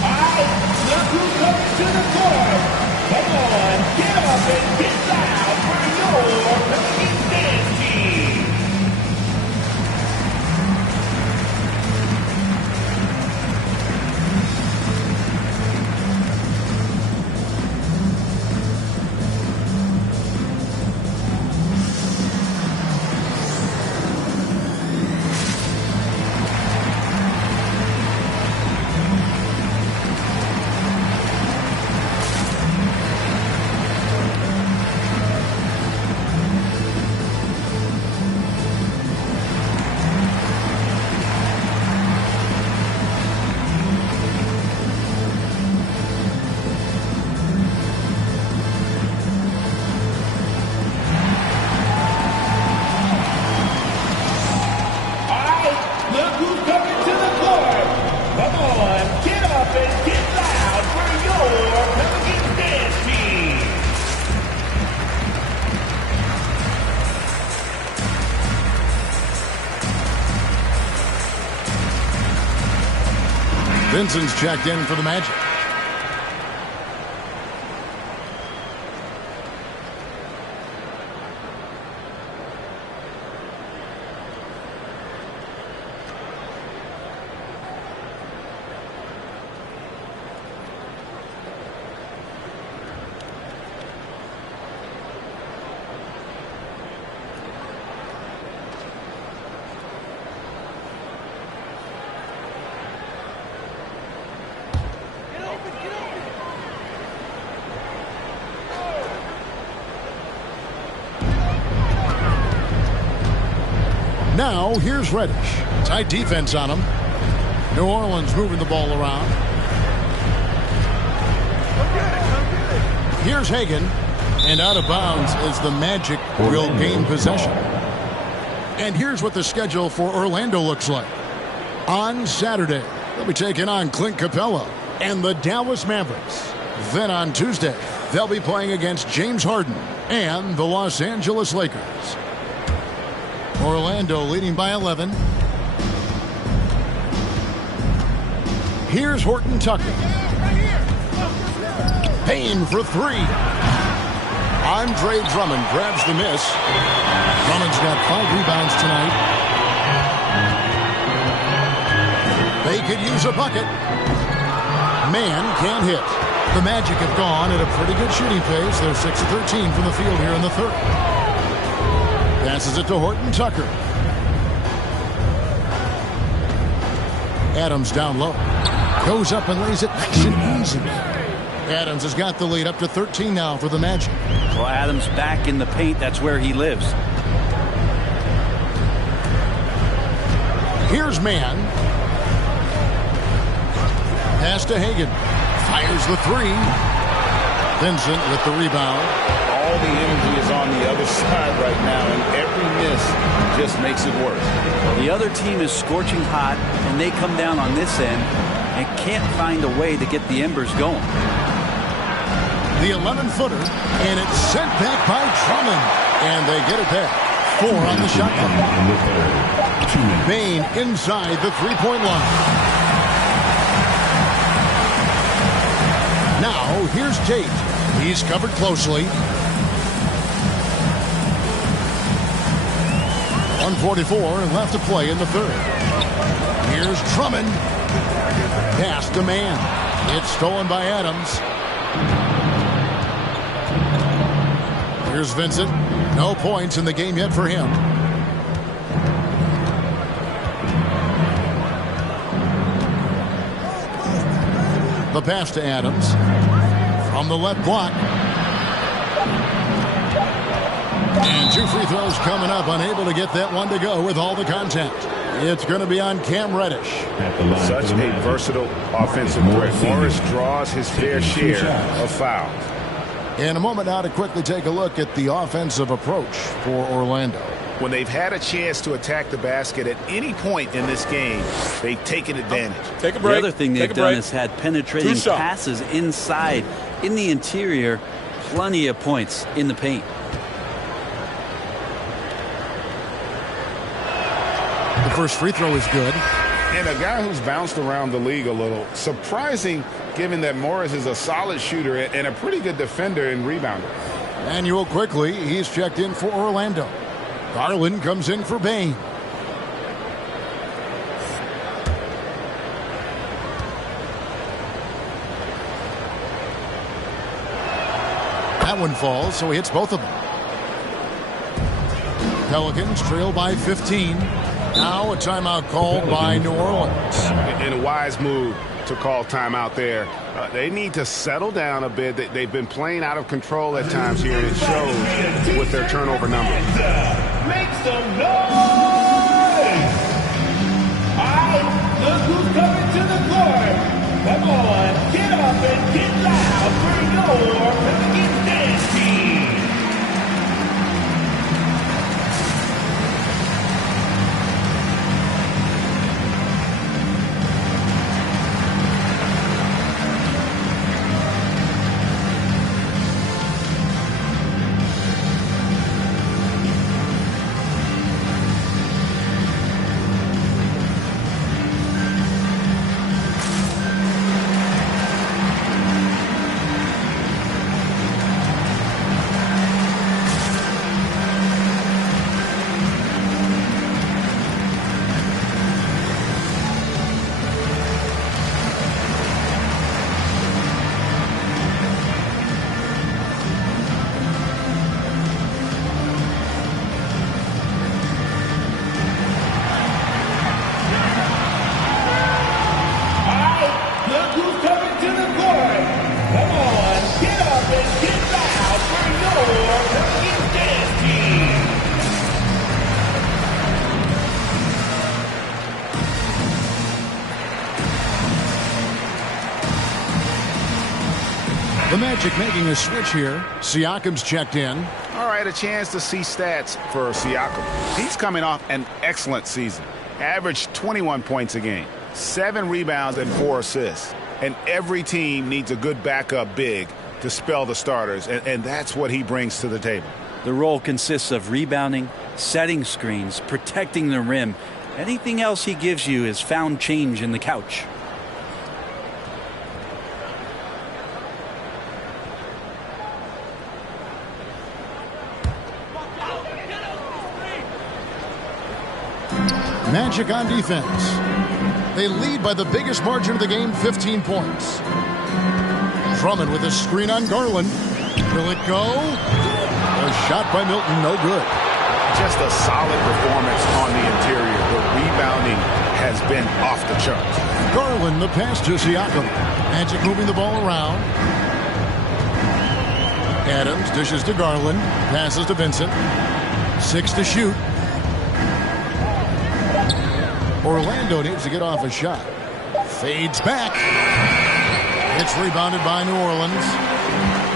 All right, look who's coming to the court. Come on, get up and get loud for your Pelicans dance team. Vincent's checked in for the Magic. Now, here's Reddish. Tight defense on him. New Orleans moving the ball around. Here's Hagan. And out of bounds as the Magic will gain possession. And here's what the schedule for Orlando looks like. On Saturday, they'll be taking on Clint Capella and the Dallas Mavericks. Then on Tuesday, they'll be playing against James Harden and the Los Angeles Lakers. Orlando leading by 11. Here's Horton Tucker. Payne for three. Andre Drummond grabs the miss. Drummond's got 5 rebounds tonight. They could use a bucket. Man can't hit. The Magic have gone at a pretty good shooting pace. They're 6 of 13 from the field here in the third. Passes it to Horton Tucker. Adams down low. Goes up and lays it nice and easy. Adams has got the lead up to 13 now for the Magic. Well, Adams back in the paint. That's where he lives. Here's Mann. Pass to Hagan. Fires the three. Vincent with the rebound. All the energy is on the other side right now, and every miss just makes it worse. The other team is scorching hot, and they come down on this end and can't find a way to get the embers going. The 11-footer, and it's sent back by Drummond. And they get it back. 4 on the shot clock. Bain inside the three-point line. Now, here's Tate. He's covered closely. 1:44 left to play in the third. Here's Drummond. Pass to Mann. It's stolen by Adams. Here's Vincent. No points in the game yet for him. The pass to Adams. From the left block. And 2 free throws coming up. Unable to get that one to go with all the contact. It's going to be on Cam Reddish. Such a versatile offensive threat. Morris draws his fair share of fouls. In a moment now to quickly take a look at the offensive approach for Orlando. When they've had a chance to attack the basket at any point in this game, they've taken advantage. Take a break. The other thing they've done is had penetrating passes inside, in the interior, plenty of points in the paint. The first free throw is good. And a guy who's bounced around the league a little. Surprising, given that Morris is a solid shooter and a pretty good defender and rebounder. Manuel quickly, he's checked in for Orlando. Garland comes in for Bain. That one falls, so he hits both of them. Pelicans trail by 15. Now a timeout called by New Orleans. In a wise move to call timeout there. They need to settle down a bit. They've been playing out of control at times here, and it shows with their turnover numbers. Make some noise! All right, look who's coming to the court. Come on, get up and get loud for your Pelicans dance team. The Magic making a switch here. Siakam's checked in. All right, a chance to see stats for Siakam. He's coming off an excellent season. Averaged 21 points a game, 7 rebounds and 4 assists. And every team needs a good backup big to spell the starters, and that's what he brings to the table. The role consists of rebounding, setting screens, protecting the rim. Anything else he gives you is found change in the couch. Magic on defense. They lead by the biggest margin of the game, 15 points. Drummond with a screen on Garland. Will it go? A shot by Milton, no good. Just a solid performance on the interior. The rebounding has been off the charts. Garland, the pass to Siakam. Magic moving the ball around. Adams dishes to Garland. Passes to Vincent. 6 to shoot. Orlando needs to get off a shot. Fades back. It's rebounded by New Orleans.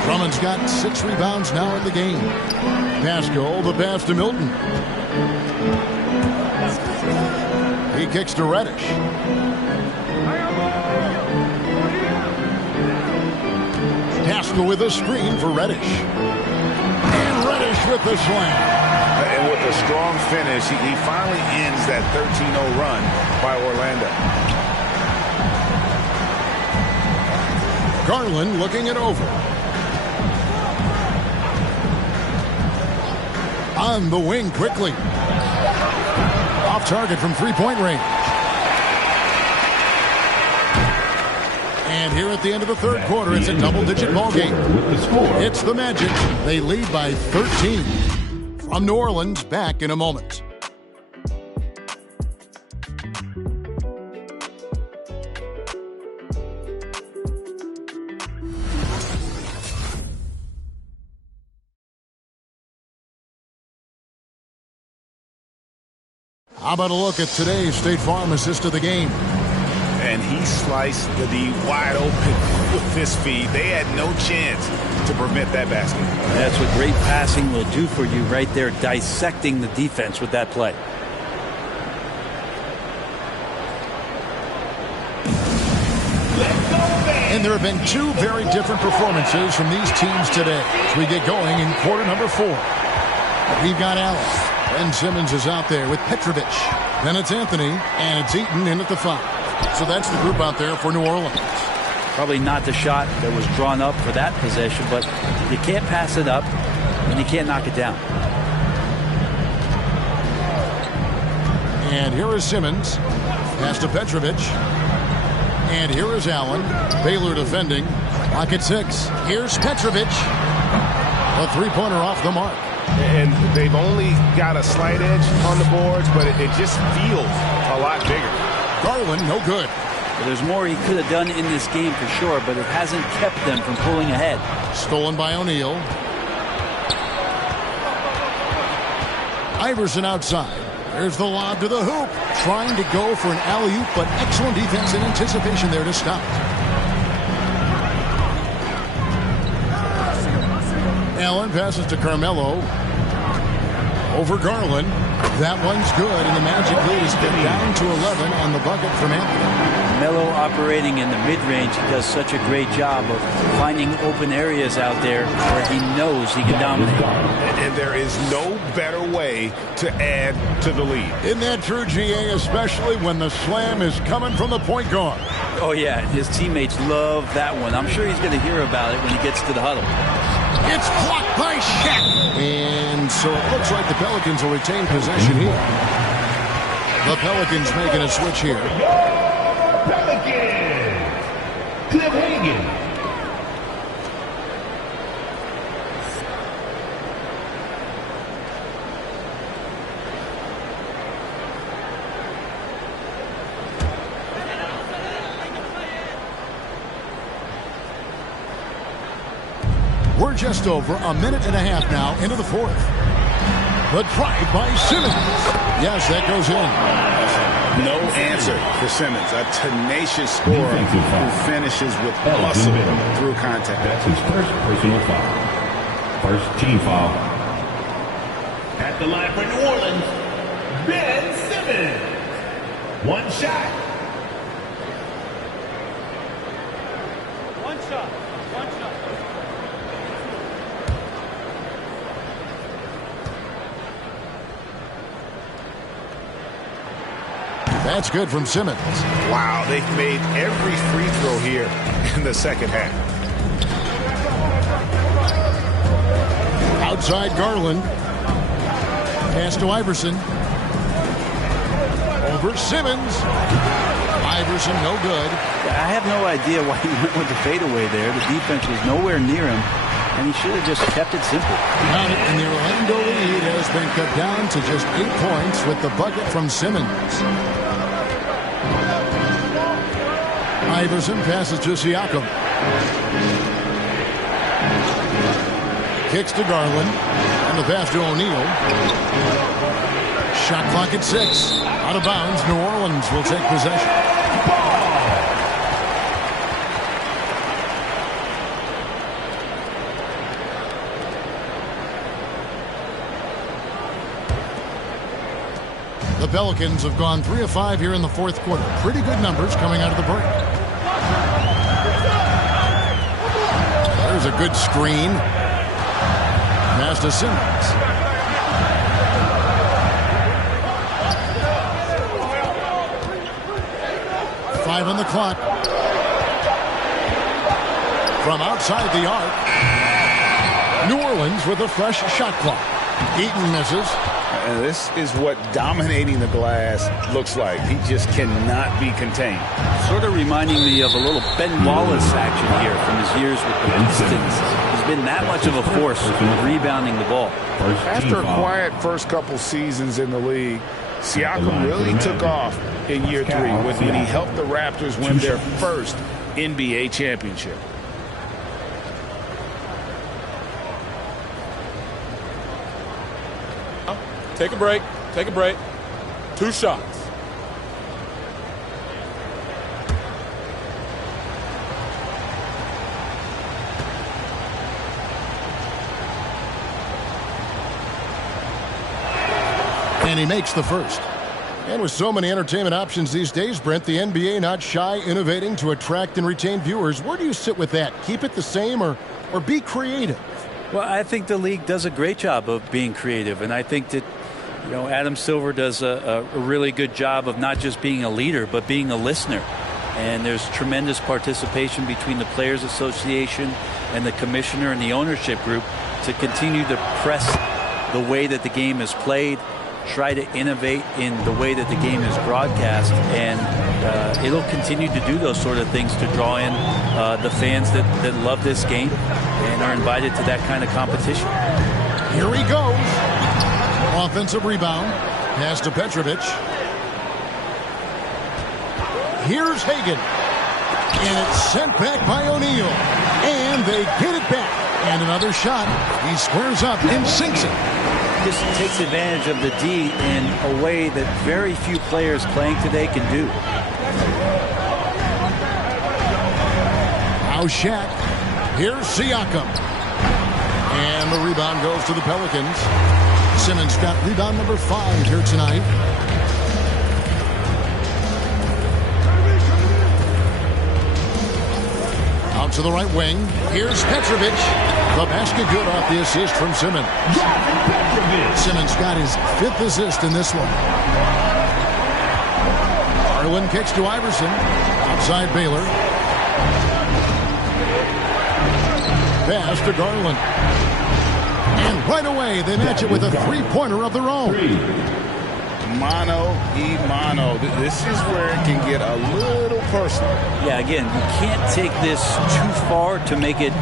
Drummond's got 6 rebounds now in the game. Pascal, the pass to Milton. He kicks to Reddish. Pascal with a screen for Reddish. And Reddish with the slam. And with a strong finish, he finally ends that 13-0 run by Orlando. Garland looking it over. On the wing quickly. Off target from three-point range. And here at the end of the third quarter, it's a double-digit ball game. It's the Magic. They lead by 13. From New Orleans, back in a moment. How about a look at today's State Farm assist of the game? And he sliced the D wide open with his feet. They had no chance to prevent that basket. That's what great passing will do for you right there, dissecting the defense with that play. And there have been 2 very different performances from these teams today as we get going in quarter number 4. We've got Allen. Ben Simmons is out there with Petrovic. Then it's Anthony, and it's Eaton in at the 5. So that's the group out there for New Orleans. Probably not the shot that was drawn up for that possession, but you can't pass it up, and you can't knock it down. And here is Simmons. Pass to Petrovic. And here is Allen. Baylor defending. Lock at 6. Here's Petrovic. A three-pointer off the mark. And they've only got a slight edge on the boards, but it just feels a lot bigger. Garland, no good. Well, there's more he could have done in this game for sure, but it hasn't kept them from pulling ahead. Stolen by O'Neal. Iverson outside. There's the lob to the hoop. Trying to go for an alley-oop, but excellent defense and anticipation there to stop. Allen passes to Carmelo. Over Garland. That one's good, and the Magic lead is get down to 11 on the bucket from Anthony. Melo operating in the mid-range. He does such a great job of finding open areas out there where he knows he can dominate. And there is no better way to add to the lead. Isn't that true, GA, especially when the slam is coming from the point guard? Oh, yeah, his teammates love that one. I'm sure he's going to hear about it when he gets to the huddle. It's blocked by Shaq. And so it looks like the Pelicans will retain possession here. The Pelicans making a switch here. Pelicans, Cliff Hagan. We're just over a minute and a half now into the fourth. The drive by Simmons. Yes, that goes in. No answer for Simmons. A tenacious scorer who finishes with muscle through contact. That's his first personal foul. First team foul. At the line for New Orleans, Ben Simmons. One shot. One shot. One shot. That's good from Simmons. Wow, they've made every free throw here in the second half. Outside Garland. Pass to Iverson. Over Simmons. Iverson, no good. I have no idea why he went with the fadeaway there. The defense was nowhere near him, and he should have just kept it simple. And the Orlando lead has been cut down to just 8 points with the bucket from Simmons. Iverson passes to Siakam. Kicks to Garland. And the pass to O'Neal. Shot clock at 6. Out of bounds. New Orleans will take possession. The Pelicans have gone 3 of 5 here in the fourth quarter. Pretty good numbers coming out of the break. There's a good screen. Pass to Simmons. Five on the clock. From outside the arc. New Orleans with a fresh shot clock. Eaton misses. And this is what dominating the glass looks like. He just cannot be contained. Sort of reminding me of a little Ben Wallace action here from his years with the Pistons. He's been that much of a force rebounding the ball. After a quiet first couple seasons in the league, Siakam really took off in year 3 when he helped the Raptors win their first NBA championship. Take a break. Take a break. 2 shots. And he makes the first. And with so many entertainment options these days, Brent, the NBA not shy, innovating to attract and retain viewers. Where do you sit with that? Keep it the same or be creative? Well, I think the league does a great job of being creative, and I think that Adam Silver does a really good job of not just being a leader, but being a listener. And there's tremendous participation between the Players Association and the commissioner and the ownership group to continue to press the way that the game is played, try to innovate in the way that the game is broadcast, and it'll continue to do those sort of things to draw in the fans that love this game and are invited to that kind of competition. Here he goes. Offensive rebound. Pass to Petrovic. Here's Hagan. And it's sent back by O'Neal. And they get it back. And another shot. He squares up and sinks it. Just takes advantage of the D in a way that very few players playing today can do. Now Shaq. Here's Siakam. And the rebound goes to the Pelicans. Simmons got rebound number 5 here tonight. Out to the right wing. Here's Petrovic. The basket good off the assist from Simmons. Simmons got his 5th assist in this one. Garland kicks to Iverson. Outside Baylor. Pass to Garland. And right away, they match it with a 3-pointer of their own. Mano. This is where it can get a little personal. Yeah, again, you can't take this too far to make it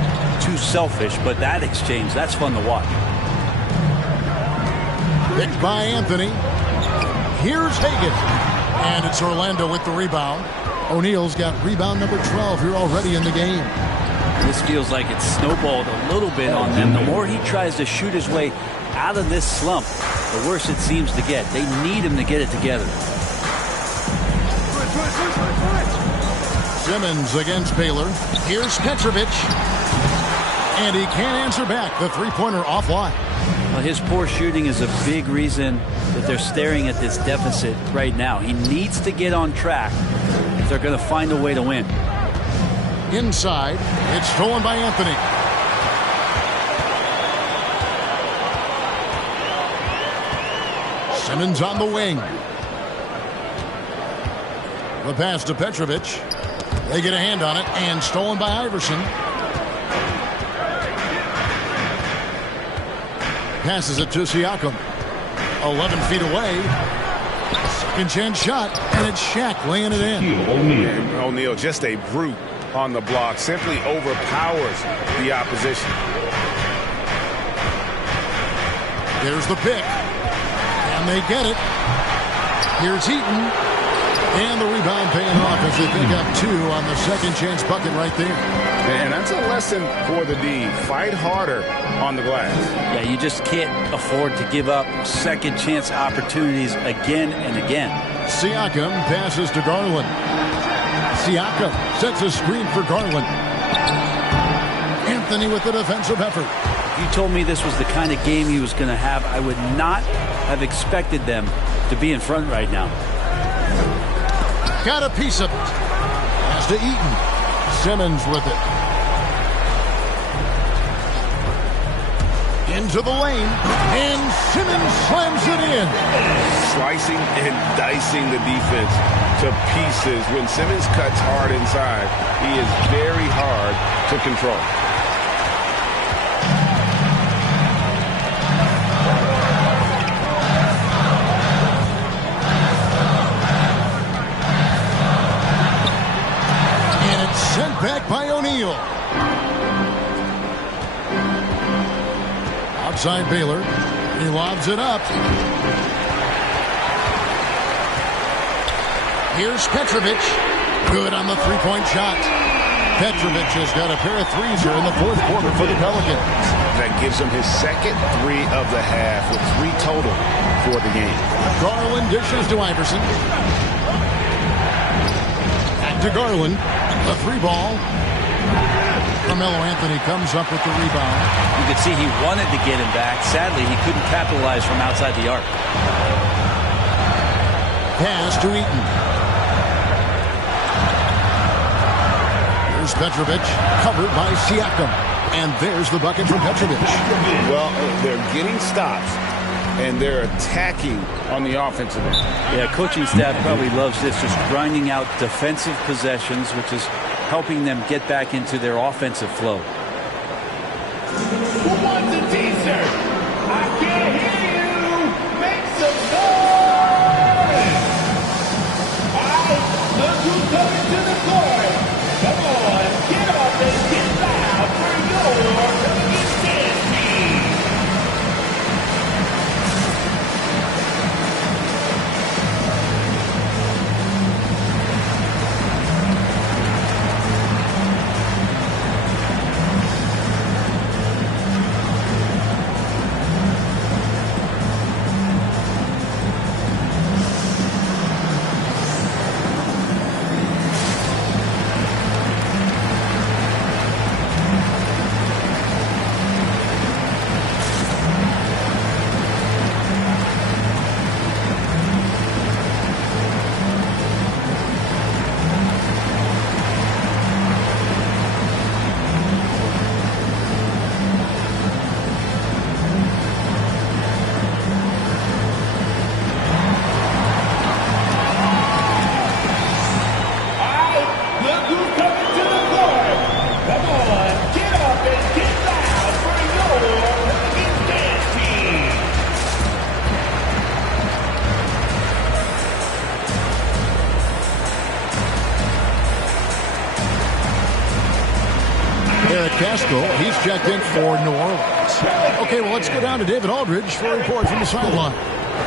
too selfish, but that exchange, that's fun to watch. Picked by Anthony. Here's Hagan. And it's Orlando with the rebound. O'Neal's got rebound number 12 here already in the game. This feels like it's snowballed a little bit on them. The more he tries to shoot his way out of this slump, the worse it seems to get. They need him to get it together. Simmons against Baylor. Here's Petrovic. And he can't answer back. The 3-pointer offline. Well, his poor shooting is a big reason that they're staring at this deficit right now. He needs to get on track if they're going to find a way to win. Inside, it's stolen by Anthony. Simmons on the wing. The pass to Petrovic. They get a hand on it, and stolen by Iverson. Passes it to Siakam. 11 feet away. Second chance shot, and it's Shaq laying it in. O'Neal, just a brute on the block, simply overpowers the opposition. There's the pick, and they get it. Here's Eaton. And the rebound paying off as they pick up 2 on the second chance bucket right there. And that's a lesson for the D. Fight harder on the glass. Yeah, you just can't afford to give up second chance opportunities again and again. Siakam passes to Garland. Siakam sets a screen for Garland. Anthony with the defensive effort. If you told me this was the kind of game he was going to have, I would not have expected them to be in front right now. Got a piece of it. Pass to Eaton. Simmons with it. Into the lane. And Simmons slams it in. Slicing and dicing the defense to pieces. When Simmons cuts hard inside, he is very hard to control. Sent back by O'Neal. Outside Baylor. He lobs it up. Here's Petrovic. Good on the three-point shot. Petrovic has got a pair of threes here in the fourth quarter for the Pelicans. That gives him his second 3 of the half with 3 total for the game. Garland dishes to Iverson. Back to Garland. The 3-ball. Carmelo Anthony comes up with the rebound. You could see he wanted to get him back. Sadly, he couldn't capitalize from outside the arc. Pass to Eaton. Here's Petrovic, covered by Siakam. And there's the bucket from Petrovic. Well, they're getting stops, and they're attacking on the offensive end. Yeah, coaching staff probably loves this, just grinding out defensive possessions, which is helping them get back into their offensive flow. Who wants a t-shirt? I can't hear you. Make some noise. All right, look who's coming to the court. Come on, get up and get loud for your Pelicans dance team. He's checked in for New Orleans. Okay, well, let's go down to David Aldridge for a report from the sideline.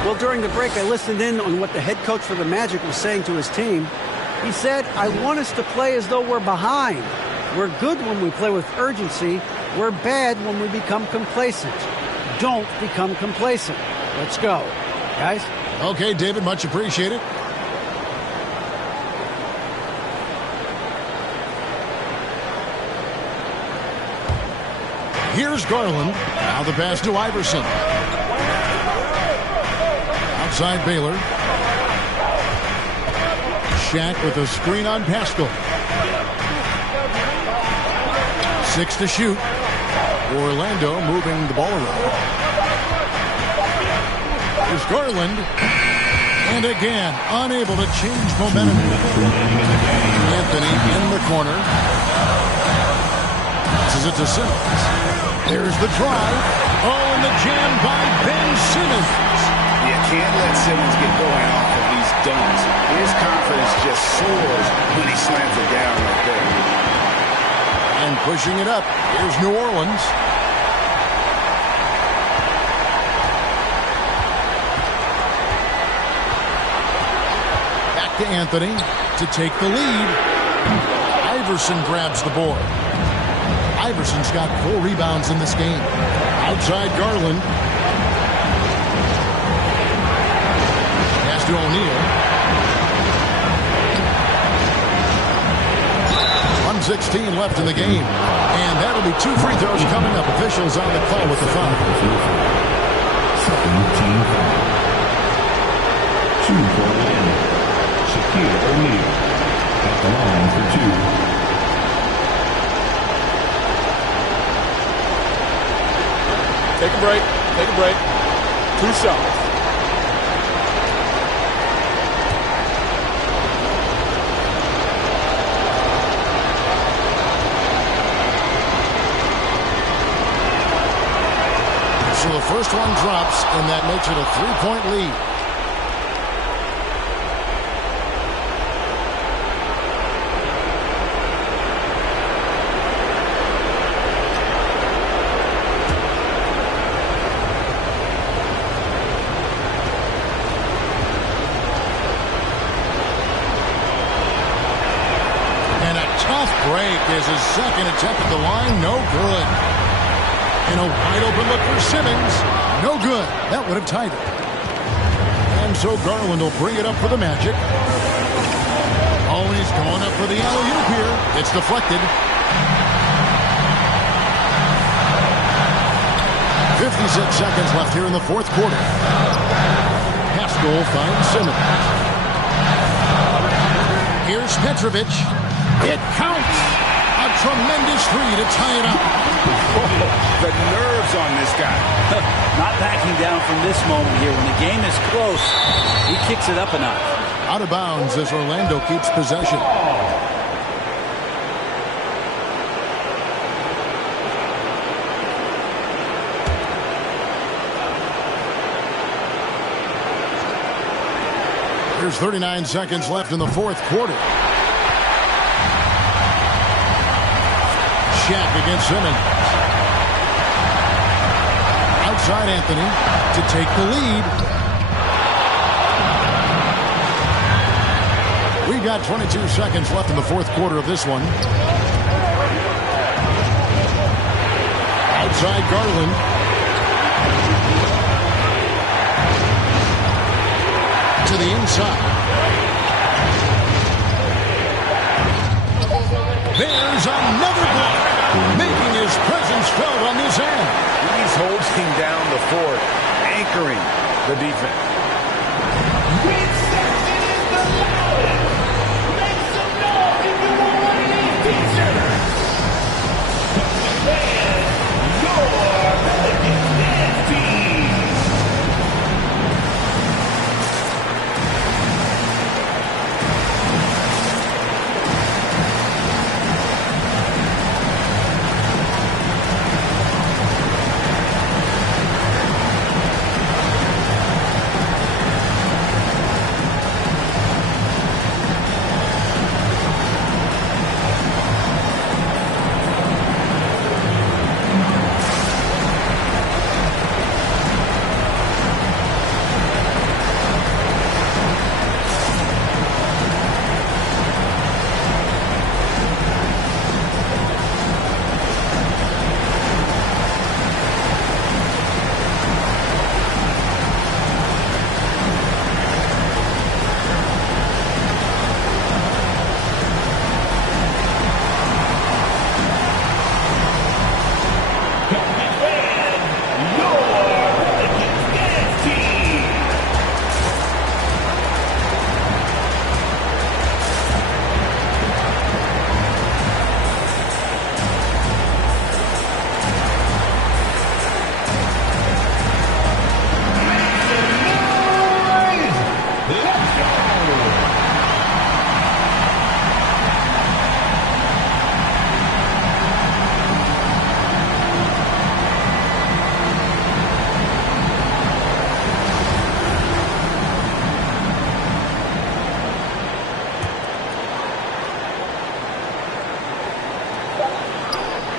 Well, during the break, I listened in on what the head coach for the Magic was saying to his team. He said, I want us to play as though we're behind. We're good when we play with urgency. We're bad when we become complacent. Don't become complacent. Let's go. Guys? Okay, David, much appreciated. Here's Garland. Now the pass to Iverson. Outside Baylor. Shaq with a screen on Pascal. 6 to shoot. Orlando moving the ball around. Here's Garland. And again, unable to change momentum. Anthony in the corner. Passes it to Simmons. There's the drive. Oh, and the jam by Ben Simmons. You can't let Simmons get going off of these dunks. His confidence just soars when he slams it down right there. And pushing it up. Here's New Orleans. Back Back to Anthony to take the lead. Iverson grabs the board. Iverson's got 4 rebounds in this game. Outside Garland. Pass to O'Neal. 1:16 left in the game. And that'll be 2 free throws coming up. Officials on the call with the foul. Second team foul. 2 for Atlanta. Shaquille O'Neal at the line for 2. Take a break. Take a break. 2 shots. So the first one drops, and that makes it a 3-point lead. And a tough break as his second attempt at the line, no good. And a wide open look for Simmons. No good. That would have tied it. And so Garland will bring it up for the Magic. Oh, he's going up for the alley-oop here. It's deflected. 56 seconds left here in the fourth quarter. Haskell finds Simmons. Here's Petrovic. It counts. A tremendous 3 to tie it up. The nerves on this guy. Not backing down from this moment here. When the game is close, he kicks it up a notch. Out of bounds as Orlando keeps possession. There's 39 seconds left in the fourth quarter. Shaq against Simmons. Outside Anthony to take the lead. We've got 22 seconds left in the fourth quarter of this one. Outside Garland. To the inside. There's another block. Making his presence felt on this end. He's holding down the fort, anchoring the defense. Reception is the loudest. Make some noise if you want one of these t-shirts. And your Pelicans dance team.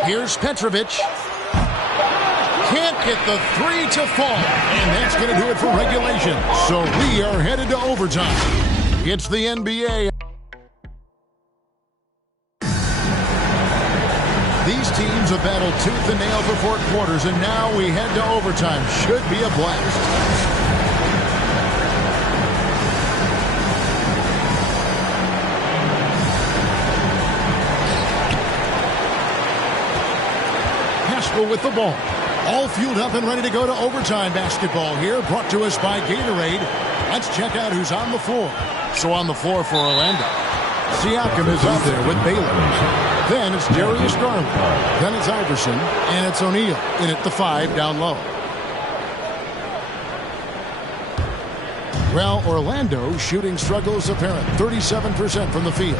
Here's Petrovic. Can't get the 3 to fall. And that's going to do it for regulation. So we are headed to overtime. It's the NBA. These teams have battled tooth and nail for 4 quarters, and now we head to overtime. Should be a blast. Haskell with the ball. All fueled up and ready to go to overtime basketball here, brought to us by Gatorade. Let's check out who's on the floor. So on the floor for Orlando, Siakam is out there with Baylor. Then it's Darius Garland. Then it's Iverson. And it's O'Neal in at the 5 down low. Well, Orlando's shooting struggle is apparent. 37% from the field.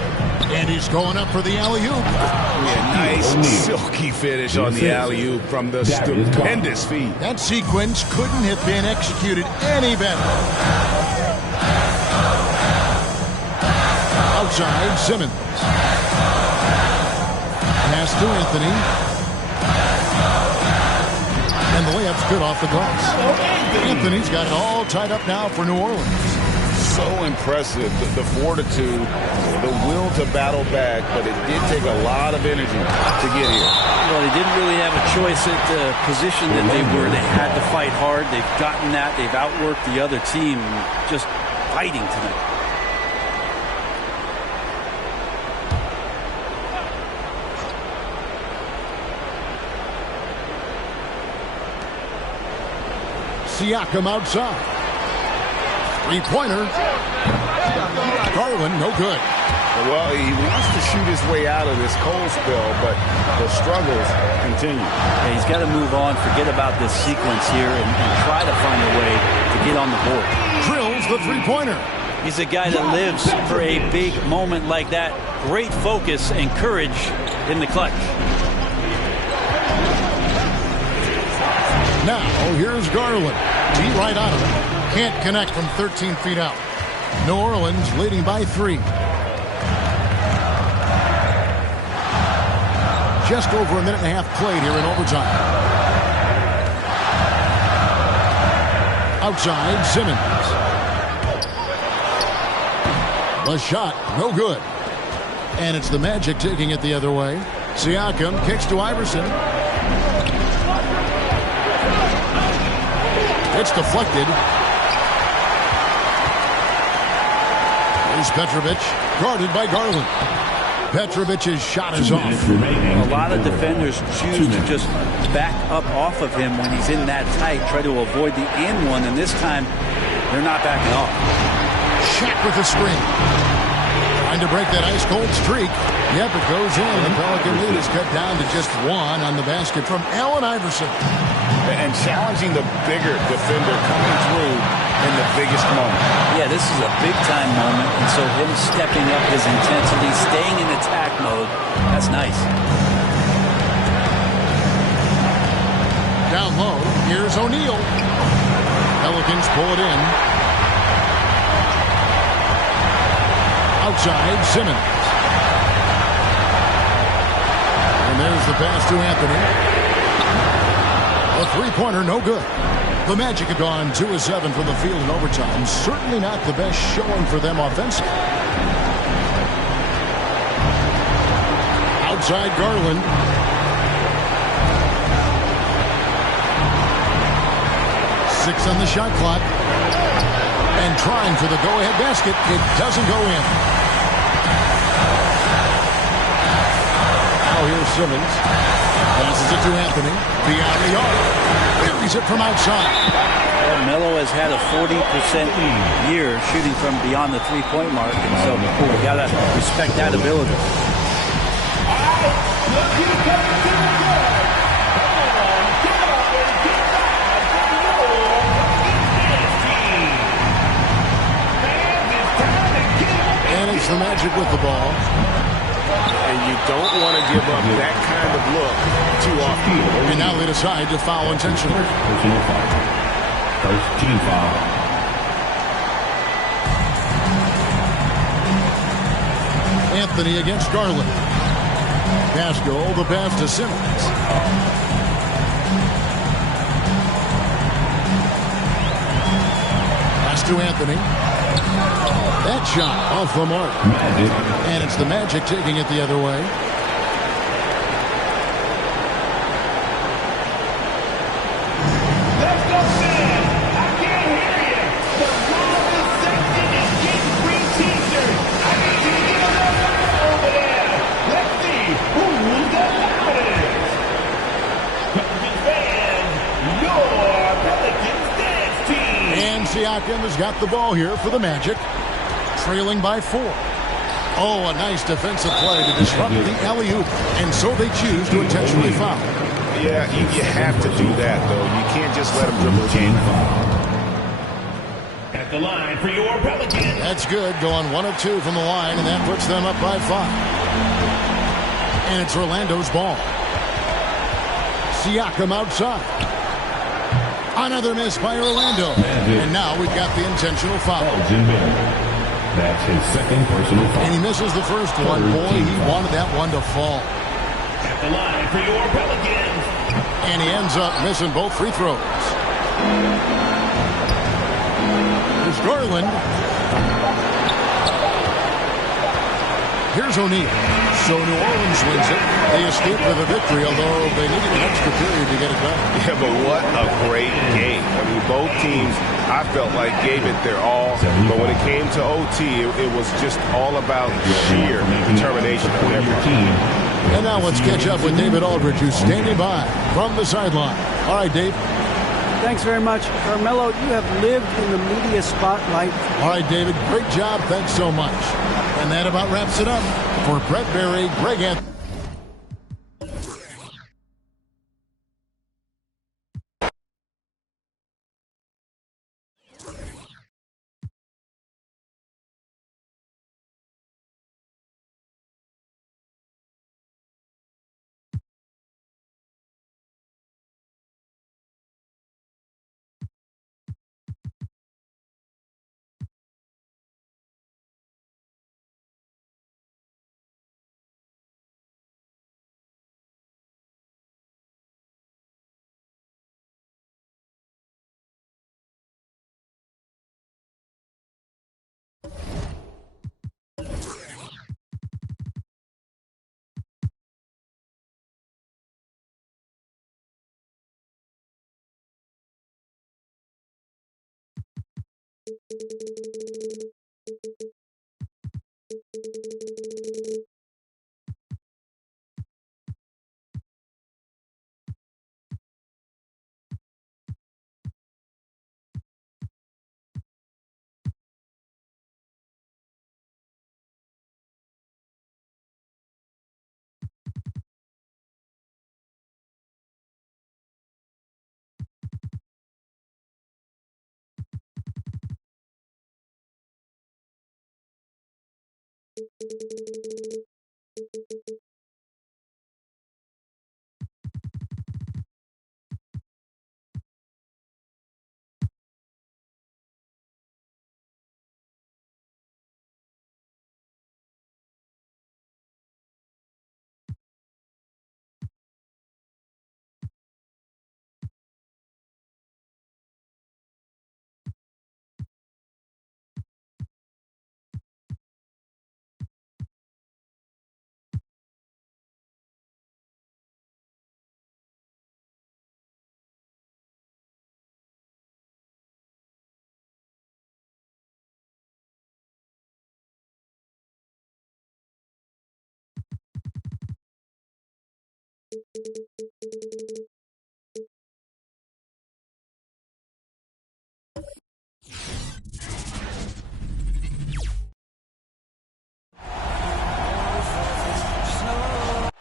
And he's going up for the alley-oop. Yeah, nice silky finish on the alley-oop from the stupendous feed. That sequence couldn't have been executed any better. Outside, Simmons. Pass to Anthony. And the layup's good off the glass. Anthony's got it all tied up now for New Orleans. So impressive, the fortitude, the will to battle back, but it did take a lot of energy to get here. Well, they didn't really have a choice at the position that they were. They had to fight hard. They've gotten that. They've outworked the other team, just fighting tonight. Siakam outside. Three-pointer. Garland, no good. Well, he wants to shoot his way out of this cold spell, but the struggles continue. Yeah, he's got to move on, forget about this sequence here, and try to find a way to get on the board. Drills the three-pointer. He's a guy that lives for a big moment like that. Great focus and courage in the clutch. Now, here's Garland. Beat right on him. Can't connect from 13 feet out. New Orleans leading by 3. Just over a minute and a half played here in overtime. Outside, Simmons. The shot, no good. And it's the Magic taking it the other way. Siakam kicks to Iverson. It's deflected. Here's Petrovic, guarded by Garland. Petrovic's shot is off. A lot of defenders choose to just back up off of him when he's in that tight, try to avoid the and one, and this time they're not backing off. Shaq with the screen. Trying to break that ice-cold streak. Yep, it goes in. The Pelican lead is cut down to just 1 on the basket from Allen Iverson. And challenging the bigger defender coming through in the biggest moment. Yeah, this is a big-time moment, and so him stepping up his intensity, staying in attack mode, that's nice. Down low, here's O'Neal. Pelicans pull it in. Outside, Simmons. And there's the pass to Anthony. A three-pointer, no good. The Magic have gone 2 of 7 from the field in overtime. Certainly not the best showing for them offensively. Outside Garland. Six on the shot clock. And trying for the go-ahead basket. It doesn't go in. Now here's Simmons. Passes it to Anthony. Beyond the arc. Buries it from outside. Well, Melo has had a 40% year shooting from beyond the three-point mark, and so we got to respect that ability. And it's the Magic with the ball. And you don't want to give up that kind of look too often. And now they decide to foul intentionally. Personal foul. First team foul. Anthony against Garland. Haskell, the pass to Simmons. Pass to Anthony. That shot off the mark. Magic. And it's the Magic taking it the other way. Let's go, fans. I can't hear you. The loudest section is getting free t-shirts. I need you to get a little louder over there. Let's see who's the loudest. Pelicans fans, your Pelicans dance team. And Siakam has got the ball here for the Magic. Trailing by 4. Oh, a nice defensive play to disrupt the alley-oop. And so they choose to intentionally foul. Yeah, you have to do that, though. You can't just let them dribble the game. At the line for your Pelicans. That's good, going 1 of 2 from the line, and that puts them up by 5. And it's Orlando's ball. Siakam outside. Another miss by Orlando. And now we've got the intentional foul. That's his second personal foul. And he misses the first one. Boy, he wanted that one to fall. At the line for your Pelicans. And he ends up missing both free throws. Here's Garland. Here's O'Neal. So New Orleans wins it. They escape with a victory, although they needed an extra period to get it done. Yeah, but what a great game. I mean, both teams, I felt like, gave it their all. But when it came to OT, it was just all about sheer determination from every team. And now let's catch up with David Aldridge, who's standing by from the sideline. All right, Dave. Thanks very much. Carmelo, you have lived in the media spotlight. All right, David, great job. Thanks so much. And that about wraps it up. For Brett Berry, Greg Anthony.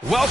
Well,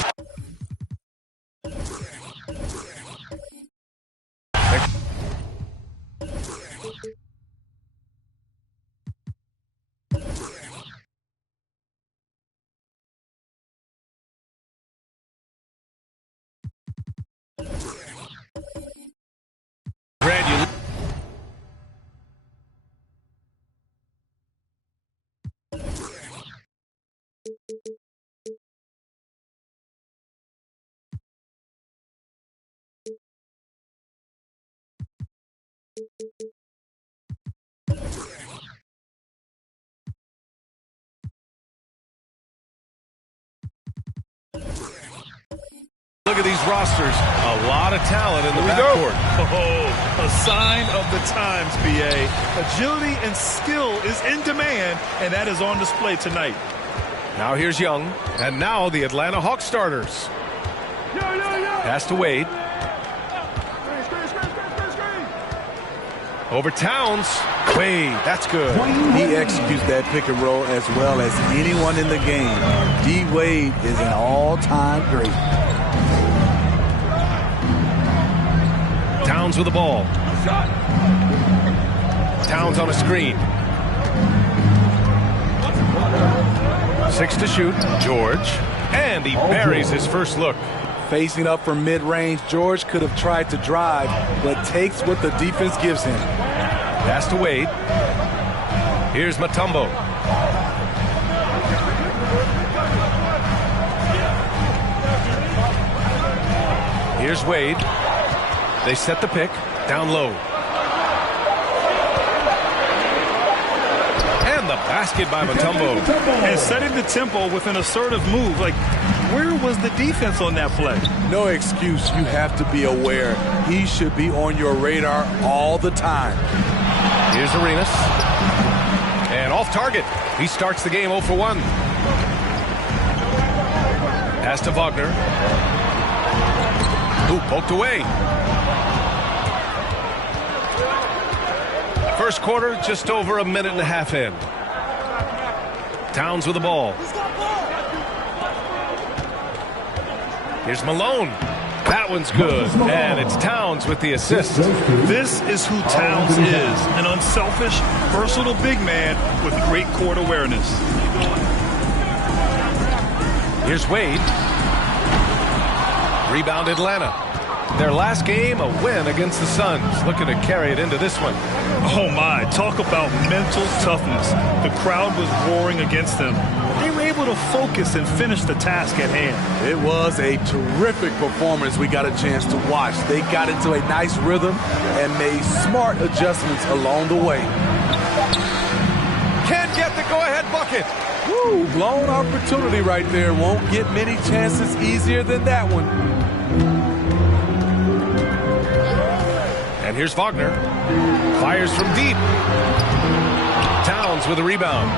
Look at these rosters. A lot of talent in the backcourt. Oh, a sign of the times, B.A. Agility and skill is in demand, and that is on display tonight. Now here's Young, and now the Atlanta Hawks starters. Pass to Wade. Over Towns. Wade, that's good. He executes that pick and roll as well as anyone in the game. D. Wade is an all-time great. Towns with the ball. Towns on a screen. 6 to shoot. George. And he buries his first look. Facing up from mid-range, George could have tried to drive, but takes what the defense gives him. Pass to Wade. Here's Mutombo. Here's Wade. They set the pick. Down low. And the basket by Mutombo. And setting the tempo with an assertive move. Like, where was the defense on that play? No excuse. You have to be aware. He should be on your radar all the time. Here's Arenas. And off target. He starts the game 0 for 1. Pass to Wagner. Ooh, poked away. First quarter, just over a minute and a half in. Towns with the ball. Here's Malone. That one's good. And it's Towns with the assist. This is who Towns is. An unselfish, versatile big man with great court awareness. Here's Wade. Rebound Atlanta. Their last game, a win against the Suns. Looking to carry it into this one. Oh, my. Talk about mental toughness. The crowd was roaring against them. They were able to focus and finish the task at hand. It was a terrific performance we got a chance to watch. They got into a nice rhythm and made smart adjustments along the way. Can't get the go-ahead bucket. Woo, blown opportunity right there. Won't get many chances easier than that one. And here's Wagner. Fires from deep. Towns with a rebound.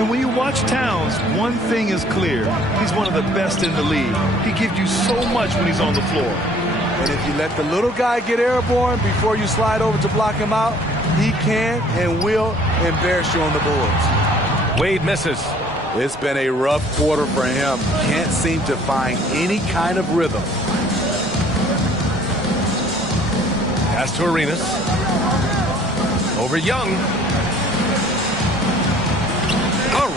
And when you watch Towns, one thing is clear. He's one of the best in the league. He gives you so much when he's on the floor. And if you let the little guy get airborne before you slide over to block him out, he can and will embarrass you on the boards. Wade misses. It's been a rough quarter for him. Can't seem to find any kind of rhythm. Pass to Arenas. Over Young.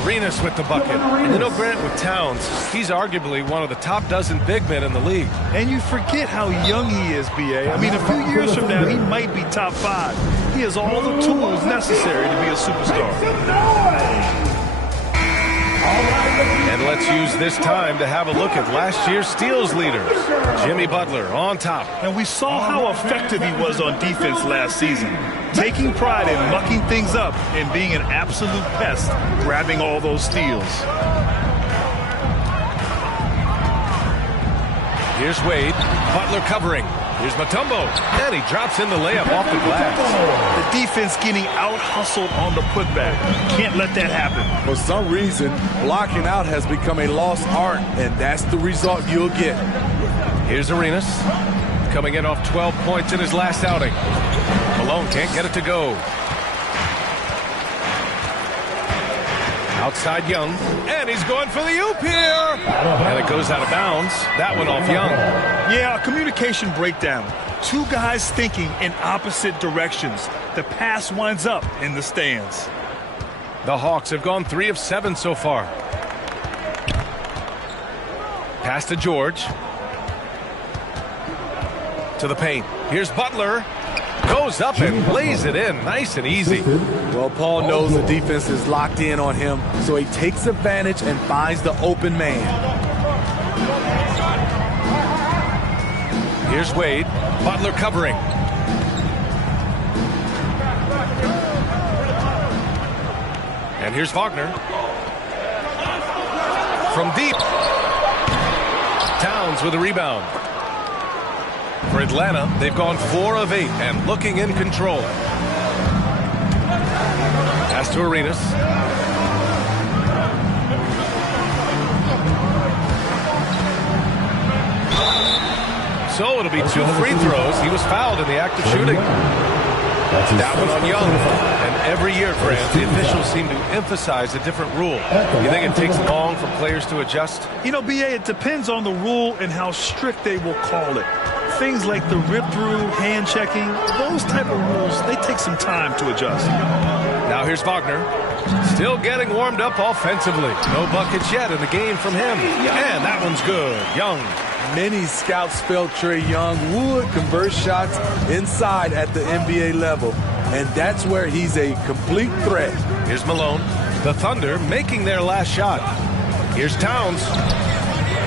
Arenas with the bucket. And you know, Grant, with Towns, he's arguably one of the top dozen big men in the league. And you forget how young he is, B.A. I mean, a few years from now, he might be top 5. He has all the tools necessary to be a superstar. And let's use this time to have a look at last year's steals leaders. Jimmy Butler on top. And we saw how effective he was on defense last season. Taking pride in mucking things up and being an absolute pest, grabbing all those steals. Here's Wade. Butler covering. Here's Mutombo. And he drops in the layup off the glass. The defense getting out-hustled on the putback. Can't let that happen. For some reason, blocking out has become a lost art, and that's the result you'll get. Here's Arenas. Coming in off 12 points in his last outing. Malone can't get it to go. Outside Young, and he's going for the oop here. And it goes out of bounds. That one off Young. Yeah, a communication breakdown. Two guys thinking in opposite directions. The pass winds up in the stands. The Hawks have gone 3 of 7 so far. Pass to George. To the paint. Here's Butler. Goes up and lays it in. Nice and easy. Well, Paul knows the defense is locked in on him, so he takes advantage and finds the open man. Here's Wade. Butler covering. And here's Wagner. From deep. Towns with a rebound. For Atlanta, they've gone 4 of 8 and looking in control. Pass to Arenas. So it'll be 2 free throws. He was fouled in the act of shooting. That one on Young. And every year, Grant, the officials seem to emphasize a different rule. You think it takes long for players to adjust? You know, B.A., it depends on the rule and how strict they will call it. Things like the rip-through, hand-checking, those type of rules, they take some time to adjust. Now here's Wagner. Still getting warmed up offensively. No buckets yet in the game from him. And that one's good. Young. Many scouts felt Trae Young would convert shots inside at the NBA level, and that's where he's a complete threat. Here's Malone. The Thunder making their last shot. Here's Towns.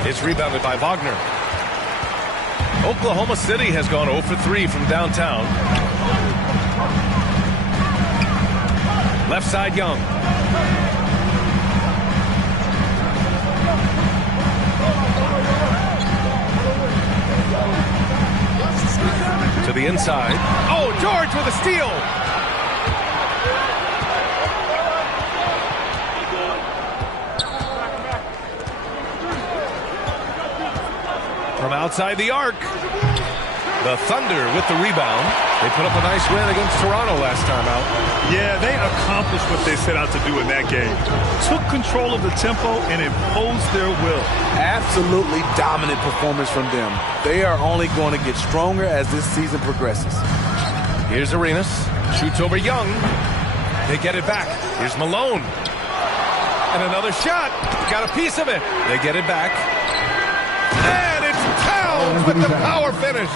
It's rebounded by Wagner. Oklahoma City has gone 0 for 3 from downtown. Left side, Young. To the inside. Oh, George with a steal. From outside the arc. The Thunder with the rebound. They put up a nice win against Toronto last time out. Yeah, they accomplished what they set out to do in that game. Took control of the tempo and imposed their will. Absolutely dominant performance from them. They are only going to get stronger as this season progresses. Here's Arenas. Shoots over Young. They get it back. Here's Malone. And another shot. Got a piece of it. They get it back. And it's Towns with the power finish.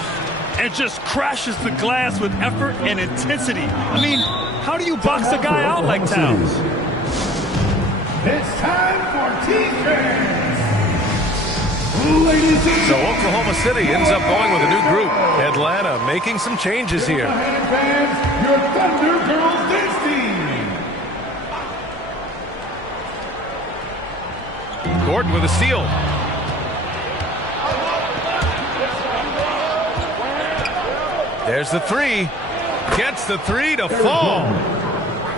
And just crashes the glass with effort and intensity. I mean, how do you box a guy out like Towns? It's time for T-Fans. So Oklahoma City ends up going with a new group. Atlanta making some changes here. Fans, your Thunder Girls dance team. Gordon with a steal. There's the 3. Gets the 3 to fall.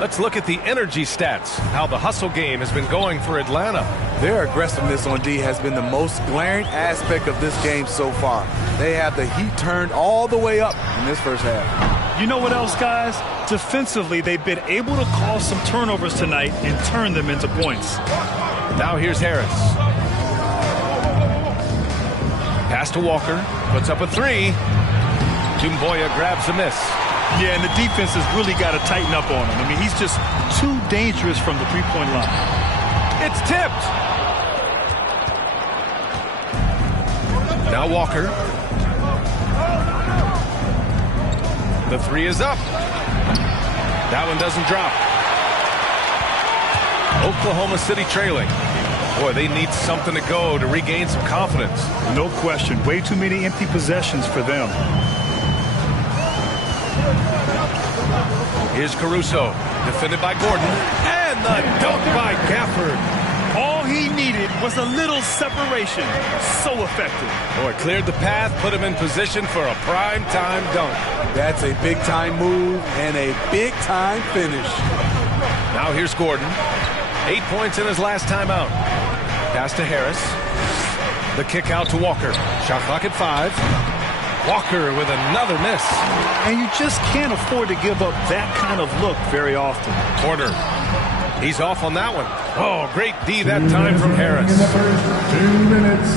Let's look at the energy stats. How the hustle game has been going for Atlanta. Their aggressiveness on D has been the most glaring aspect of this game so far. They have the heat turned all the way up in this first half. You know what else, guys? Defensively, they've been able to cause some turnovers tonight and turn them into points. Now here's Harris. Pass to Walker. Puts up a 3. Jumboya grabs a miss. Yeah, and the defense has really got to tighten up on him. I mean, he's just too dangerous from the three-point line. It's tipped. Now Walker. The 3 is up. That one doesn't drop. Oklahoma City trailing. Boy, they need something to go to regain some confidence. No question. Way too many empty possessions for them. Here's Caruso, defended by Gordon, and the dunk by Gafford. All he needed was a little separation. So effective. Boy, cleared the path, put him in position for a prime-time dunk. That's a big-time move and a big-time finish. Now here's Gordon. 8 points in his last time out. Pass to Harris. The kick out to Walker. Shot clock at 5. Walker with another miss. And you just can't afford to give up that kind of look very often. Porter. He's off on that one. Oh, great D that time from Harris. In the first 2 minutes.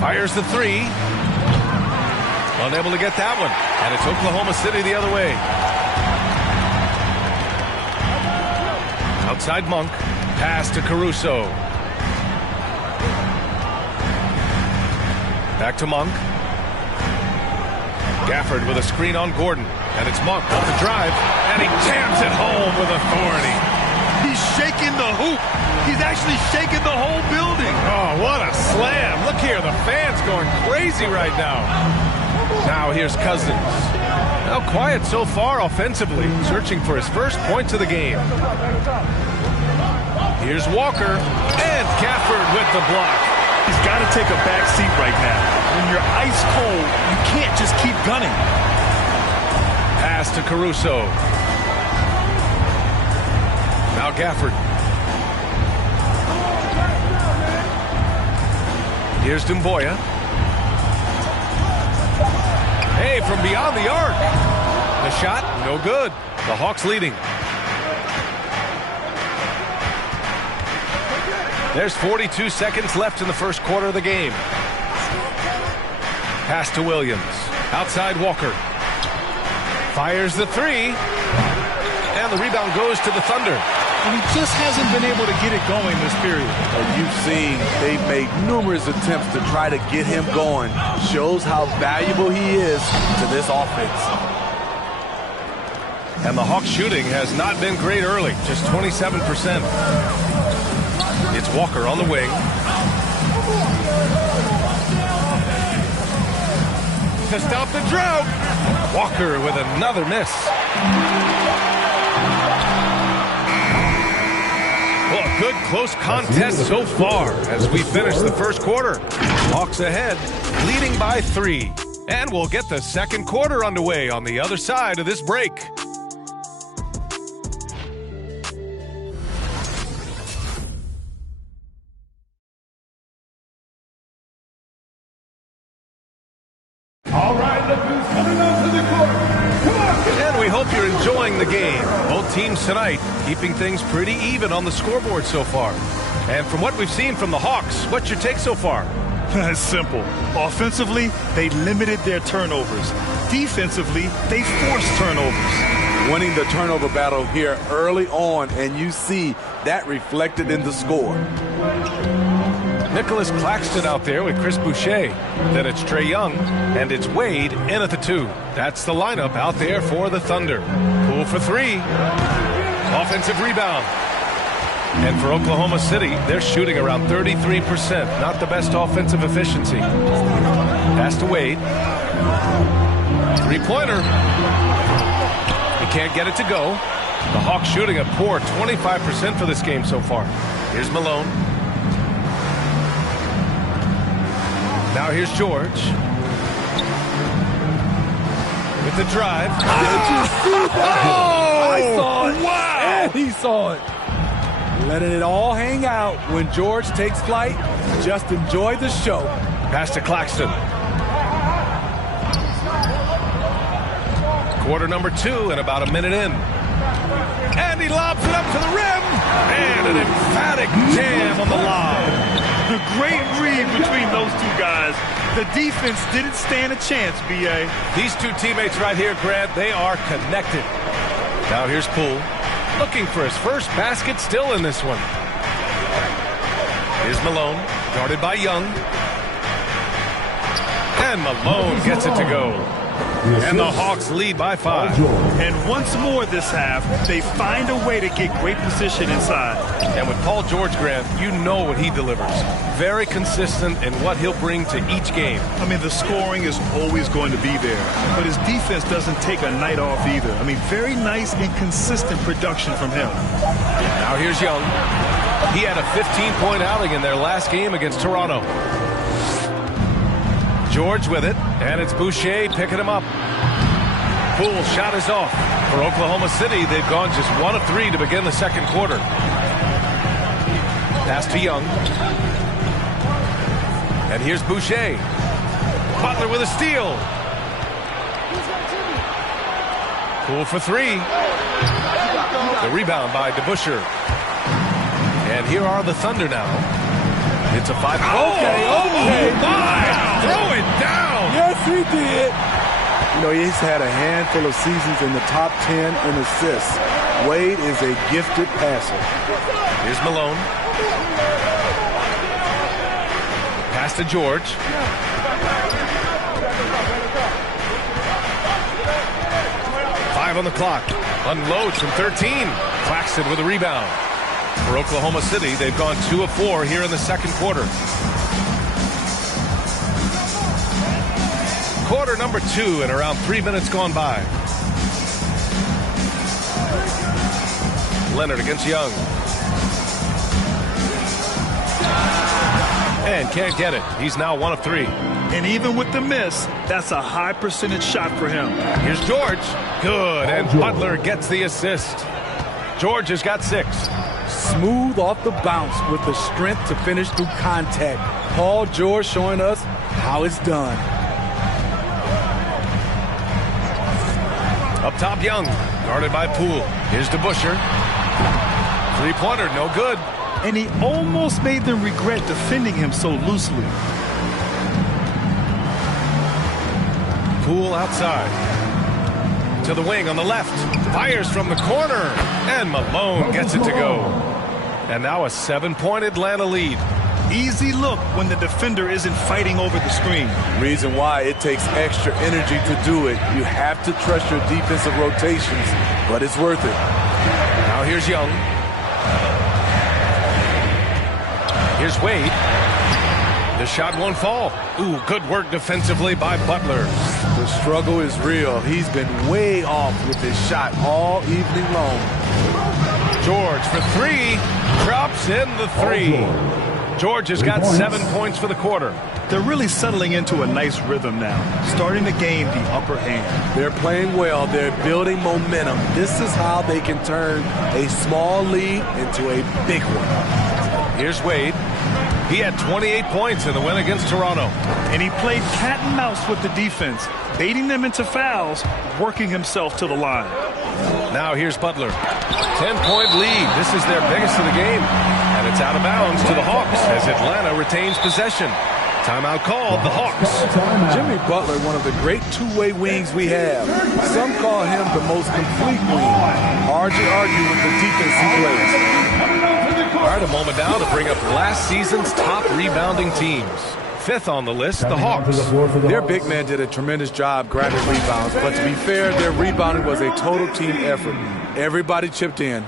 Fires the 3. Unable to get that one. And it's Oklahoma City the other way. Outside Monk. Pass to Caruso. Back to Monk. Gafford with a screen on Gordon. And it's Monk off the drive. And he jams it home with authority. He's shaking the hoop. He's actually shaking the whole building. Oh, what a slam. Look here, the fans going crazy right now. Now here's Cousins. Now quiet so far offensively, searching for his first points of the game. Here's Walker. And Gafford with the block. He's got to take a back seat right now. When you're ice cold, you can't just keep gunning. Pass to Caruso. Now Gafford. Here's Dumboya. Hey, from beyond the arc. The shot, no good. The Hawks leading. There's 42 seconds left in the first quarter of the game. Pass to Williams. Outside Walker. Fires the three. And the rebound goes to the Thunder. And he just hasn't been able to get it going this period. You've seen they've made numerous attempts to try to get him going. Shows how valuable he is to this offense. And the Hawks shooting has not been great early, just 27%. It's Walker on the wing. To stop the drought. Walker with another miss. Well, a good close contest so far as we finish the first quarter. Hawks ahead, leading by 3. And we'll get the second quarter underway on the other side of this break. All right, look who's coming onto the court. Come on, and we hope you're enjoying the game. Both teams tonight keeping things pretty even on the scoreboard so far. And from what we've seen from the Hawks, what's your take so far? It's simple. Offensively, they limited their turnovers. Defensively, they forced turnovers. Winning the turnover battle here early on, and you see that reflected in the score. Nicholas Claxton out there with Chris Boucher. Then it's Trae Young, and it's Wade in at the 2. That's the lineup out there for the Thunder. Poole for 3. Offensive rebound. And for Oklahoma City, they're shooting around 33%. Not the best offensive efficiency. Pass to Wade. Three-pointer. He can't get it to go. The Hawks shooting a poor 25% for this game so far. Here's Malone. Now here's George. With the drive. Did you see that? Oh! I saw it. Wow! And he saw it. Letting it all hang out when George takes flight. Just enjoy the show. Pass to Claxton. Quarter number 2 and about a minute in. And he lobs it up to the rim. And an emphatic jam on the lob. The great read between those two guys. The defense didn't stand a chance, B.A. These two teammates right here, Grant, they are connected. Now here's Poole. Looking for his first basket still in this one. Here's Malone, guarded by Young. And Malone gets it to go. And the Hawks lead by 5. And once more this half, they find a way to get great position inside. And with Paul George, Grant, you know what he delivers. Very consistent in what he'll bring to each game. I mean, the scoring is always going to be there. But his defense doesn't take a night off either. I mean, very nice and consistent production from him. Now here's Young. He had a 15-point outing in their last game against Toronto. George with it, and it's Boucher picking him up. Poole shot is off. For Oklahoma City, they've gone just 1 of 3 to begin the second quarter. Pass to Young. And here's Boucher. Butler with a steal. Poole for 3. The rebound by DeBusschere. And here are the Thunder now. It's a 5. Okay. My! Throw it down! Yes, he did. You know, he's had a handful of seasons in the top 10 in assists. Wade is a gifted passer. Here's Malone. Pass to George. Five on the clock. Unloads from 13. Claxton with a rebound. For Oklahoma City, they've gone 2 of 4 here in the second quarter. Quarter number 2 and around 3 minutes gone by. Leonard against Young. And can't get it. He's now 1 of 3. And even with the miss, that's a high percentage shot for him. Here's George. Good. And Butler gets the assist. George has got 6. Smooth off the bounce with the strength to finish through contact. Paul George showing us how it's done. Up top, Young. Guarded by Poole. Here's DeBuscher. Three-pointer, no good. And he almost made them regret defending him so loosely. Poole outside. To the wing on the left. Fires from the corner. And Malone gets it to go. And now a 7-point Atlanta lead. Easy look when the defender isn't fighting over the screen. Reason why it takes extra energy to do it. You have to trust your defensive rotations, but it's worth it. Now here's Young. Here's Wade. The shot won't fall. Ooh, good work defensively by Butler. The struggle is real. He's been way off with his shot all evening long. George for 3. Drops in the 3. George has got 7 points for the quarter. They're really settling into a nice rhythm now, starting to gain the upper hand. They're playing well. They're building momentum. This is how they can turn a small lead into a big one. Here's Wade. He had 28 points in the win against Toronto. And he played cat and mouse with the defense, baiting them into fouls, working himself to the line. Now here's Butler. 10-point lead. This is their biggest of the game. And it's out of bounds to the Hawks as Atlanta retains possession. Timeout called, the Hawks. Jimmy Butler, one of the great two-way wings we have. Some call him the most complete wing. Hard to argue with the defense he plays. All right, a moment now to bring up last season's top rebounding teams. 5th on the list, the Hawks. Their big man did a tremendous job grabbing rebounds, but to be fair, their rebounding was a total team effort. Everybody chipped in.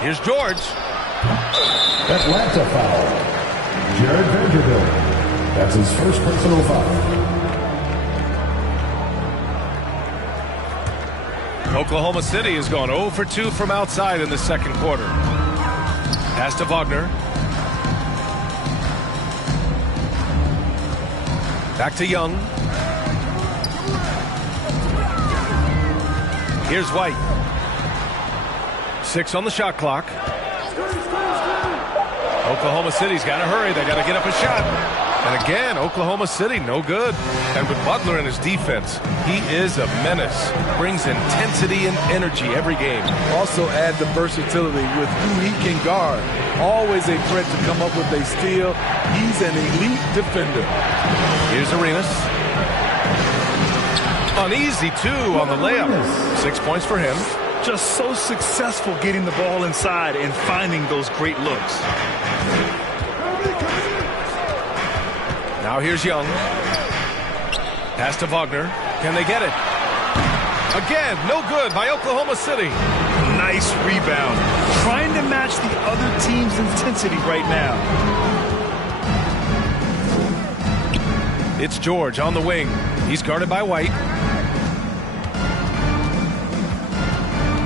Here's George. Atlanta foul. Jared Vanderbilt. That's his first personal foul. Oklahoma City has gone 0 for 2 from outside in the second quarter. Pass to Wagner. Back to Young. Here's White. 6 on the shot clock. Oklahoma City's got to hurry. They got to get up a shot. And again, Oklahoma City, no good. And with Butler in his defense, he is a menace. Brings intensity and energy every game. Also add the versatility with who he can guard. Always a threat to come up with a steal. He's an elite defender. Here's Arenas. Uneasy, 2 on the layup. 6 points for him. Just so successful getting the ball inside and finding those great looks. Now here's Young. Pass to Wagner. Can they get it? Again, no good by Oklahoma City. Nice rebound. Trying to match the other team's intensity right now. It's George on the wing. He's guarded by White.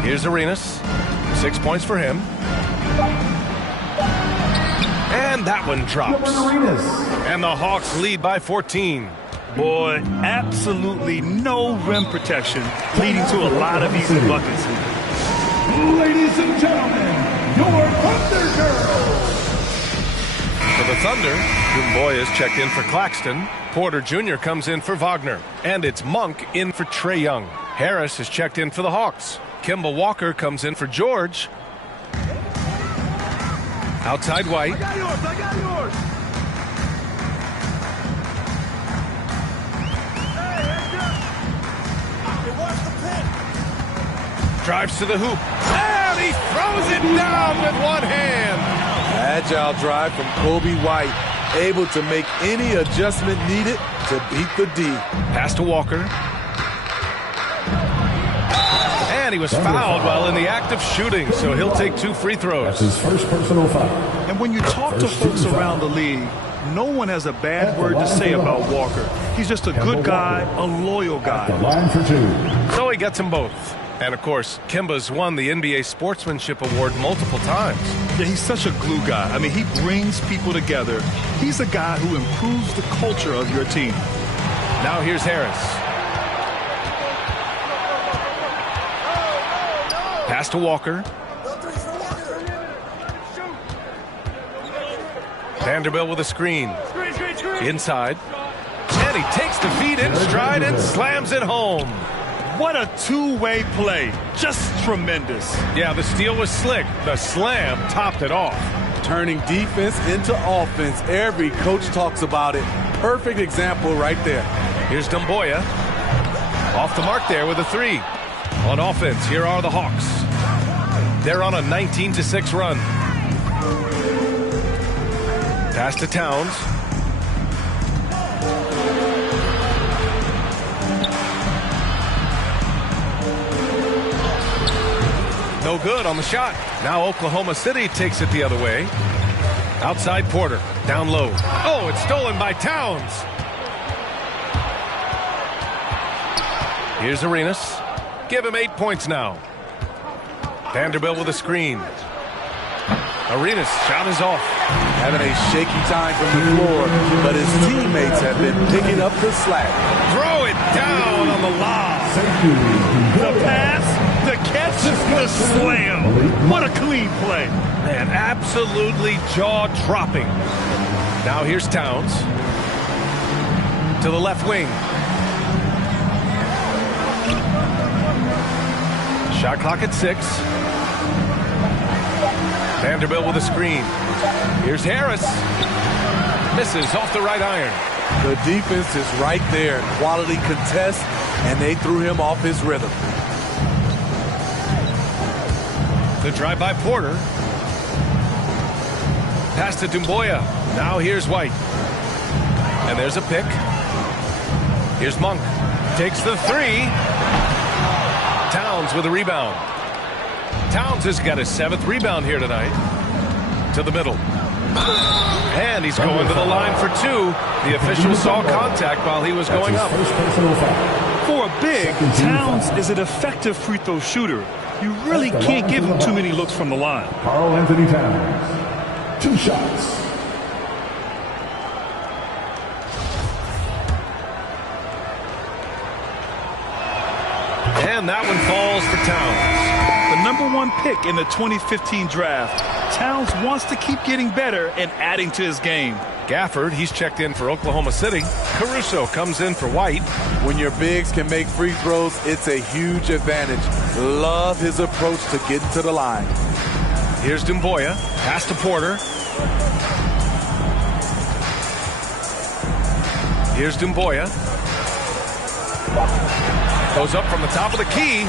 Here's Arenas. 6 points for him. And that one drops. And the Hawks lead by 14. Boy, absolutely no rim protection, leading to a lot of easy buckets. Ladies and gentlemen, your Thunder Girls. For the Thunder, Boy is checked in for Claxton. Porter Jr. comes in for Wagner. And it's Monk in for Trae Young. Harris is checked in for the Hawks. Kemba Walker comes in for George. Outside White. I got yours. Drives to the hoop. And he throws it down with one hand. Agile drive from Kobe White. Able to make any adjustment needed to beat the D. Pass to Walker. And he was fouled while in the act of shooting, so he'll take 2 free throws. That's his first personal foul. And when you talk to folks around the league, no one has a bad word to say about Walker. He's just a good guy, a loyal guy. The line for two. So he gets them both. And, of course, Kimba's won the NBA Sportsmanship Award multiple times. Yeah, he's such a glue guy. I mean, he brings people together. He's a guy who improves the culture of your team. Now here's Harris. Pass to Walker. Vanderbilt with a screen. Inside. And he takes the feed in stride and slams it home. What a two-way play. Just tremendous. Yeah, the steal was slick. The slam topped it off. Turning defense into offense. Every coach talks about it. Perfect example right there. Here's Dumboya. Off the mark there with a three. On offense, here are the Hawks. They're on a 19-6 run. Pass to Towns. No good on the shot. Now Oklahoma City takes it the other way. Outside Porter. Down low. Oh, it's stolen by Towns. Here's Arenas. Give him 8 points now. Vanderbilt with a screen. Arenas' shot is off. Having a shaky time from the floor, but his teammates have been picking up the slack. Throw it down on the lob. The pass, the catch, the slam. What a clean play. Man, absolutely jaw-dropping. Now here's Towns. To the left wing. Shot clock at 6. Vanderbilt with a screen. Here's Harris. Misses off the right iron. The defense is right there. Quality contest, and they threw him off his rhythm. The drive by Porter. Pass to Dumboya. Now here's White. And there's a pick. Here's Monk. Takes the three. Towns with a rebound. Towns has got his 7th rebound here tonight. To the middle. And he's going to the line for 2. The official saw contact while he was going up. For a big, Towns is an effective free throw shooter. You really can't give him too many looks from the line. Karl-Anthony Towns. 2 shots. And that one falls for Towns. The #1 pick in the 2015 draft. Towns wants to keep getting better and adding to his game. Gafford, he's checked in for Oklahoma City. Caruso comes in for White. When your bigs can make free throws, it's a huge advantage. Love his approach to getting to the line. Here's Dumboya. Pass to Porter. Here's Dumboya. Goes up from the top of the key.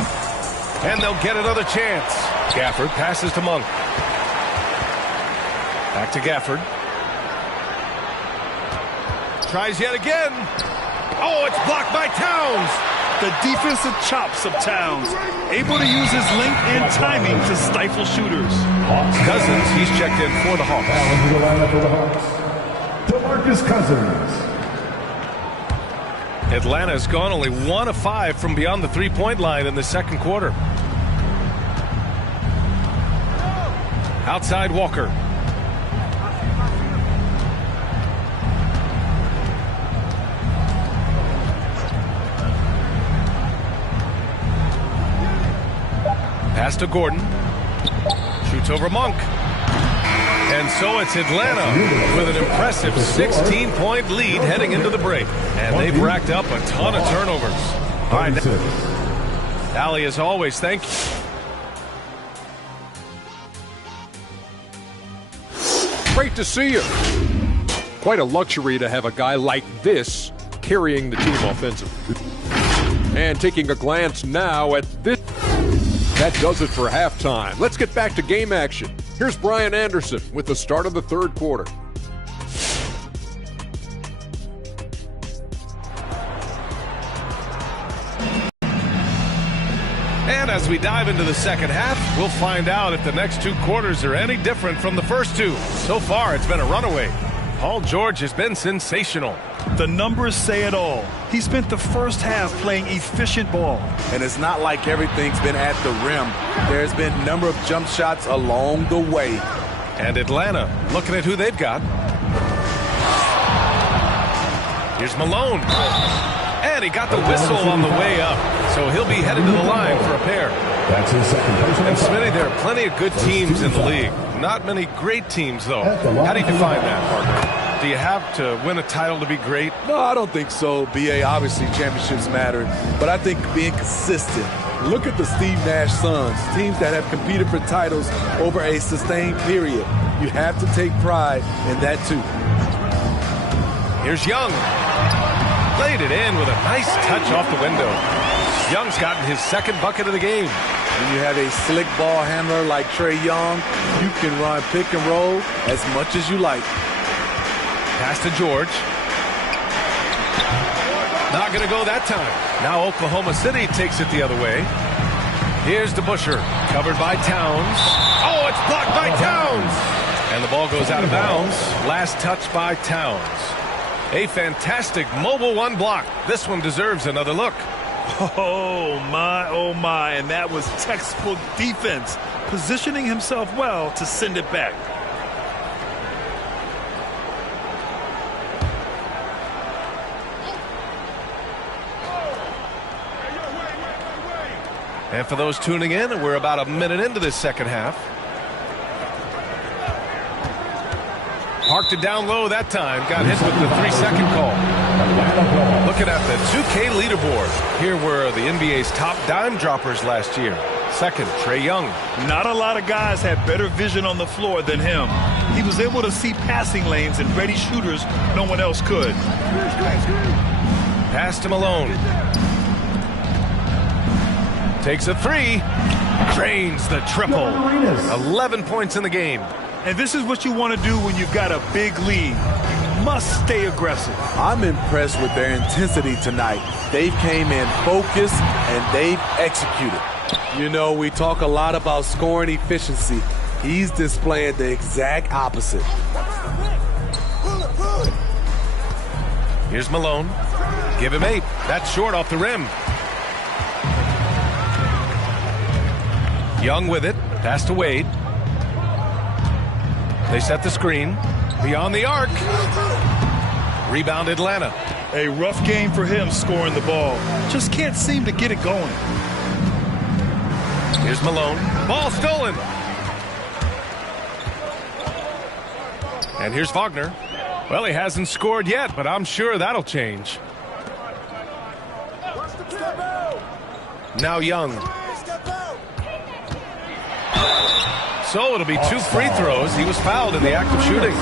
And they'll get another chance. Gafford passes to Monk. Back to Gafford. Tries yet again. Oh, it's blocked by Towns. The defensive chops of Towns. Able to use his length and timing to stifle shooters. Cousins, he's checked in for the Hawks. Down to the lineup for the Hawks. DeMarcus Cousins. Atlanta's gone only 1 of 5 from beyond the three-point line in the second quarter. Outside Walker. Pass to Gordon. Shoots over Monk. And so it's Atlanta with an impressive 16-point lead heading into the break. And they've racked up a ton of turnovers. All right, Allie, as always, thank you. Great to see you. Quite a luxury to have a guy like this carrying the team offensively. And taking a glance now at this. That does it for halftime. Let's get back to game action. Here's Brian Anderson with the start of the third quarter. And as we dive into the second half, we'll find out if the next 2 quarters are any different from the first 2. So far, it's been a runaway. Paul George has been sensational. The numbers say it all. He spent the first half playing efficient ball. And it's not like everything's been at the rim. There's been a number of jump shots along the way. And Atlanta, looking at who they've got. Here's Malone. And he got the whistle on the way up. So he'll be headed to the line for a pair. That's his second personal. And Smitty, there are plenty of good teams in the league. Not many great teams, though. How do you define that, partner? Do you have to win a title to be great? No, I don't think so. BA, obviously championships matter. But I think being consistent. Look at the Steve Nash Suns, teams that have competed for titles over a sustained period. You have to take pride in that, too. Here's Young. Laid it in with a nice touch off the window. Young's gotten his second bucket of the game. When you have a slick ball handler like Trae Young, you can run pick and roll as much as you like. Pass to George. Not going to go that time. Now Oklahoma City takes it the other way. Here's DeBusschere, covered by Towns. Oh, it's blocked by Towns! And the ball goes out of bounds. Last touch by Towns. A fantastic mobile one block. This one deserves another look. Oh, my, and that was textbook defense, positioning himself well to send it back. And for those tuning in, we're about a minute into this second half. Parked it down low that time. Got hit with the 3-second call. Looking at the 2K leaderboard. Here were the NBA's top dime droppers last year. Second, Trae Young. Not a lot of guys had better vision on the floor than him. He was able to see passing lanes and ready shooters no one else could. Pass to Malone. Takes a three. Drains the triple. 11 points in the game. And this is what you want to do when you've got a big lead. You must stay aggressive. I'm impressed with their intensity tonight. They came in focused and they've executed. You know, we talk a lot about scoring efficiency. He's displaying the exact opposite. Here's Malone. Give him 8. That's short off the rim. Young with it. Pass to Wade. They set the screen. Beyond the arc. Rebound Atlanta. A rough game for him scoring the ball. Just can't seem to get it going. Here's Malone. Ball stolen. And here's Wagner. Well, he hasn't scored yet, but I'm sure that'll change. Now Young. So it'll be 2 free throws. He was fouled in the act of shooting.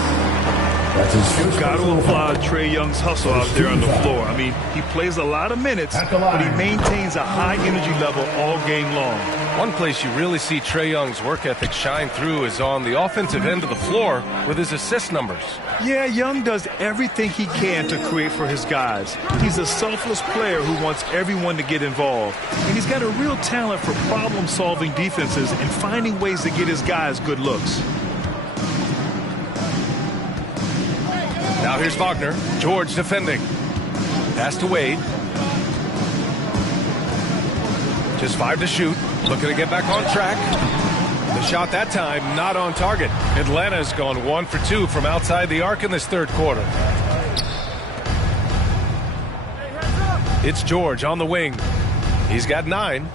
You've got to applaud Trae Young's hustle out there on the floor. I mean, he plays a lot of minutes, but he maintains a high energy level all game long. One place you really see Trae Young's work ethic shine through is on the offensive end of the floor with his assist numbers. Yeah, Young does everything he can to create for his guys. He's a selfless player who wants everyone to get involved. And he's got a real talent for problem-solving defenses and finding ways to get his guys good looks. Now here's Wagner. George defending. Pass to Wade. Just 5 to shoot. Looking to get back on track. The shot that time not on target. Atlanta's gone 1 for 2 from outside the arc in this third quarter. It's George on the wing. He's got 9.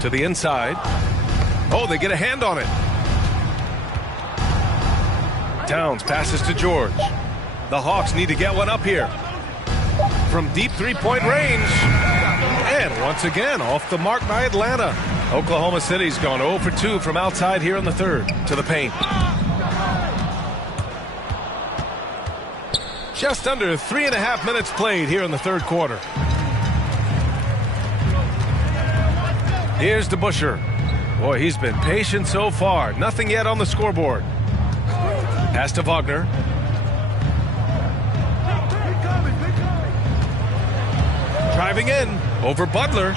To the inside. Oh, they get a hand on it. Towns passes to George. The Hawks need to get one up here. From deep three-point range. And once again, off the mark by Atlanta. Oklahoma City's gone 0 for 2 from outside here in the third. To the paint. Just under 3.5 minutes played here in the third quarter. Here's DeBusschere. Boy, he's been patient so far. Nothing yet on the scoreboard. Pass to Wagner. Driving in over Butler.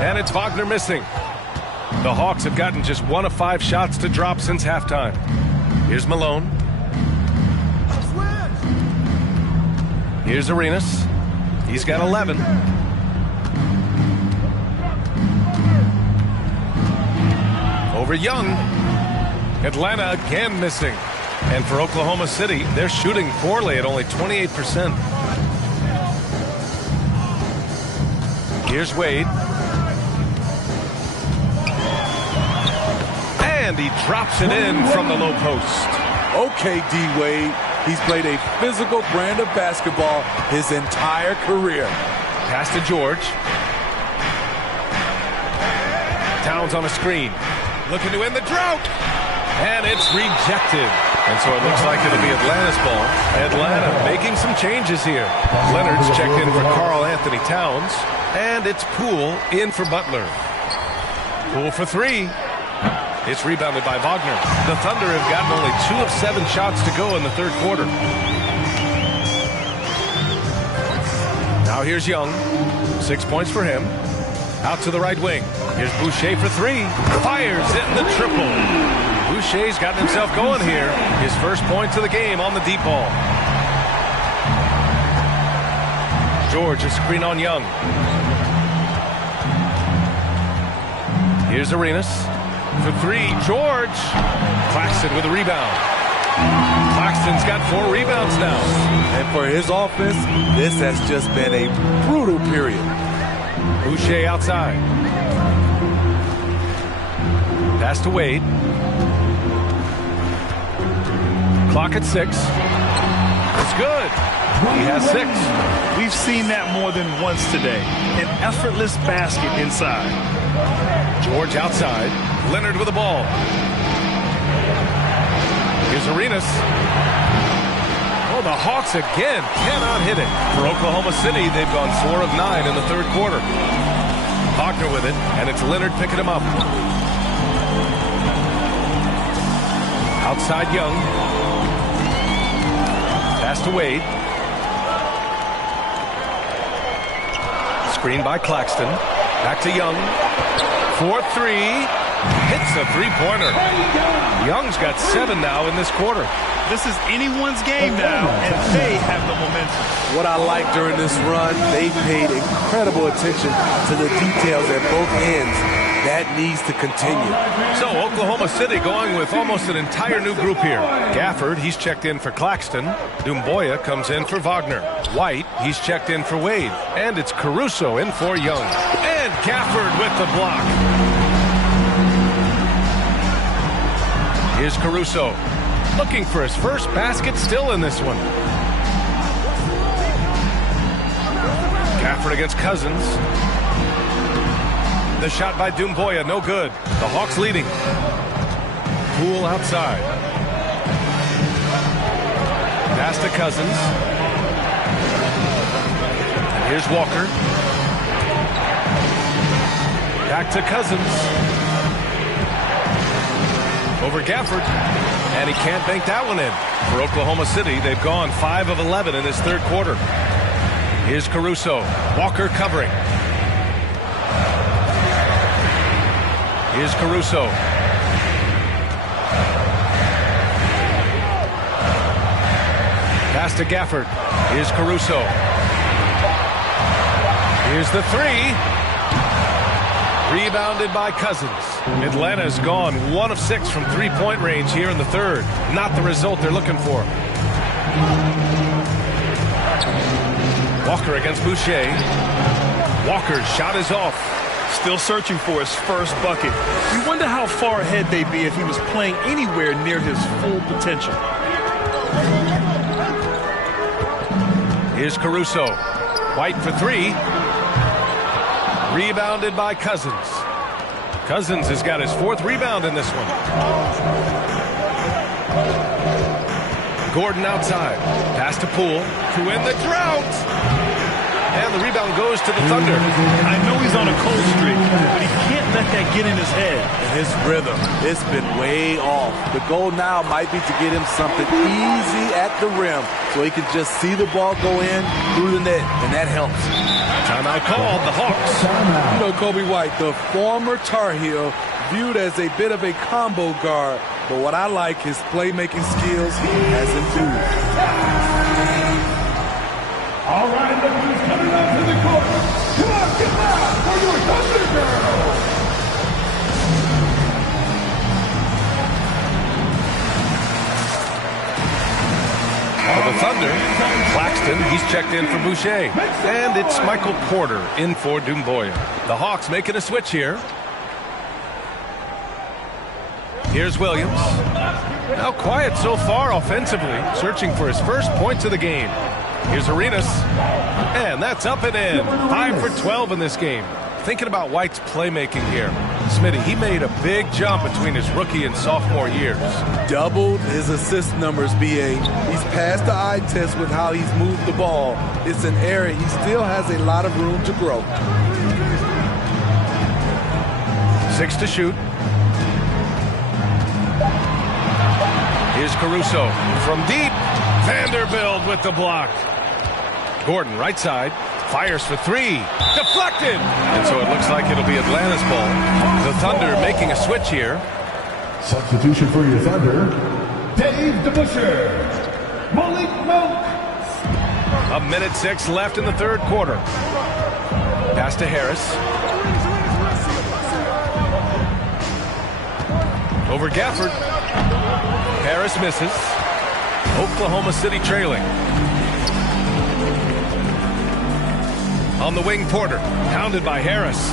And it's Wagner missing. The Hawks have gotten just 1 of 5 shots to drop since halftime. Here's Malone. Here's Arenas. He's got 11. Over Young. Atlanta again missing. And for Oklahoma City, they're shooting poorly at only 28%. Here's Wade. And he drops it in from the low post. Okay, D-Wade. He's played a physical brand of basketball his entire career. Pass to George. Towns on a screen. Looking to end the drought. And it's rejected. And so it looks like it'll be Atlanta's ball. Atlanta making some changes here. Leonard's checked in for Karl Anthony Towns. And it's Poole in for Butler. Poole for three. It's rebounded by Wagner. The Thunder have gotten only 2 of 7 shots to go in the third quarter. Now here's Young. 6 points for him. Out to the right wing. Here's Boucher for three. Fires in the triple. Boucher's gotten himself going here. His first points of the game on the deep ball. George, a screen on Young. Here's Arenas. For three, George. Claxton with a rebound. Claxton's got 4 rebounds now. And for his offense, this has just been a brutal period. Boucher outside. Pass to Wade. Clock at 6. It's good. He has 6. We've seen that more than once today. An effortless basket inside. George outside. Leonard with the ball. Here's Arenas. Oh, the Hawks again cannot hit it. For Oklahoma City, they've gone 4 of 9 in the third quarter. Wagner with it, and it's Leonard picking him up. Outside Young. Pass to Wade. Screen by Claxton. Back to Young. 4-3. Hits a three-pointer. Young's got 7 now in this quarter. This is anyone's game now, and they have the momentum. What I like during this run, they paid incredible attention to the details at both ends. That needs to continue. So Oklahoma City going with almost an entire new group here. Gafford, he's checked in for Claxton. Dumboya comes in for Wagner. White, he's checked in for Wade. And it's Caruso in for Young. And Gafford with the block. Here's Caruso. Looking for his first basket still in this one. Gafford against Cousins. The shot by Dumboya, no good. The Hawks leading. Poole outside. Pass to Cousins. And here's Walker. Back to Cousins. Over Gafford. And he can't bank that one in. For Oklahoma City, they've gone 5 of 11 in this third quarter. Here's Caruso. Walker covering. Here's Caruso. Pass to Gafford. Here's Caruso. Here's the three. Rebounded by Cousins. Atlanta's gone 1 of 6 from three-point range here in the third. Not the result they're looking for. Walker against Boucher. Walker's shot is off. Still searching for his first bucket. You wonder how far ahead they'd be if he was playing anywhere near his full potential. Here's Caruso. White for three. Rebounded by Cousins. Cousins has got his 4th rebound in this one. Gordon outside. Pass to Poole. To end the drought. And the rebound goes to the Thunder. I know he's on a cold streak, but he can't let that get in his head. And his rhythm, it's been way off. The goal now might be to get him something easy at the rim so he can just see the ball go in through the net, and that helps. Timeout called, the Hawks. You know, Kobe White, the former Tar Heel, viewed as a bit of a combo guard, but what I like, his playmaking skills has improved. All right, look who's coming out to the court. Come on, get loud for your Thunder Girls. For the Thunder, Claxton, he's checked in for Boucher. And it's Michael Porter in for Dumboya. The Hawks making a switch here. Here's Williams. Now quiet so far offensively, searching for his first points of the game. Here's Arenas. And that's up and in. 5 for 12 in this game. Thinking about White's playmaking here. Smitty, he made a big jump between his rookie and sophomore years. Doubled his assist numbers, BA. He's passed the eye test with how he's moved the ball. It's an area he still has a lot of room to grow. 6 to shoot. Here's Caruso from deep. Vanderbilt with the block. Gordon, right side, fires for 3. Deflected! And so it looks like it'll be Atlanta's ball. The Thunder making a switch here. Substitution for your Thunder. Dave DeBusschere. Malik Monk. 1:06 left in the third quarter. Pass to Harris. Over Gafford. Harris misses. Oklahoma City trailing. On the wing, Porter. Pounded by Harris.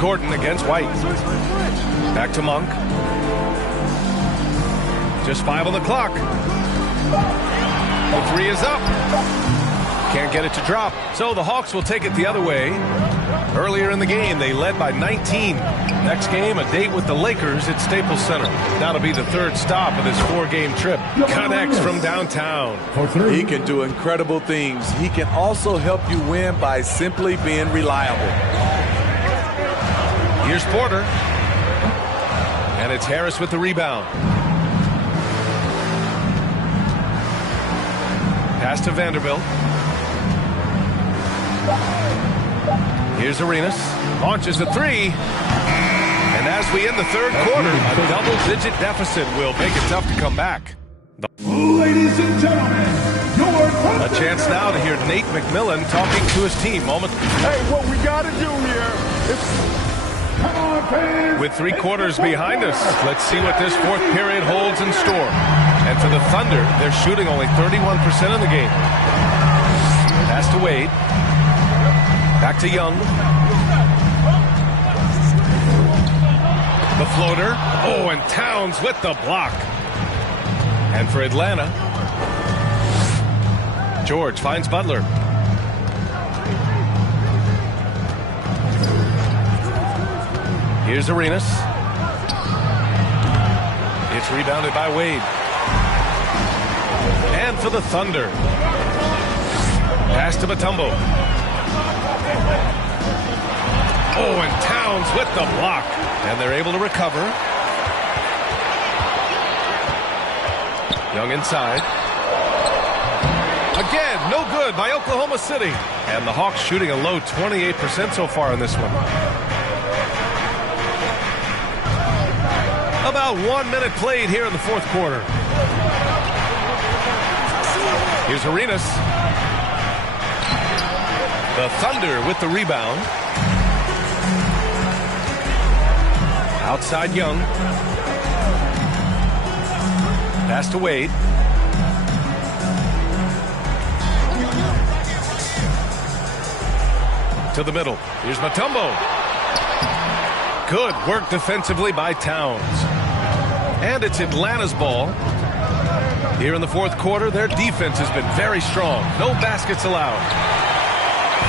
Gordon against White. Back to Monk. Just 5 on the clock. The 3 is up. Can't get it to drop. So the Hawks will take it the other way. Earlier in the game, they led by 19. Next game, a date with the Lakers at Staples Center. That'll be the third stop of this 4-game trip. Connects from downtown. He can do incredible things. He can also help you win by simply being reliable. Here's Porter. And it's Harris with the rebound. Pass to Vanderbilt. Here's Arenas. Launches a 3. And as we end the third quarter, a double-digit deficit will make it tough to come back. Ladies and gentlemen, a chance now to hear Nate McMillan talking to his team. Hey, what we got to do here is... Come on, fans. With 3 quarters behind us, let's see what this fourth period holds in store. And for the Thunder, they're shooting only 31% of the game. Pass to Wade. Back to Young. The floater. Oh, and Towns with the block. And for Atlanta, George finds Butler. Here's Arenas. It's rebounded by Wade. And for the Thunder, pass to Mutombo. Oh, and Towns with the block. And they're able to recover. Young inside. Again, no good by Oklahoma City. And the Hawks shooting a low 28% so far in this one. About 1 minute played here in the fourth quarter. Here's Arenas. The Thunder with the rebound. Outside Young. Pass to Wade. To the middle. Here's Mutombo. Good work defensively by Towns. And it's Atlanta's ball. Here in the fourth quarter, their defense has been very strong. No baskets allowed.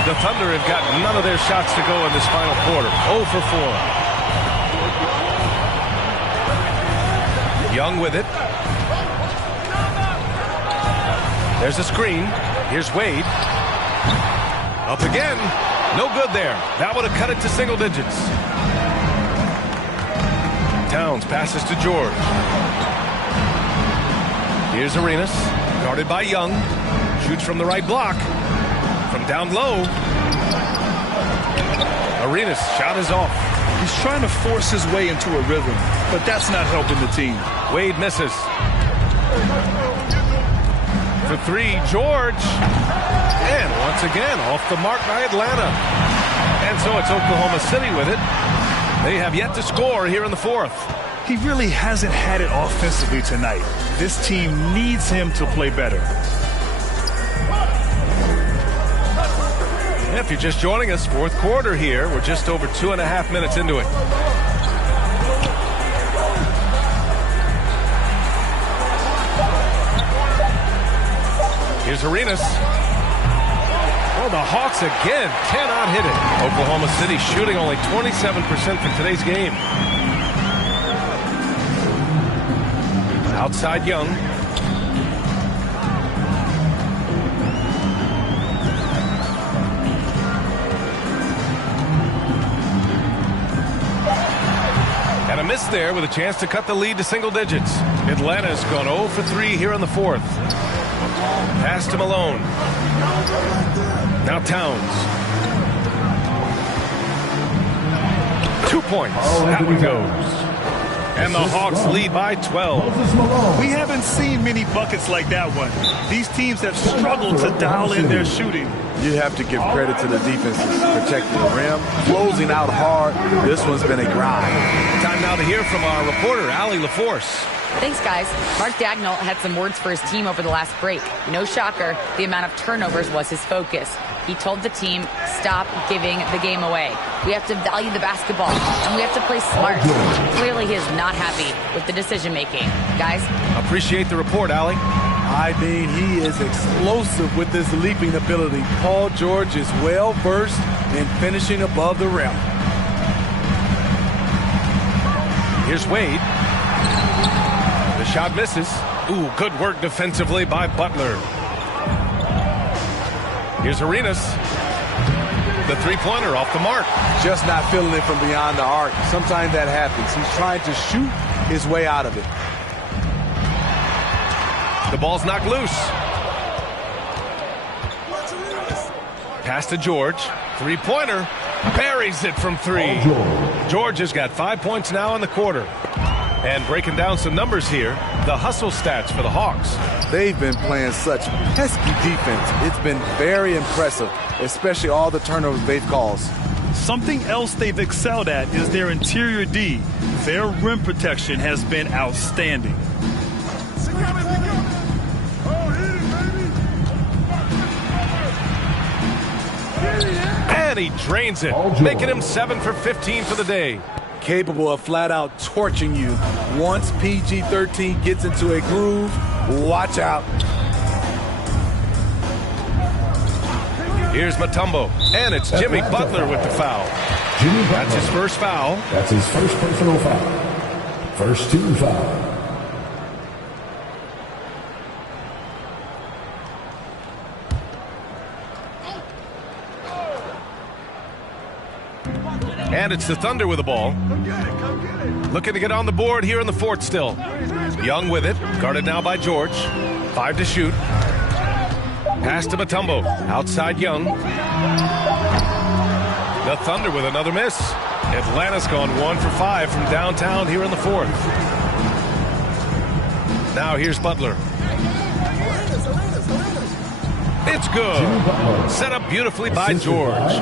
The Thunder have got none of their shots to go in this final quarter. 0 for 4. Young with it. There's a screen. Here's Wade. Up again. No good there. That would have cut it to single digits. Towns passes to George. Here's Arenas. Guarded by Young. Shoots from the right block. From down low. Arenas' shot is off. He's trying to force his way into a rhythm, but that's not helping the team. Wade misses. for three, George. And once again, off the mark by Atlanta. And so it's Oklahoma City with it. They have yet to score here in the fourth. He really hasn't had it offensively tonight. This team needs him to play better. If you're just joining us, fourth quarter here. We're just over 2.5 minutes into it. Here's Arenas. Oh, the Hawks again cannot hit it. Oklahoma City shooting only 27% for today's game. Outside Young. And a miss there with a chance to cut the lead to single digits. Atlanta's gone 0 for 3 here in the fourth. Pass to Malone. Now Towns. 2 points. That one goes. And the Hawks lead by 12. We haven't seen many buckets like that one. These teams have struggled to dial in their shooting. You have to give credit to the defenses protecting the rim, closing out hard. This one's been a grind. Time now to hear from our reporter, Allie LaForce. Thanks, guys. Mark Dagnall had some words for his team over the last break. No shocker, the amount of turnovers was his focus. He told the team, stop giving the game away. We have to value the basketball, and we have to play smart. Clearly, he is not happy with the decision-making. Guys? Appreciate the report, Allie. I mean, he is explosive with his leaping ability. Paul George is well-versed in finishing above the rim. Here's Wade. The shot misses. Ooh, good work defensively by Butler. Here's Arenas. The three-pointer off the mark. Just not feeling it from beyond the arc. Sometimes that happens. He's trying to shoot his way out of it. The ball's knocked loose. Pass to George. Three-pointer. Buries it from three. George has got 5 points now in the quarter. And breaking down some numbers here, the hustle stats for the Hawks. They've been playing such pesky defense. It's been very impressive, especially all the turnovers they've caused. Something else they've excelled at is their interior D. Their rim protection has been outstanding. And he drains it, making him 7 for 15 for the day. Capable of flat-out torching you. Once PG-13 gets into a groove, watch out. Here's Mutombo, and it's Jimmy Butler with the foul. That's his first foul. That's his first personal foul. First team foul. And it's the Thunder with the ball. Looking to get on the board here in the fourth still. Young with it, guarded now by George. 5 to shoot. Pass to Mutombo, outside Young. The Thunder with another miss. Atlanta's gone 1 for 5 from downtown here in the fourth. Now here's Butler. It's good. Set up beautifully by George.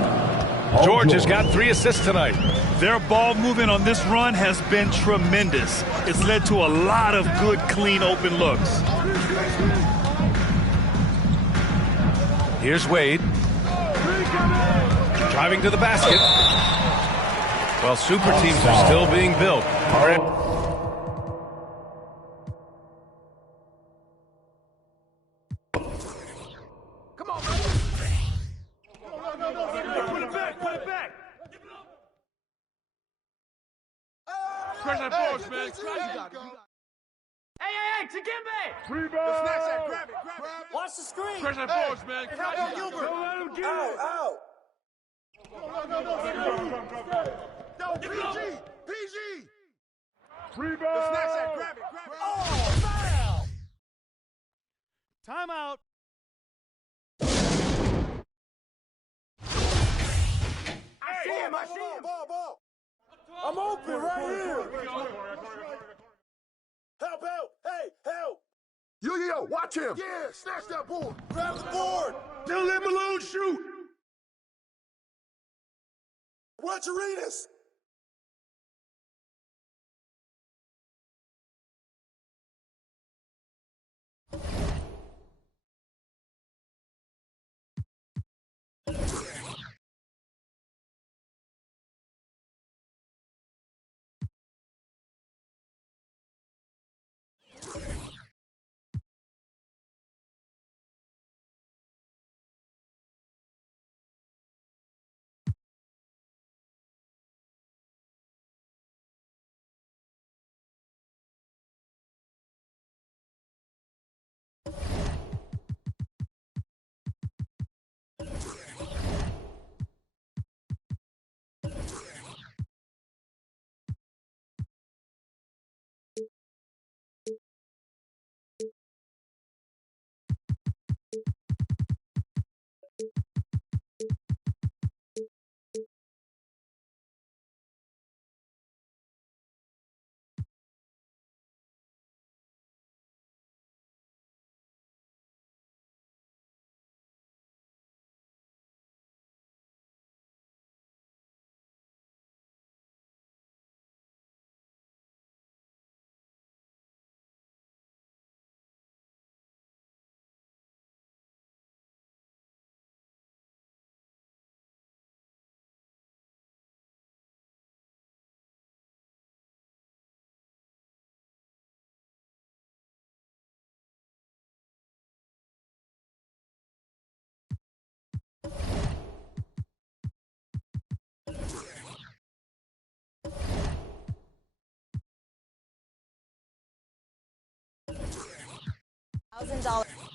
George has got 3 assists tonight. Their ball movement on this run has been tremendous. It's led to a lot of good, clean, open looks. Here's Wade. Driving to the basket. Well, super teams are still being built. Hey, Takimbe! Rebound! The snacks at, grab it. Watch the screen. Press that force, man. Help Gilbert. Don't let him get it. Out. Yo, PG! Rebound! The snacks at, grab it. Oh, foul! Timeout. I see him. Ball. I'm open right here. Help. Hey, help. Yo, watch him. Yeah, snatch that board. Grab the board. Now let Malone shoot. Watch Arenas. $1,000.